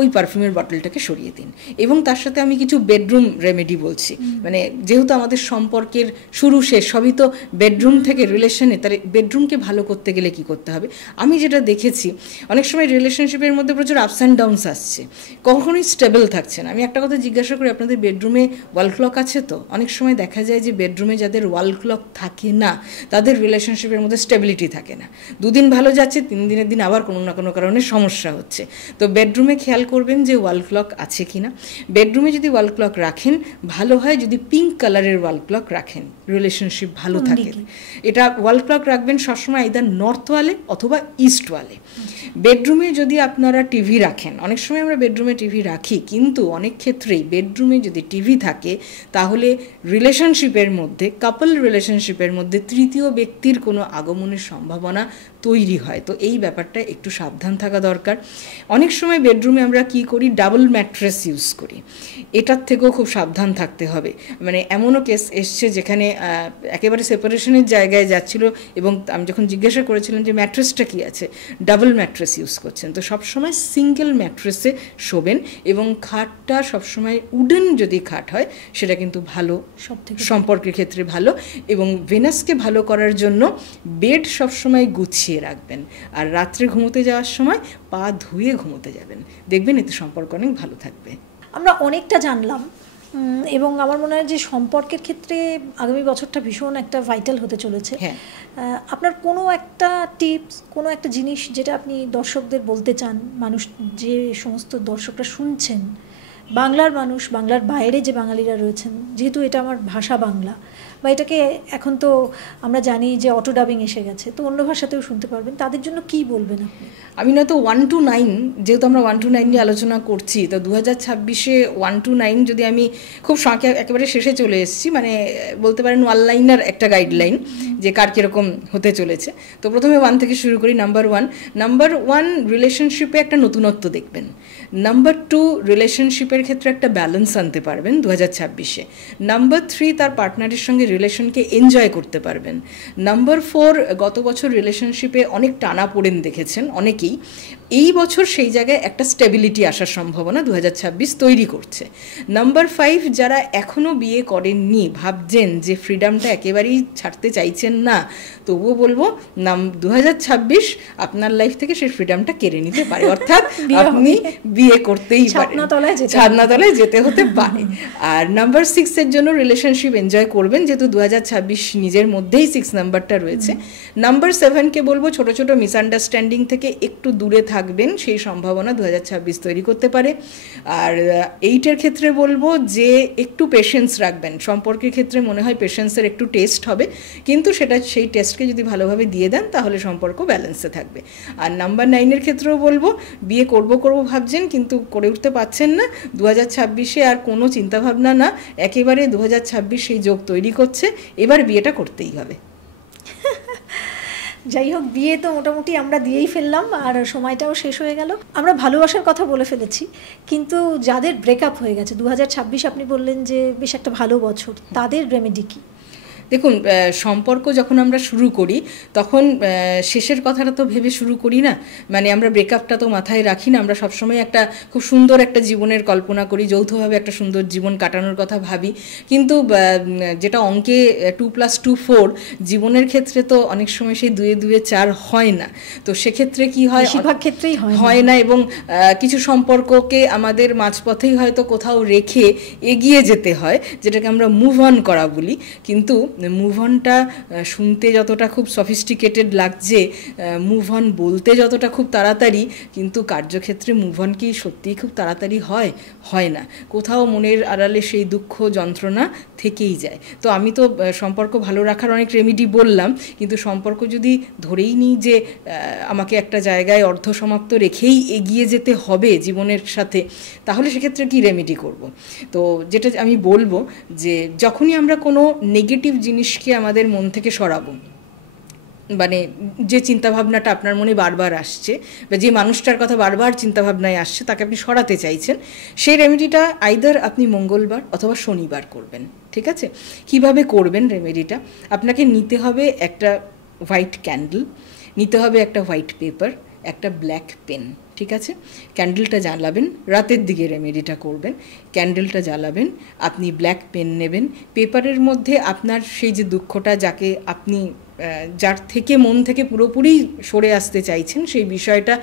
ওই পারফিউমের বটলটাকে সরিয়ে দিন। এবং তার সাথে আমি কিছু বেডরুম রেমেডি বলছি, মানে যেহেতু আমাদের সম্পর্কের শুরু শেষ সবই তো বেডরুম থেকে রিলেশনে, তাহলে বেডরুমকে ভালো করতে গেলে কি করতে হবে? আমি যেটা দেখেছি, অনেক সময় রিলেশনশিপের মধ্যে প্রচুর আপস অ্যান্ড ডাউনস আসছে, কখনোই স্টেবল থাকছে না। আমি একটা কথা জিজ্ঞাসা করি, আপনাদের বেডরুমে ওয়াল ক্লক আছে তো? অনেক সময় দেখা যায় যে বেডরুমে যাদের ওয়াল ক্লক থাকে না তাদের রিলেশনশিপের মধ্যে স্টেবিলিটি থাকে না। দুদিন ভালো যাচ্ছে, 3 দিনের দিন আবার কোনো না কোনো কারণে সমস্যা হচ্ছে। তো বেডরুমে খেয়াল করবেন যে ওয়াল ক্লক আছে কিনা। বেডরুমে যদি ওয়াল ক্লক রাখেন ভালো হয়, যদি পিঙ্ক কালারের ওয়াল ক্লক রাখেন রিলেশনশিপ ভালো থাকে। এটা ওয়াল ক্লক রাখবেন সবসময় আইদার নর্থ ওয়ালে অথবা ইস্ট ওয়ালে। বেডরুমে যদি আপনারা টিভি রাখেন, অনেক সময় আমরা বেডরুমে টিভি রাখি, কিন্তু অনেক ক্ষেত্রেই বেডরুমে যদি টিভি থাকে তাহলে রিলেশনশিপের মধ্যে, কাপল রিলেশনশিপের মধ্যে তৃতীয় ব্যক্তির কোনো আগমনের সম্ভাবনা তৈরি হয়। তো এই ব্যাপারটা একটু সাবধান থাকা দরকার। অনেক সময় বেডরুমে আমরা কি করি, ডাবল ম্যাট্রেস ইউজ করি, এটার থেকেও খুব সাবধান থাকতে হবে। মানে এমনও কেস এসছে যেখানে একেবারে সেপারেশনের জায়গায় যাচ্ছিল এবং আমি যখন জিজ্ঞাসা করেছিলাম যে ম্যাট্রেসটা কি আছে, ডাবল ম্যাট্রেস ইউজ করছেন। তো সবসময় সিঙ্গেল ম্যাট্রেসে শোবেন এবং খাটটা সবসময় উডেন যদি খাট হয় সেটা কিন্তু ভালো, সম্পর্কের ক্ষেত্রে ভালো। এবং ভেনাসকে ভালো করার জন্য বেড সবসময় গুছিয়ে রাখবেন, আর রাত্রে ঘুমোতে যাওয়ার সময় পা ধুয়ে ঘুমোতে যাবেন, দেখবেন এতে সম্পর্ক অনেক ভালো থাকবে। আমরা অনেকটা জানলাম এবং আমার মনে হয় যে সম্পর্কের ক্ষেত্রে আগামী বছরটা ভীষণ একটা ভাইটাল হতে চলেছে। হ্যাঁ, আপনার কোনো একটা টিপস, কোনো একটা জিনিস যেটা আপনি দর্শকদের বলতে চান, মানুষ যে সমস্ত দর্শকরা শুনছেন, বাংলার মানুষ, বাংলার বাইরে যে বাঙালিরা রয়েছেন, যেহেতু এটা আমার ভাষা বাংলা, বা এটাকে এখন তো আমরা জানি যে অটো ডাবিং এসে গেছে, তো অন্য ভাষাতেও শুনতে পারবেন, তাদের জন্য কি বলবেন আপনি? আমি না তো 1 to 9, যেহেতু আমরা 1 to 9 নিয়ে আলোচনা করছি, তো 2026-এ 1 to 9 যদি আমি খুব একেবারে শেষে চলে এসেছি, মানে বলতে পারেন ওয়ানলাইনার একটা গাইডলাইন যে কার কীরকম হতে চলেছে। তো প্রথমে 1 থেকে শুরু করি। নাম্বার 1 রিলেশনশিপে একটা নতুনত্ব দেখবেন। নাম্বার 2 রিলেশনশিপের ক্ষেত্রে একটা ব্যালেন্স আনতে পারবেন 2026-এ। নাম্বার 3 তার পার্টনারের সঙ্গে রিলেশনকে এনজয় করতে পারবেন। নাম্বার 4 গত বছর রিলেশনশিপে অনেক টানা পড়েন দেখেছেন অনেকেই, এই বছর সেই জায়গায় একটা স্টেবিলিটি আসার সম্ভাবনা 2026 তৈরি করছে। নাম্বার 5 যারা এখনও বিয়ে করেননি, ভাবছেন যে ফ্রিডামটা একেবারেই ছাড়তে চাইছেন না, তবুও বলবো 2026 আপনার লাইফ থেকে সেই ফ্রিডামটা কেড়ে নিতে পারে, অর্থাৎ আপনি বিয়ে করতেই পারেন, ছাদনাতলায় যেতে হতে পারে। আর নাম্বার 6 এর জন্য রিলেশনশিপ এনজয় করবেন, যেহেতু 2026 নিজের মধ্যেই 6 নাম্বারটা রয়েছে। নাম্বার 7কে বলবো ছোট ছোট মিসআন্ডারস্ট্যান্ডিং থেকে একটু দূরে থাকবেন, থাকবেন সেই সম্ভাবনা 2026 তৈরি করতে পারে। আর 8-এর ক্ষেত্রে বলবো যে একটু পেশেন্স রাখবেন। সম্পর্কের ক্ষেত্রে মনে হয় পেশেন্সের একটু টেস্ট হবে, কিন্তু সেই টেস্টকে যদি ভালোভাবে দিয়ে দেন তাহলে সম্পর্ক ব্যালেন্সে থাকবে। আর নাম্বার 9-এর ক্ষেত্রেও বলবো বিয়ে করব ভাবছেন কিন্তু করে উঠতে পারছেন না, 2026-এ আর কোনো চিন্তাভাবনা না, একেবারে 2026 সেই যোগ তৈরি করছে, এবার বিয়েটা করতেই হবে। যাই হোক, বিয়ে তো মোটামুটি আমরা দিয়েই ফেললাম আর সময়টাও শেষ হয়ে গেল। আমরা ভালোবাসার কথা বলে ফেলেছি, কিন্তু যাদের ব্রেকআপ হয়ে গেছে, 2026 আপনি বললেন যে বেশ একটা ভালো বছর, তাদের রেমেডি কী? দেখুন, সম্পর্ক যখন আমরা শুরু করি তখন শেষের কথাটা তো ভেবে শুরু করি না, মানে আমরা ব্রেকআপটা তো মাথায় রাখি না, আমরা সবসময় একটা খুব সুন্দর একটা জীবনের কল্পনা করি, যৌথভাবে একটা সুন্দর জীবন কাটানোর কথা ভাবি, কিন্তু যেটা অঙ্কে 2+2 4, জীবনের ক্ষেত্রে তো অনেক সময় সেই 2-2 4 হয় না। তো সেক্ষেত্রে কি হয়, বেশিরভাগ ক্ষেত্রেই হয় না, এবং কিছু সম্পর্ককে আমাদের মাঝপথেই হয়তো কোথাও রেখে এগিয়ে যেতে হয়, যেটাকে আমরা মুভ অন করা বলি। কিন্তু মুভ অনটা শুনতে যতটা খুব সফিস্টিকেটেড লাগছে, মুভ অন বলতে যতটা খুব তাড়াতাড়ি, কিন্তু কার্যক্ষেত্রে মুভ অন কি সত্যিই খুব তাড়াতাড়ি হয় না, কোথাও মনের আড়ালে সেই দুঃখ যন্ত্রণা থেকেই যায়। তো আমি তো সম্পর্ক ভালো রাখার অনেক রেমেডি বললাম, কিন্তু সম্পর্ক যদি ধরেই নিই যে আমাকে একটা জায়গায় অর্ধসমাপ্ত রেখেই এগিয়ে যেতে হবে জীবনের সাথে, তাহলে সেক্ষেত্রে কি রেমেডি করব? তো যেটা আমি বলবো যে যখনই আমরা কোনো নেগেটিভ জিনিসকে আমাদের মন থেকে সরাবো, মানে যে চিন্তাভাবনাটা আপনার মনে বারবার আসছে বা যে মানুষটার কথা বারবার চিন্তাভাবনায় আসছে তাকে আপনি সরাতে চাইছেন, সেই রেমেডিটা আইদার আপনি মঙ্গলবার অথবা শনিবার করবেন। ঠিক আছে? কিভাবে করবেন রেমেডিটা? আপনাকে নিতে হবে একটা হোয়াইট ক্যান্ডেল, নিতে হবে একটা হোয়াইট পেপার, একটা ব্ল্যাক পেন। ঠিক আছে? ক্যান্ডেলটা জ্বালাবেন, রাতের দিকে রেমেডিটা করবেন, ক্যান্ডেলটা জ্বালাবেন, আপনি ব্ল্যাক পেন নেবেন, পেপারের মধ্যে আপনার সেই যে দুঃখটা, যাকে আপনি যার থেকে মন থেকে পুরোপুরি সরে আসতে চাইছেন, সেই বিষয়টা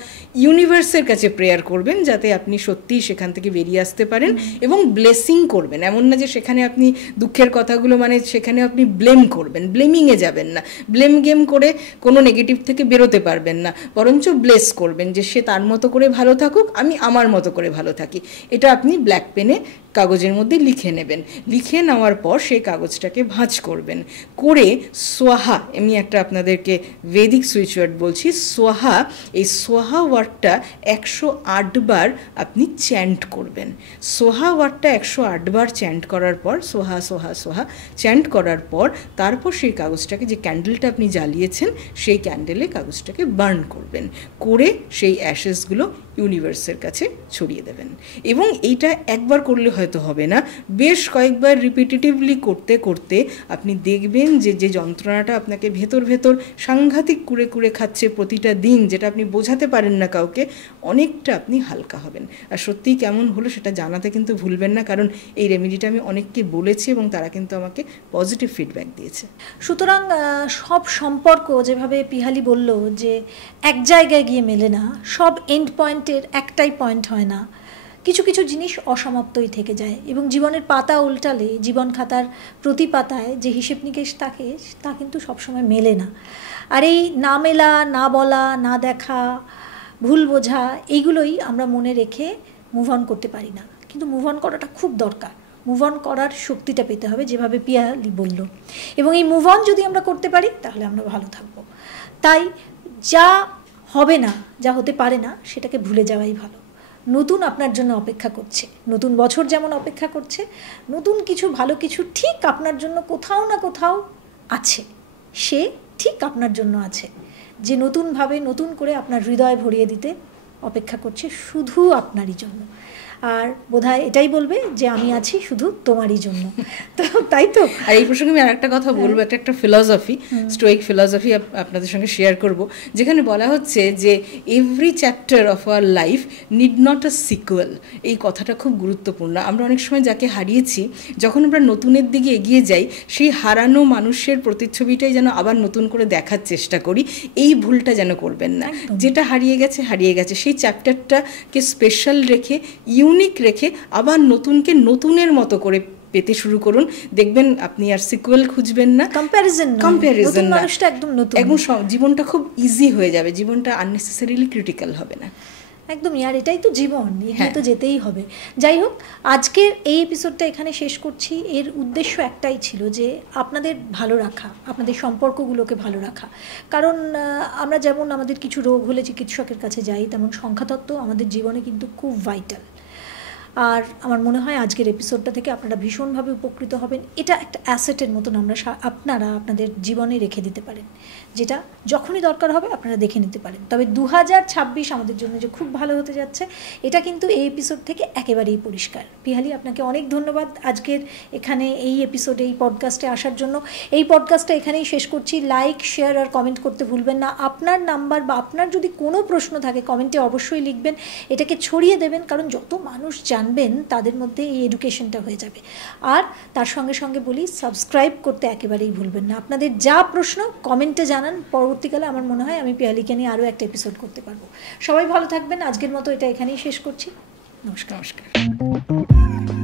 ইউনিভার্সের কাছে প্রেয়ার করবেন যাতে আপনি সত্যিই সেখান থেকে বেরিয়ে আসতে পারেন, এবং ব্লেসিং করবেন। এমন না যে সেখানে আপনি দুঃখের কথাগুলো, মানে সেখানে আপনি ব্লেম করবেন, ব্লেমিংয়ে যাবেন না, ব্লেম গেম করে কোনো নেগেটিভ থেকে বেরোতে পারবেন না, বরঞ্চ ব্লেস করবেন যে সে তার মতো করে ভালো থাকুক, আমি আমার মতো করে ভালো থাকি। এটা আপনি ব্ল্যাক পেনে কাগজের মধ্যে লিখে নেবেন। লিখে নেওয়ার পর সেই কাগজটাকে ভাঁজ করবেন, করে সোহা, আমি একটা আপনাদেরকে ভেদিক সুইচ ওয়ার্ড বলছি, সোহা, এই সোহা ওয়ার্ডটা 108 বার আপনি চ্যান্ট করবেন। সোহা ওয়ার্ডটা 108 বার চ্যান্ট করার পর, সোহা সোহা সোহা চ্যান্ট করার পর, তারপর সেই কাগজটাকে, যে ক্যান্ডেলটা আপনি জ্বালিয়েছেন, সেই ক্যান্ডেলে কাগজটাকে বার্ন করবেন, করে সেই অ্যাশেসগুলো ইউনিভার্সের কাছে ছড়িয়ে দেবেন। এবং এইটা একবার করলে হয়তো হবে না, বেশ কয়েকবার রিপিটেটিভলি করতে করতে আপনি দেখবেন যে যে যন্ত্রণাটা আপনাকে ভেতর ভেতর সাংঘাতিক কুড়ে কুড়ে খাচ্ছে প্রতিটা দিন, যেটা আপনি বোঝাতে পারেন না কাউকে, অনেকটা আপনি হালকা হবেন। আর সত্যিই কেমন হলো সেটা জানাতে কিন্তু ভুলবেন না, কারণ এই রেমেডিটা আমি অনেককে বলেছি এবং তারা কিন্তু আমাকে পজিটিভ ফিডব্যাক দিয়েছে। সুতরাং সব সম্পর্ক, যেভাবে পিহালি বলল যে এক জায়গায় গিয়ে মেলে না, সব এন্ড পয়েন্টের একটাই পয়েন্ট হয় না, কিছু কিছু জিনিস অসমাপ্তই থেকে যায়, এবং জীবনের পাতা উল্টালে জীবন খাতার প্রতি পাতায় যে হিসেব নিকেশ থাকে তা কিন্তু সবসময় মেলে না। আর এই না মেলা, না বলা, না দেখা, ভুল বোঝা, এইগুলোই আমরা মনে রেখে মুভ অন করতে পারি না। কিন্তু মুভ অন করাটা খুব দরকার, মুভ অন করার শক্তিটা পেতে হবে, যেভাবে পিয়ালি বলল, এবং এই মুভ অন যদি আমরা করতে পারি তাহলে আমরা ভালো থাকব। তাই যা হবে না, যা হতে পারে না, সেটাকে ভুলে যাওয়াই ভালো। নতুন আপনার জন্য অপেক্ষা করছে, নতুন বছর যেমন অপেক্ষা করছে, নতুন কিছু, ভালো কিছু ঠিক আপনার জন্য কোথাও না কোথাও আছে, সে ঠিক আপনার জন্য আছে, যে নতুনভাবে নতুন করে আপনার হৃদয় ভরিয়ে দিতে অপেক্ষা করছে, শুধু আপনারই জন্য। আর বোধহয় এটাই বলবে যে আমি আছি শুধু তোমারই জন্য। তো তাই তো। আর এই প্রসঙ্গে আমি আরেকটা কথা বলবো, একটা ফিলসফি, স্টোইক ফিলসফি আপনাদের সঙ্গে শেয়ার করব, যেখানে বলা হচ্ছে যে every chapter of our life need not a sequel. এই কথাটা খুব গুরুত্বপূর্ণ। আমরা অনেক সময় যাকে হারিয়েছি, যখন আমরা নতুনের দিকে এগিয়ে যাই, সেই হারানো মানুষের প্রতিচ্ছবিটাই যেন আবার নতুন করে দেখার চেষ্টা করি। এই ভুলটা যেন করবেন না, যেটা হারিয়ে গেছে হারিয়ে গেছে, সেই চ্যাপ্টারটাকে স্পেশাল রেখে ইউনিক রেখে আবার নতুনকে নতুনের মতো করে পেতে শুরু করুন, দেখবেন আপনি আর সিকুয়েল খুঁজবেন না, কম্প্যারিজন না, একদম নতুন, একদম জীবনটা খুব ইজি হয়ে যাবে, জীবনটা আননেসেসারিলি ক্রিটিক্যাল হবে না। একদমই। আর এটাই তো জীবন, এগিয়ে তো যেতেই হবে। যাই হোক, আজকের এই এপিসোডটা এখানে শেষ করছি। এর উদ্দেশ্য একটাই ছিল যে আপনাদের ভালো রাখা, আপনাদের সম্পর্কগুলোকে ভালো রাখা। কারণ আমরা যেমন আমাদের কিছু রোগ হলে চিকিৎসকের কাছে যাই, তেমন সংখ্যাতত্ত্ব আমাদের জীবনে কিন্তু খুব ভাইটাল। আর আমার মনে হয় আজকের এপিসোডটা থেকে আপনারা ভীষণভাবে উপকৃত হবেন। এটা একটা অ্যাসেটের মতন আপনারা আপনাদের জীবনে রেখে দিতে পারেন, যেটা যখনই দরকার হবে আপনারা দেখে নিতে পারেন। তবে 2026 আমাদের জন্য যে খুব ভালো হতে যাচ্ছে, এটা কিন্তু এই এপিসোড থেকে একেবারেই পরিষ্কার। পিহালি, আপনাকে অনেক ধন্যবাদ আজকের এখানে এই এপিসোডে, এই পডকাস্টে আসার জন্য। এই পডকাস্টটা এখানেই শেষ করছি। লাইক, শেয়ার আর কমেন্ট করতে ভুলবেন না। আপনার নাম্বার বা আপনার যদি কোনো প্রশ্ন থাকে কমেন্টে অবশ্যই লিখবেন, এটাকে ছড়িয়ে দেবেন, কারণ যত মানুষ জানবেন তাদের মধ্যে এই এডুকেশনটা হয়ে যাবে। আর তার সঙ্গে সঙ্গে বলি, সাবস্ক্রাইব করতে একেবারেই ভুলবেন না। আপনাদের যা প্রশ্ন কমেন্টে জানান, পরবর্তীকালে আমার মনে হয় আমি পিয়ালিকে নিয়ে আরও একটা এপিসোড করতে পারবো। সবাই ভালো থাকবেন। আজকের মতো এটা এখানেই শেষ করছি। নমস্কার।